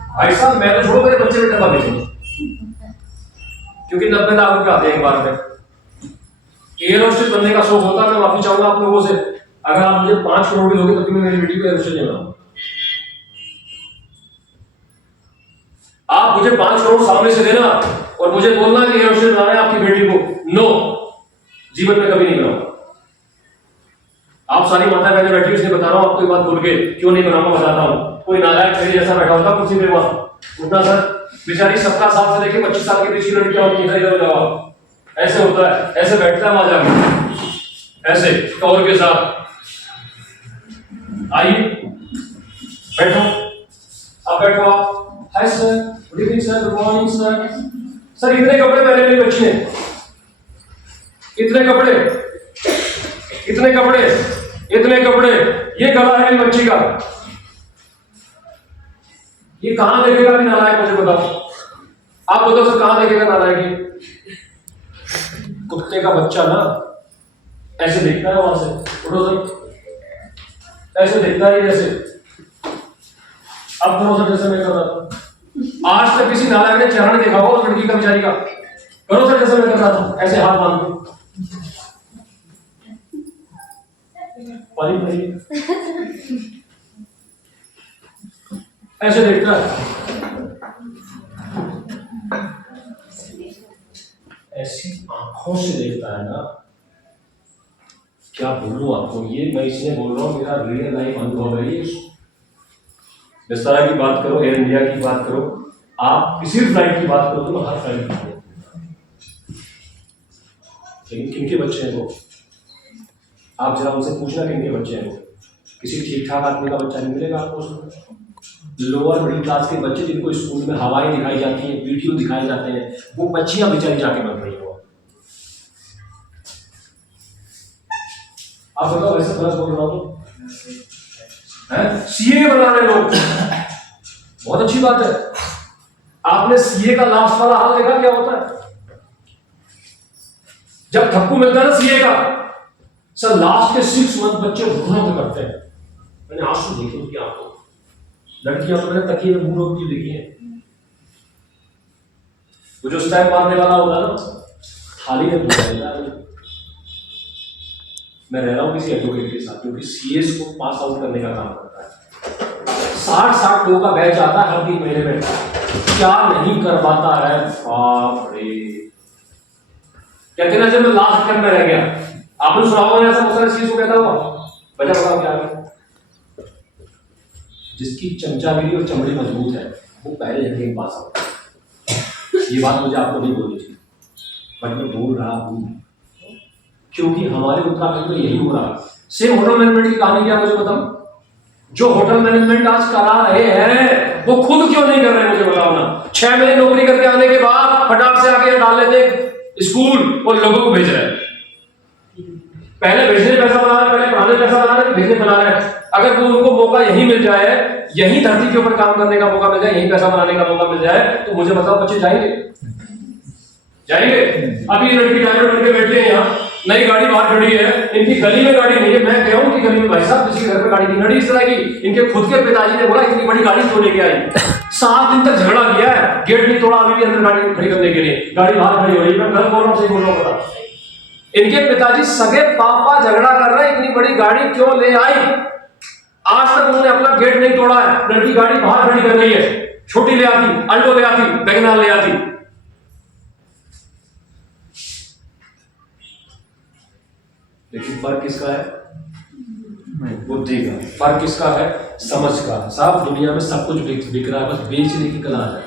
भाई साहब? मैं तो छोड़ो, मेरे बच्चे भी डब्बा बेचेंगे, क्योंकि 90 लाख रुपए आते हैं एक बार में। एयर होस्टेस बनने का शौक होता है। मैं माफी चाहूंगा आप लोगों से, अगर आप मुझे 5 करोड़ भी दोगे तो मैं मेरी बेटी को एयर होस्टेस देना। आप मुझे 5 करोड़ सामने से देना और मुझे बोलना कि एयर होस्टेस बनाना है आपकी बेटी को, नो, जीवन में कभी नहीं बनाऊंगा। आप सारी माता बहनें बैठी, इसलिए बता रहा हूं आपको, एक बात बोल के क्यों नहीं बनाऊंगा बताता हूं। कोई नालायक मेरे जैसा बैठा होता कुर्सी पे, वहां उठना सर, बेचारी 17 साल से लेकर 25 साल की पिछली लड़कियां होती हैं, इधर जाओ, ऐसे होता है, ऐसे बैठता है वहां जाकर, ऐसे कवर के साथ। आइए बैठो, आप बैठो। आप hi sir, good evening sir, good morning sir. Sir इतने कपड़े पहने मेरी बच्ची ने, इतने कपड़े, इतने कपड़े, इतने कपड़े, ये गला है मेरी बच्ची का। ये कहां देखेगा भी नालायक, मुझे बताओ। आप बताओ सर, कहां देखेगा नालायक? कुत्ते का बच्चा ना ऐसे देखता है वहां से, उठो सर, ऐसे देखता है जैसे। अब करो सर जैसे मैं कर रहा था। आज तक किसी नालायक ने चेहरा नहीं देखा होगा उस लड़की का, बेचारी का। करो सर जैसे मैं कर रहा था, ऐसे हाथ बांध के, पानी भरिए, ऐसे देखता है, ऐसी आंखों से देखता है ना, क्या बोलूं आपको। ये मैं इसलिए बोल रहा हूं, मेरा रियल लाइफ अनुभव है ये। जिस तरह की बात करो, एयर इंडिया की बात करो, आप किसी भी फ्लाइट की बात करो तो मैं हर फ्लाइट की, लेकिन किनके बच्चे हैं वो? आप जरा उनसे पूछना किनके बच्चे हैं वो। किसी ठीक ठाक आदमी का बच्चा नहीं मिलेगा आपको। लोअर मिडिल क्लास के बच्चे जिनको स्कूल में हवाएं दिखाई जाती हैं, वीडियो दिखाए जाते हैं, वो बच्चियां बेचारी जाके बन रही हो। आप बताओ, ऐसे गलत बोल रहा हूं? सीए बना रहे लोग, बहुत अच्छी बात है। आपने सीए का लास्ट वाला हाल देखा क्या होता है? जब ठप्पू मिलता है ना सीए का, सर लास्ट के 6 मंथ बच्चे रोना तो करते हैं। मैंने आंसू देखे उनकी आंखों, लड़कियां तो मैंने तकिए में मुंह रोक के देखी है। वो जो स्टैम्प मारने वाला होगा ना, थाली में पूछ लेता है। मैं रह रहा हूं किसी एडवोकेट के साथ, क्योंकि सीएस को पास आउट करने का काम करता है। 60 लोगों का बैच आता है हर 3 महीने में, क्या नहीं कर पाता है, बाप रे। कहते ना जब मैं लास्ट टर्म में रह गया, आपने सुना होगा ऐसा, बहुत सारे सीएस को कहता हुआ, वजह बताओ क्या है? जिसकी चमचागिरी और चमड़ी मजबूत है वो पहले जगह पास आउट। ये बात मुझे आपको नहीं बोलनी चाहिए, बट मैं बोल रहा हूं क्योंकि हमारे उत्तराखंड में यही हो रहा है। सेम होटल मैनेजमेंट की कहानी क्या मुझे बताओ। जो होटल मैनेजमेंट आज करा रहे हैं वो खुद क्यों नहीं कर रहे, मुझे बताओ ना। 6 महीने नौकरी करके आने के बाद फटाक से आके डाल लेते स्कूल और लोगों को भेज रहे हैं। पहले भेजने पैसा बना रहे, पहले पढ़ाने पैसा बना रहे, भेजने बना रहे हैं। अगर वो उनको मौका यही मिल जाए, यही धरती के ऊपर काम करने का मौका मिल जाए, यही पैसा बनाने का मौका मिल जाए, तो मुझे बताओ बच्चे जाएंगे? जाएंगे? अभी लड़की ड्राइवर बन के बैठे हैं यहाँ, नई गाड़ी बाहर खड़ी है, इनकी गली में गाड़ी नहीं है। मैं कह रहा हूं कि गली में भाई साहब किसी घर में गाड़ी नहीं खड़ी इस तरह की। इनके खुद के पिताजी ने बोला इतनी बड़ी गाड़ी क्यों लेके आई? 7 दिन तक झगड़ा किया है, गेट नहीं तोड़ा, अभी भी अंदर गाड़ी खड़ी करने के लिए। गाड़ी बाहर खड़ी हो रही है, मैं गलत बोल रहा हूं, सही बोल रहा हूं बता। इनके पिताजी सगे पापा झगड़ा कर रहे हैं, इतनी बड़ी गाड़ी क्यों ले आई? आज तक उन्होंने अपना गेट नहीं तोड़ा है, लड़की गाड़ी बाहर खड़ी कर रही है। छोटी ले आती, अल्टो ले आती, वैगनआर ले आती। लेकिन फर्क किसका है? बुद्धि का। फर्क किसका है? समझ का। साहब दुनिया में सब कुछ बिक रहा है, बस बेचने की कला है।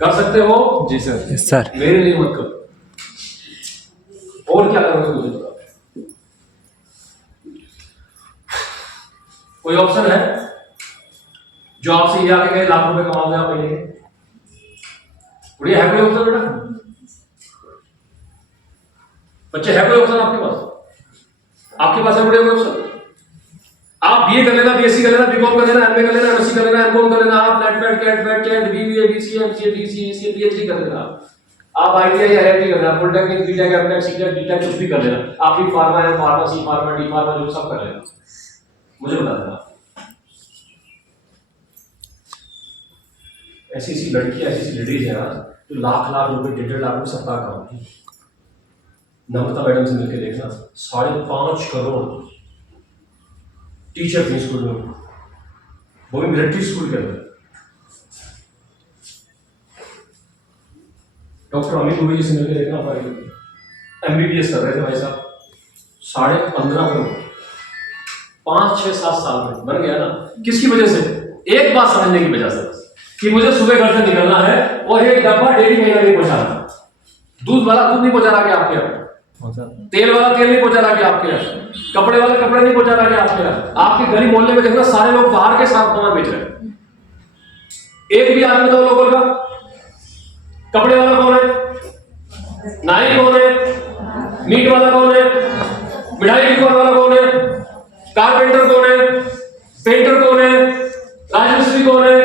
कर सकते हो? जी सर। Yes sir. मेरे लिए मत करो। और क्या करोगे मुझे बताओ। कोई ऑप्शन है जो आपसे ये आके कहे लाख रुपए कमाओगे आप महीने के? बढ़िया है कोई ऑप्शन बेटा? बच्चे है कोई ऑप्शन आपके पास? आपके पास है कोई ऑप्शन? आप बीए कर लेना, बीएससी कर लेना, बीकॉम कर लेना, एमए कर लेना, एमएससी कर लेना, एमकॉम कर लेना, आप नेट वेट कैट वेट CAT BBA BCA MCA DCA ACA PhD कर लेना, आप आईटीआई आईआईटी कर लेना, पॉलिटेक्निक बीटेक एमटेक सीटेक डीटेक कुछ भी कर लेना, आप भी फार्मा है, फार्मेसी फार्मा डी फार्मा जो सब कर लेना, मुझे बता देना। ऐसी ऐसी लड़कियां ऐसी ऐसी लेडीज है आज जो लाख लाख रुपए 1.5 लाख रुपए सप्ताह कमाती है। नम्रता मैडम से मिलकर देखना, 5.5 करोड़ टीचर थे स्कूल में, वो भी मिलिट्री स्कूल के अंदर। डॉक्टर अमित दुबे जी से मिलकर देखना, हमारे एमबीबीएस कर रहे थे भाई साहब, 15.5 करोड़ 5-6-7 साल में बन गया ना। किसकी वजह से? एक बात समझने की वजह से कि मुझे सुबह घर से निकलना है और एक डब्बा डेली कहीं नहीं पहुंचाना, दूध वाला दूध नहीं पहुंचा रहा क्या आपके यहाँ, तेल वाला तेल नहीं पहुंचा रहा क्या आपके यहाँ, कपड़े वाले कपड़े नहीं पहुंचा रहा क्या आपके यहाँ। आपके गली मोहल्ले में देखना सारे लोग बाहर के साथ सामान बेच रहे हैं, एक भी आदमी तो लोगों का कपड़े वाला कौन है, नाई कौन है, मीट वाला कौन है, मिठाई की दुकान वाला कौन है, कारपेंटर कौन है, पेंटर कौन है, राजमिस्त्री कौन है,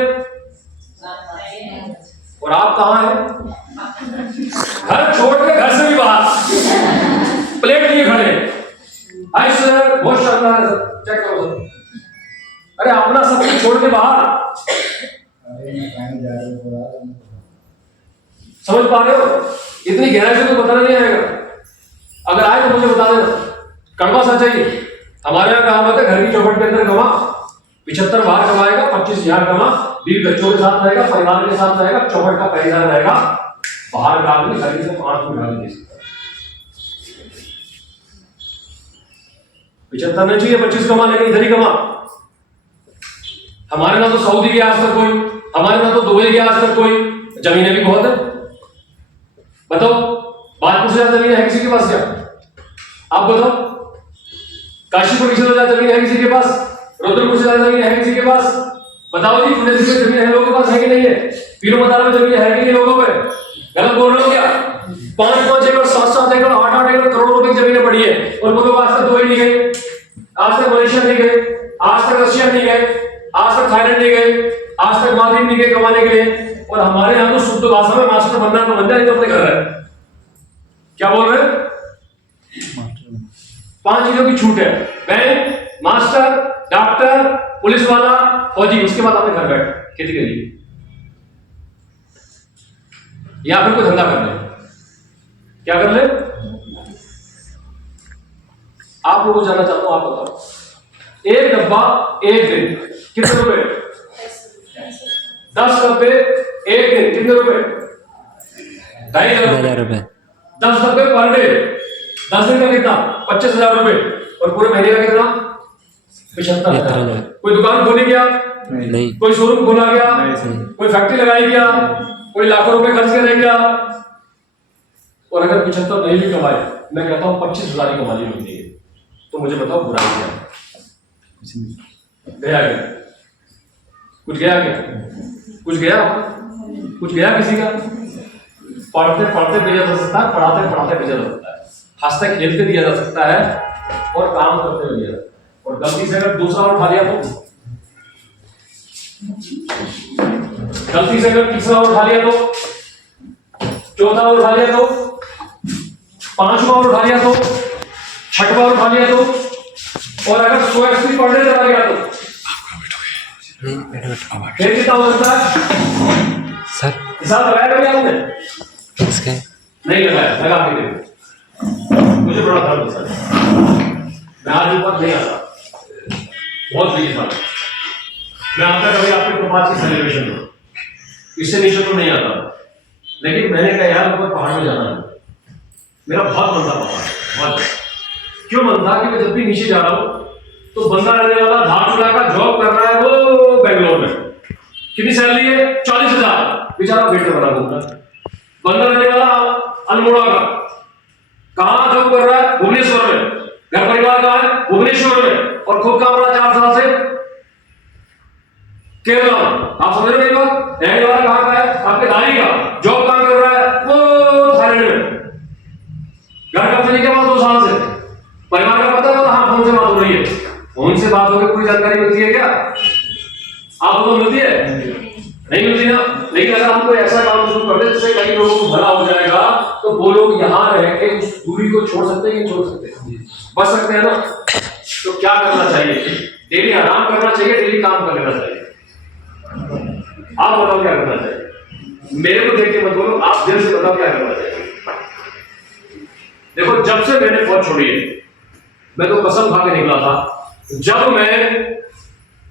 और आप कहां हैं? घर छोड़ के घर से भी बाहर प्लेट लिए खड़े। हाय सर, बहुत शानदार है सर, चेक करो सर। अरे अपना सब कुछ छोड़ के बाहर, समझ पा रहे हो? इतनी गहराई से तो बताना नहीं आएगा, अगर आए तो मुझे बता देना। कड़वा सा चाहिए। हमारे यहाँ कहावत है, घर की चौखट के अंदर कमा 75 बाहर कमाएगा, 25,000 कमा, बीवी बच्चों के साथ रहेगा, परिवार के साथ रहेगा, चौखट का पैसा रहेगा, बाहर का आदमी घर से 5 फुट डाल नहीं सकता। 75 नहीं चाहिए, 25 कमा, लेकिन इधर ही कमा। हमारे ना तो सऊदी गया आज तक कोई, हमारे ना तो दुबई गया आज तक कोई, जमीनें भी बहुत है। बताओ, बादपुर से ज्यादा जमीन है किसी के पास क्या? आप बताओ, काशीपुर से ज्यादा जमीन है किसी के पास? रुद्रपुर से ज्यादा जमीन है किसी के पास? बताओ जी, पुणे से जमीन है लोगों के पास, है कि नहीं है? पीरो मतारा में जमीन है कि नहीं लोगों पे? गलत बोल रहे हो क्या? 5-5 एकड़ 7-7 एकड़ 8-8 एकड़ करोड़ रुपए की जमीनें पड़ी है, और वो लोग आज तक दुबई नहीं गए, आज तक मलेशिया नहीं गए, आज तक रशिया नहीं गए, आज तक थाईलैंड नहीं गए, आज तक मालदीव नहीं गए कमाने के लिए। और हमारे यहाँ तो शुद्ध भाषा में मास्टर बनना तो बन जाए, तो अपने घर है। क्या बोल रहे हैं? 5 चीजों की छूट है, बैंक, मास्टर, डॉक्टर, पुलिस वाला, फौजी, उसके बाद अपने घर बैठ खेती करिए या फिर कोई धंधा कर ले। क्या कर ले? आप लोगों को जानना चाहता हूं, आप बताओ, एक डब्बा एक दिन कितने रुपए? 10 डब्बे एक दिन कितने रुपए? 2,500 रुपए। 10 डब्बे पर डे, 10 दिन का कितना? 25,000 रुपए, और पूरे महीने का कितना? 75,000। कोई दुकान खोली क्या? नहीं। कोई शोरूम खोला क्या? कोई फैक्ट्री लगाई क्या? कोई लाखों रुपए खर्च करे क्या? और अगर 75 नहीं भी कमाए, मैं कहता हूं 25,000 की कमाई मिलती है, तो मुझे बताओ बुराई क्या? गया क्या? कुछ गया क्या? कुछ गया? कुछ गया किसी का? पढ़ते पढ़ते भेजा जा सकता है, पढ़ाते पढ़ाते भेजा जा सकता है, हंसते खेलते दिया जा सकता है, और काम करते हुए दिया। और गलती से अगर दूसरा उठा लिया तो, गलती से अगर तीसरा उठा लिया तो, चौथा उठा लिया तो, 5वां उठा लिया तो, 6वां उठा लिया तो, और अगर 100 एक्सपी पढ़ने चला गया तो फिर कितना हो सकता है? सर हिसाब लगाया कभी आपने? इसके नहीं लगाया, लगा के देखो। मुझे बड़ा दर्द होता है, मैं आज ऊपर नहीं आता, बहुत बड़ी बात। मैं आता कभी आपके प्रभात की सेलिब्रेशन में, इससे नीचे तो नहीं आता, लेकिन मैंने कहा यार ऊपर पहाड़ में जाना है, मेरा बहुत मन था पहाड़, बहुत। क्यों मन था? कि मैं जब भी नीचे जा रहा हूं तो बंदा रहने वाला धारचूला का जॉब कर रहा है वो बेंगलोर में, कितनी सैलरी है? 40,000, बेचारा वेटर बना घूमता है। बंदा रहने वाला अल्मोड़ा का, कहां जॉब कर रहा है? भुवनेश्वर में, घर परिवार कहां है? भुवनेश्वर में, और खुद काम रहा 4 साल से केरला में। आप समझ रहे हैं बात? रहने वाला कहां का है? आपके दाई का, जॉब कहां कर रहा है? वो थाईलैंड में। घर का चले क्या बात जानकारी मिलती है क्या? आपको मिलती है? नहीं मिलती ना। लेकिन अगर हम कोई ऐसा काम शुरू कर दे जिससे कई लोगों को भला हो जाएगा, तो वो लोग यहाँ रह के उस दूरी को छोड़ सकते हैं कि नहीं छोड़ सकते? बच सकते हैं ना। तो क्या करना चाहिए? डेली आराम करना चाहिए, डेली काम कर लेना चाहिए। आप बताओ क्या करना चाहिए? मेरे को देख के मत बोलो, आप दिल से बताओ क्या करना चाहिए। देखो, जब से मैंने फौज छोड़ी है, मैं तो कसम खा के निकला था, जब मैं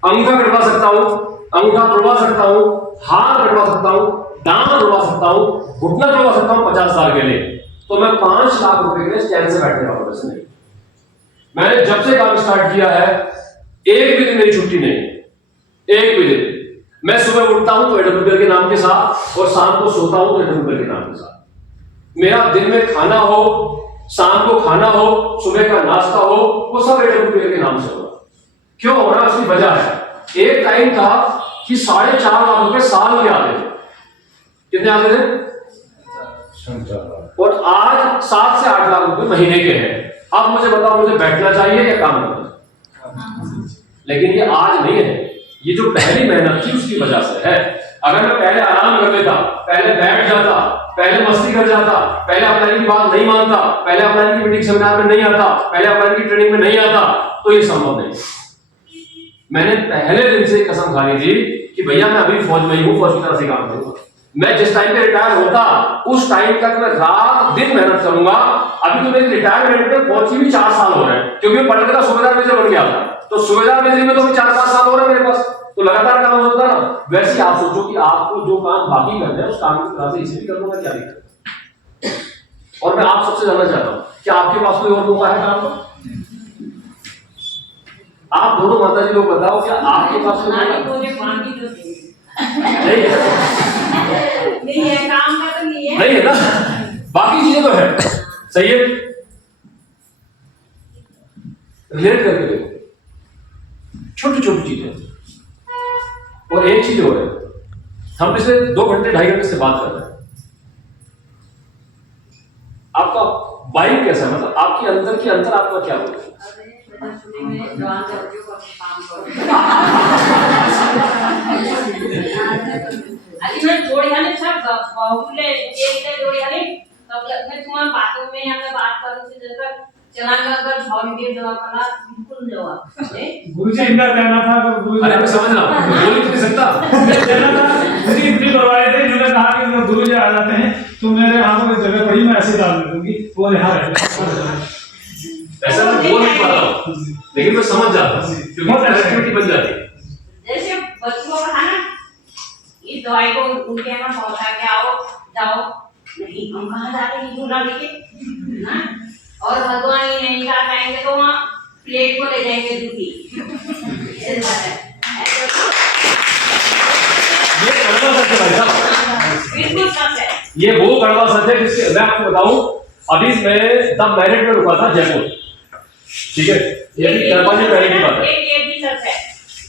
अंगूठा कटवा सकता हूं, अंगूठा तोड़वा सकता हूं, हाथ कटवा सकता हूं, दांत तोड़वा सकता हूं, घुटना तोड़वा सकता हूं 50 साल के लिए, तो मैं 5 लाख रुपए के लिए चैन से बैठने वाला वैसे नहीं। मैंने जब से काम स्टार्ट किया है, एक भी दिन मेरी छुट्टी नहीं, एक भी दिन। मैं सुबह उठता हूं तो एडब्ल्यूपीएल के नाम के साथ, और शाम को सोता हूं तो एडब्ल्यूपीएल के नाम के साथ। मेरा दिन में खाना हो, शाम को खाना हो, सुबह का नाश्ता हो, वो सब एडब्ल्यूपीएल के नाम से होगा। क्यों हो रहा है? उसकी वजह है, एक टाइम था कि 4.5 लाख रुपए साल के आते थे। कितने आते थे? और आज 7 से 8 लाख रुपए महीने के हैं। अब मुझे बताओ, मुझे बैठना चाहिए या काम करना? लेकिन ये आज नहीं है, ये जो पहली मेहनत थी उसकी वजह से है। अगर मैं पहले आराम कर लेता, पहले बैठ जाता, पहले मस्ती कर जाता, पहले अपलाइन की बात नहीं मानता, पहले अपलाइन की मीटिंग सेमिनार में नहीं आता, पहले अपलाइन की ट्रेनिंग में नहीं आता, तो ये संभव नहीं। मैंने पहले दिन से कसम खा ली थी कि भैया मैं अभी फौज में ही हूं, फौज की तरह से काम करूंगा। मैं जिस टाइम पे रिटायर होता, उस टाइम तक मैं रात दिन मेहनत करूंगा। अभी तो मेरी रिटायरमेंट में फौज की भी 4 साल हो रहे हैं, क्योंकि मैं पटना का सूबेदार मेजर बन गया था। तो सूबेदार मेजर में तो 4-5 साल हो रहे हैं मेरे पास, तो लगातार काम होता ना। वैसे आप सोचो कि आपको जो काम बाकी करना है, उस काम की तरह से इसे भी कर लूंगा, क्या दिक्कत। और मैं आप सबसे जानना चाहता हूं कि आपके पास कोई और मौका है काम का? आप दोनों माता जी लोग बताओ, क्या आपके पास कोई नहीं है? काम का तो नहीं है, नहीं है ना, बाकी चीजें तो है। सही है, रिलेट करके देखो, छोटी छोटी चीजें। और एक चीज और है, हम पिछले 2 घंटे 2.5 घंटे से बात कर रहे हैं। आपका वाइब कैसा है? मतलब आपकी अंदर की अंतर आपका क्या होगा? अरे मैं जोड़ी हाले सब बाहुले एक जोड़ी हाले तब मैं तुम्हारे बातों में यहाँ पे बात करूँ से जैसा चलाना अगर भाव में जवाब करना बिल्कुल जवाब गुरुजी इनका कहना था कि गुरुजी, अरे मैं समझ रहा हूँ, बोल नहीं सकता। कहना था गुरुजी इतनी करवाए थे, जिन्होंने कहा कि वो गुरुजी आ जाते हैं तो मेरे आंखों में जगह पड़ी, मैं ऐसे डाल दूंगी, वो यहाँ रहे। ऐसा मैं बोल नहीं पा रहा हूँ, लेकिन मैं समझ जाता हूँ, क्योंकि एक्टिविटी बन जाती है। जैसे बच्चों को है ना, इस दवाई को उनके यहाँ पहुंचा के आओ जाओ, नहीं हम कहाँ जाते हैं झूला लेके ना, और भगवान ही नहीं कहा कहेंगे तो वहाँ प्लेट को ले जाएंगे जूती। ये कड़वा सच है भाई साहब, बिल्कुल सच है। ये वो कड़वा सच है जिसके मैं आपको बताऊं, अभी मैं द मैरिट में रुका था जयपुर, ठीक है, ये भी दरबार में पहले की बात है। ये भी सच है,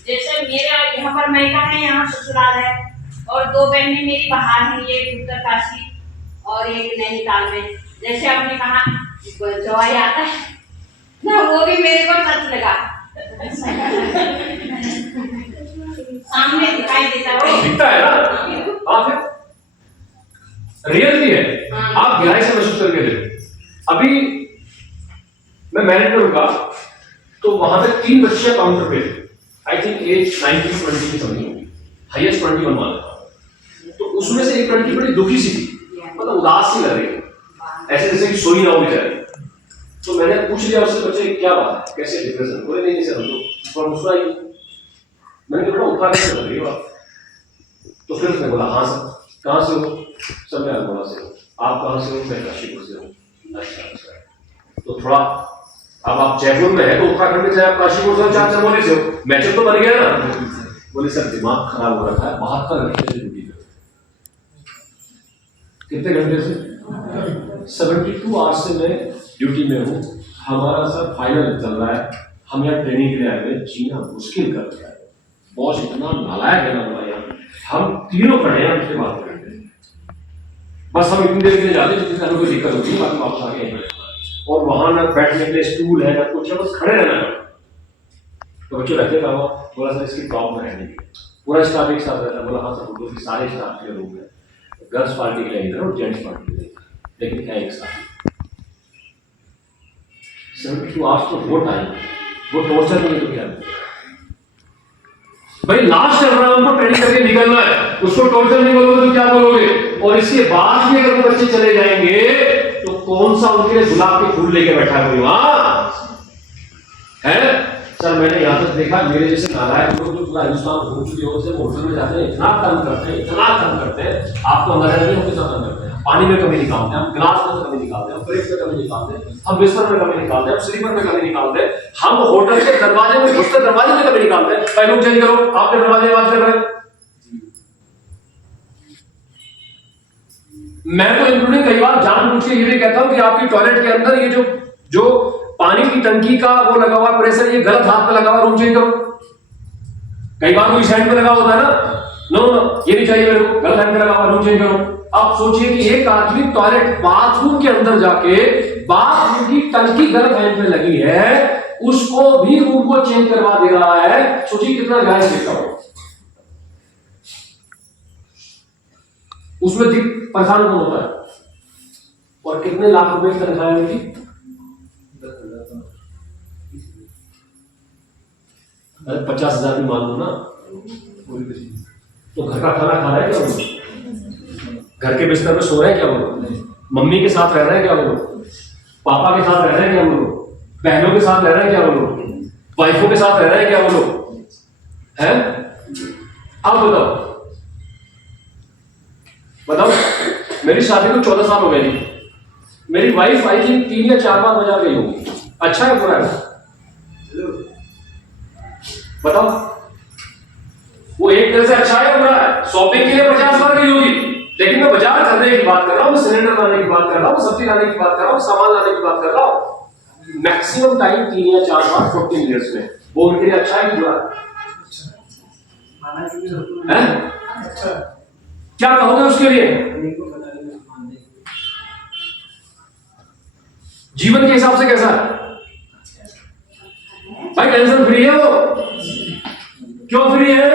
जैसे मेरा यहाँ पर मैका है, यहाँ ससुराल है, और 2 बहनें मेरी बाहर हैं, एक उत्तरकाशी और एक नैनीताल में। जैसे आपने कहा जवाई आता है ना, वो भी मेरे को सच लगा, सामने दिखाई देता है, दिखता है ना, आप रियलिटी है, आप गहराई से महसूस करके देखो। अभी मैं मैरिट में रुका तो वहां पे 3 बच्चे काउंटर पे थे, आई थिंक एज 19-20 की समझी होगी, हाईएस्ट 21 मान था। तो उसमें से एक लड़की बड़ी दुखी सी थी, मतलब उदास सी लग रही, ऐसे जैसे कि सोई ना हो बेचारी। तो मैंने पूछ लिया उससे, बच्चे क्या बात है, कैसे डिप्रेशन? बोले नहीं सर, हम तो मुस्कुराई। मैंने कहा बेटा उठा कैसे लग रही हो आप? तो फिर उसने बोला हाँ सर। कहाँ से हो? सब मैं अल्मोड़ा से हूँ। आप कहाँ से हो? मैं काशीपुर से हूँ। अच्छा, तो थोड़ा, अब आप जयपुर में है तो उत्तराखंड में, चाहे आप काशीपुर से हो चाहे चमोली से हो, मैचअप तो बन गया ना। बोले सर दिमाग खराब हो रहा है, 72 घंटे से ड्यूटी पे। कितने घंटे से? 72 आवर्स से मैं ड्यूटी में हूँ। हमारा सर फाइनल चल रहा है, हम यहाँ ट्रेनिंग के लिए आए हुए, जीना मुश्किल कर दिया है। बॉस इतना नालायक है ना हमारा, यहाँ हम तीनों खड़े हैं, उससे बात करते हैं, बस हम इतनी देर के लिए जाते हैं जितनी हमें कोई दिक्कत होती है, बाकी वापस आके और वहां ना बैठने के लिए स्टूल है ना कुछ है, बस खड़े रहना है। तो बच्चों रखने का हुआ, बोला सर इसकी प्रॉब्लम है नहीं, पूरा स्टाफ एक साथ रहता है। बोला हाँ सर फोटो की सारे स्टाफ के रूम में, गर्ल्स पार्टी के लिए इधर और जेंट्स पार्टी के लिए, लेकिन क्या एक साथ 72 आवर्स तो वो टाइम, वो टॉर्चर नहीं तो क्या भाई, लास्ट चल रहा है, उनको ट्रेनिंग करके निकलना है, उसको टॉर्चर नहीं बोलोगे तो क्या बोलोगे? और इसके बाद भी अगर वो बच्चे चले जाएंगे तो कौन सा उनके लिए गुलाब के फूल लेके बैठा कोई वहां है? सर मैंने यहाँ तक देखा, मेरे जैसे नालायक लोग जो पूरा हिंदुस्तान घूम चुके होते हैं, होटल में जाते हैं, इतना काम करते हैं, इतना काम करते हैं, आपको अंदाजा नहीं हो कितना काम करते हैं। पानी में कमी निकालते हैं, हम गिलास में कमी निकालते हैं, हम ब्रेक में कमी निकालते हैं, हम बिस्तर में कमी निकालते हैं, हम स्लीपर में कमी निकालते हैं, हम होटल के दरवाजे में घुसते दरवाजे में कमी निकालते हैं। पहले लोग चेंज करो, आपके दरवाजे बात कर रहे हैं। मैं तो इंक्लूडिंग कई बार जानबूझ के ये भी कहता हूं कि आपकी टॉयलेट के अंदर ये जो पानी की टंकी का वो लगा हुआ प्रेशर, ये गलत हाथ में लगा हुआ, रूम चेंज करो। कई बार कोई हैंड में लगा होता है ना, नो ये नहीं चाहिए मेरे को, गलत हैंड में लगा हुआ, रूम चेंज करो। अब सोचिए कि एक आदमी टॉयलेट बाथरूम के अंदर जाके बाथरूम की टंकी गलत हैंड में लगी है, उसको भी रूम को चेंज करवा दे रहा है। सोचिए कितना गैस लेता हो, उसमें परेशान कौन होता है? और कितने लाख रुपए की तनख्वाह है उनकी? 50,000 भी मान लो ना, तो घर का खाना खा रहा है क्या वो लोग? घर के बिस्तर में सो रहे हैं क्या वो लोग? मम्मी के साथ रह रहे हैं क्या वो लोग? पापा के साथ रह रहे हैं क्या वो लोग? बहनों के साथ रह रहे हैं क्या वो लोग? वाइफों के साथ रह रहे हैं क्या वो लोग? हैं? अब बताओ, मेरी शादी को 14 साल हो गए थी, मेरी वाइफ आई थिंक 3 या 4 बार बाजार गई होगी। अच्छा है बुरा है? बताओ, वो एक तरह से अच्छा है बुरा है? शॉपिंग के लिए 50 बार गई होगी, लेकिन मैं बाजार करने की बात कर रहा हूँ, सिलेंडर लाने की बात कर रहा हूँ, सब्जी लाने की बात कर रहा हूँ, सामान लाने की बात कर रहा हूँ। मैक्सिमम टाइम 3 या 4 बार 14 ईयर्स में, वो उनके लिए अच्छा है बुरा है? क्या कहोगे उसके लिए? जीवन के हिसाब से कैसा है भाई? टेंशन फ्री है वो। क्यों फ्री है?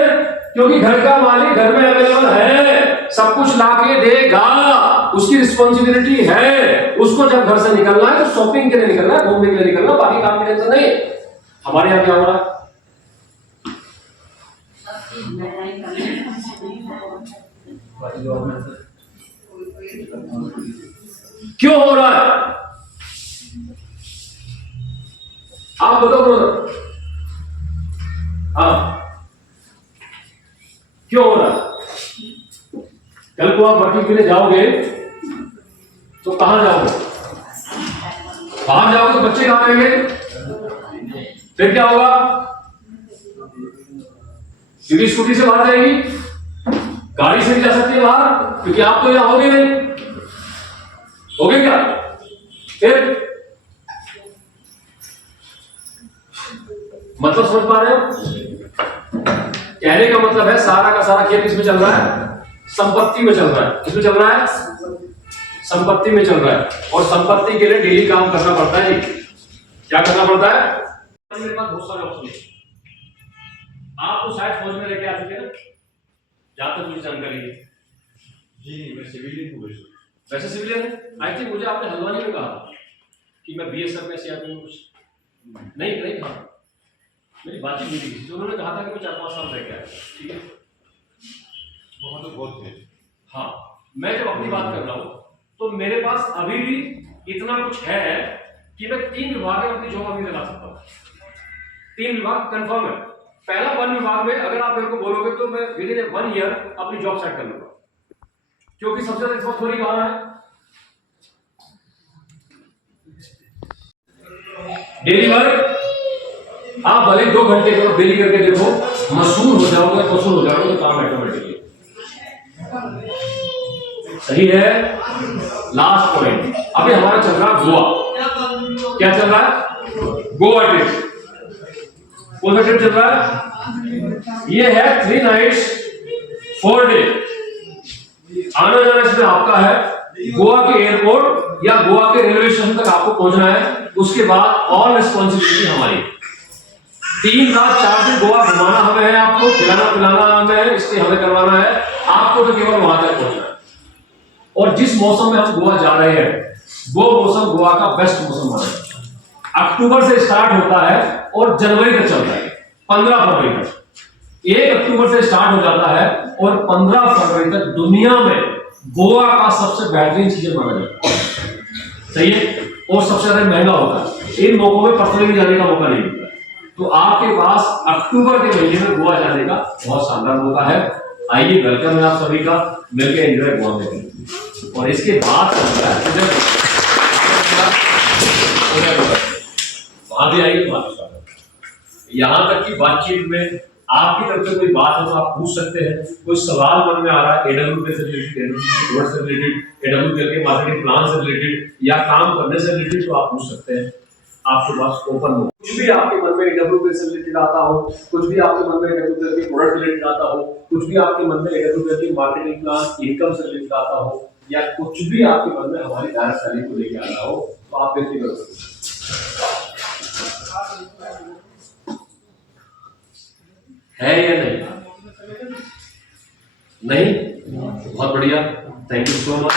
क्योंकि घर का मालिक घर में अवेलेबल है, सब कुछ लाके देगा, उसकी रिस्पॉन्सिबिलिटी है। उसको जब घर से निकलना है तो शॉपिंग के लिए निकलना है, घूमने के लिए निकलना, बाकी काम की टेंशन नहीं। हमारे यहाँ क्या हो रहा है? क्यों हो रहा है? आप बताओ ब्रदर। हाँ, क्यों हो रहा है? कल को आप वर्किंग के लिए जाओगे तो कहां जाओगे? बाहर जाओगे तो बच्चे कहां रहेंगे? फिर क्या होगा? सीधी स्कूटी से बाहर जाएगी, गाड़ी से नहीं जा सकती बाहर, क्योंकि आप तो यहां होगे नहीं। होगे क्या? फिर मतलब समझ पा रहे हो? कहने का मतलब है सारा का सारा खेल किसमें चल रहा है? संपत्ति में चल रहा है। किसमें चल रहा है? संपत्ति में चल रहा है। और संपत्ति के लिए डेली काम करना पड़ता है। क्या करना पड़ता है? मेरे पास बहुत सारे ऑप्शन है। आप तो शायद फौज में लेके आ चुके हैं ना, जहां तक मुझे जानकारी है। जी मैं सिविलियन हूँ। वैसे सिविलियन है? आई थिंक मुझे आपने हल्द्वानी में कहा कि मैं बीएसएफ में सीआरपीएफ में कुछ नहीं कहा। मेरी बातचीत हुई थी, उन्होंने कहा था कि मैं 4-5 साल रह गया। ठीक है, वहाँ तो बहुत थे। हाँ, मैं जब अपनी बात कर रहा हूँ तो मेरे पास अभी भी इतना कुछ है कि मैं 3 विभाग में अपनी जॉब अभी लगा सकता हूँ। 3 विभाग कंफर्म है। पहला 1 विभाग में अगर आप मेरे को बोलोगे तो मैं विद इन 1 ईयर अपनी जॉब सेट कर लूंगा, क्योंकि सबसे ज्यादा रिस्पॉन्सिबिलिटी कहां है? डेली वर्क आप भले 2 घंटे करो, डेली करके देखो, मशहूर हो जाओगे, पसंद हो जाओगे, काम ऑटोमेटिकली। सही है। लास्ट पॉइंट, अभी हमारा चल रहा है गोवा। क्या चल रहा है? गोवा ट्रिप। कौन सा ट्रिप चल रहा है? ये है 3 नाइट्स 4 डे। आना जाना इसमें आपका है। गोवा के एयरपोर्ट या गोवा के रेलवे स्टेशन तक आपको पहुंचना है। उसके बाद ऑल रिस्पॉन्सिबिलिटी हमारी। 3 रात 4 दिन गोवा घुमाना हमें है, आपको खिलाना पिलाना हमें है, इसलिए हमें करवाना है। आपको तो केवल वहां तक पहुंचना है। और जिस मौसम में हम गोवा जा रहे हैं वो मौसम गोवा का बेस्ट मौसम माना जाता है। अक्टूबर से स्टार्ट होता है और जनवरी तक चलता है, 15 फरवरी तक। 1 अक्टूबर से स्टार्ट हो जाता है और 15 फरवरी तक दुनिया में गोवा का सबसे बेहतरीन सीजन माना जाता है। सही है, और सबसे ज्यादा महंगा होता है। इन मौकों में पर्सनली जाने का मौका नहीं मिलता। तो आपके पास अक्टूबर के महीने में गोवा जाने का बहुत शानदार मौका है। आइए, वेलकम है आप सभी का, मिलकर एंजॉय गोवा में करेंगे। और इसके बाद वहां भी आइए, यहाँ तक की बातचीत में आपकी तरफ से कोई बात है तो आप पूछ सकते हैं। कोई सवाल मन में आ रहा है एडब्ल्यूपी से रिलेटेड, एडब्ल्यूपी से रिलेटेड, एडब्ल्यूपी के मार्केटिंग प्लान से रिलेटेड या काम करने से रिलेटेड, तो आप पूछ सकते हैं। आपके पास ओपन हो। कुछ भी आपके मन में एडब्ल्यूपी से रिलेटेड आता हो, कुछ भी आपके मन में एडब्ल्यूपी के प्रोडक्ट रिलेटेड आता हो, कुछ भी आपके मन में एडब्ल्यूपी की मार्केटिंग प्लान इनकम से रिलेटेड आता हो, या कुछ भी आपके मन में हमारी डायरेक्ट सेलिंग को लेकर आता हो, तो आप बिल्कुल कर सकते हैं। है या नहीं? नहीं? बहुत बढ़िया, थैंक यू सो मच।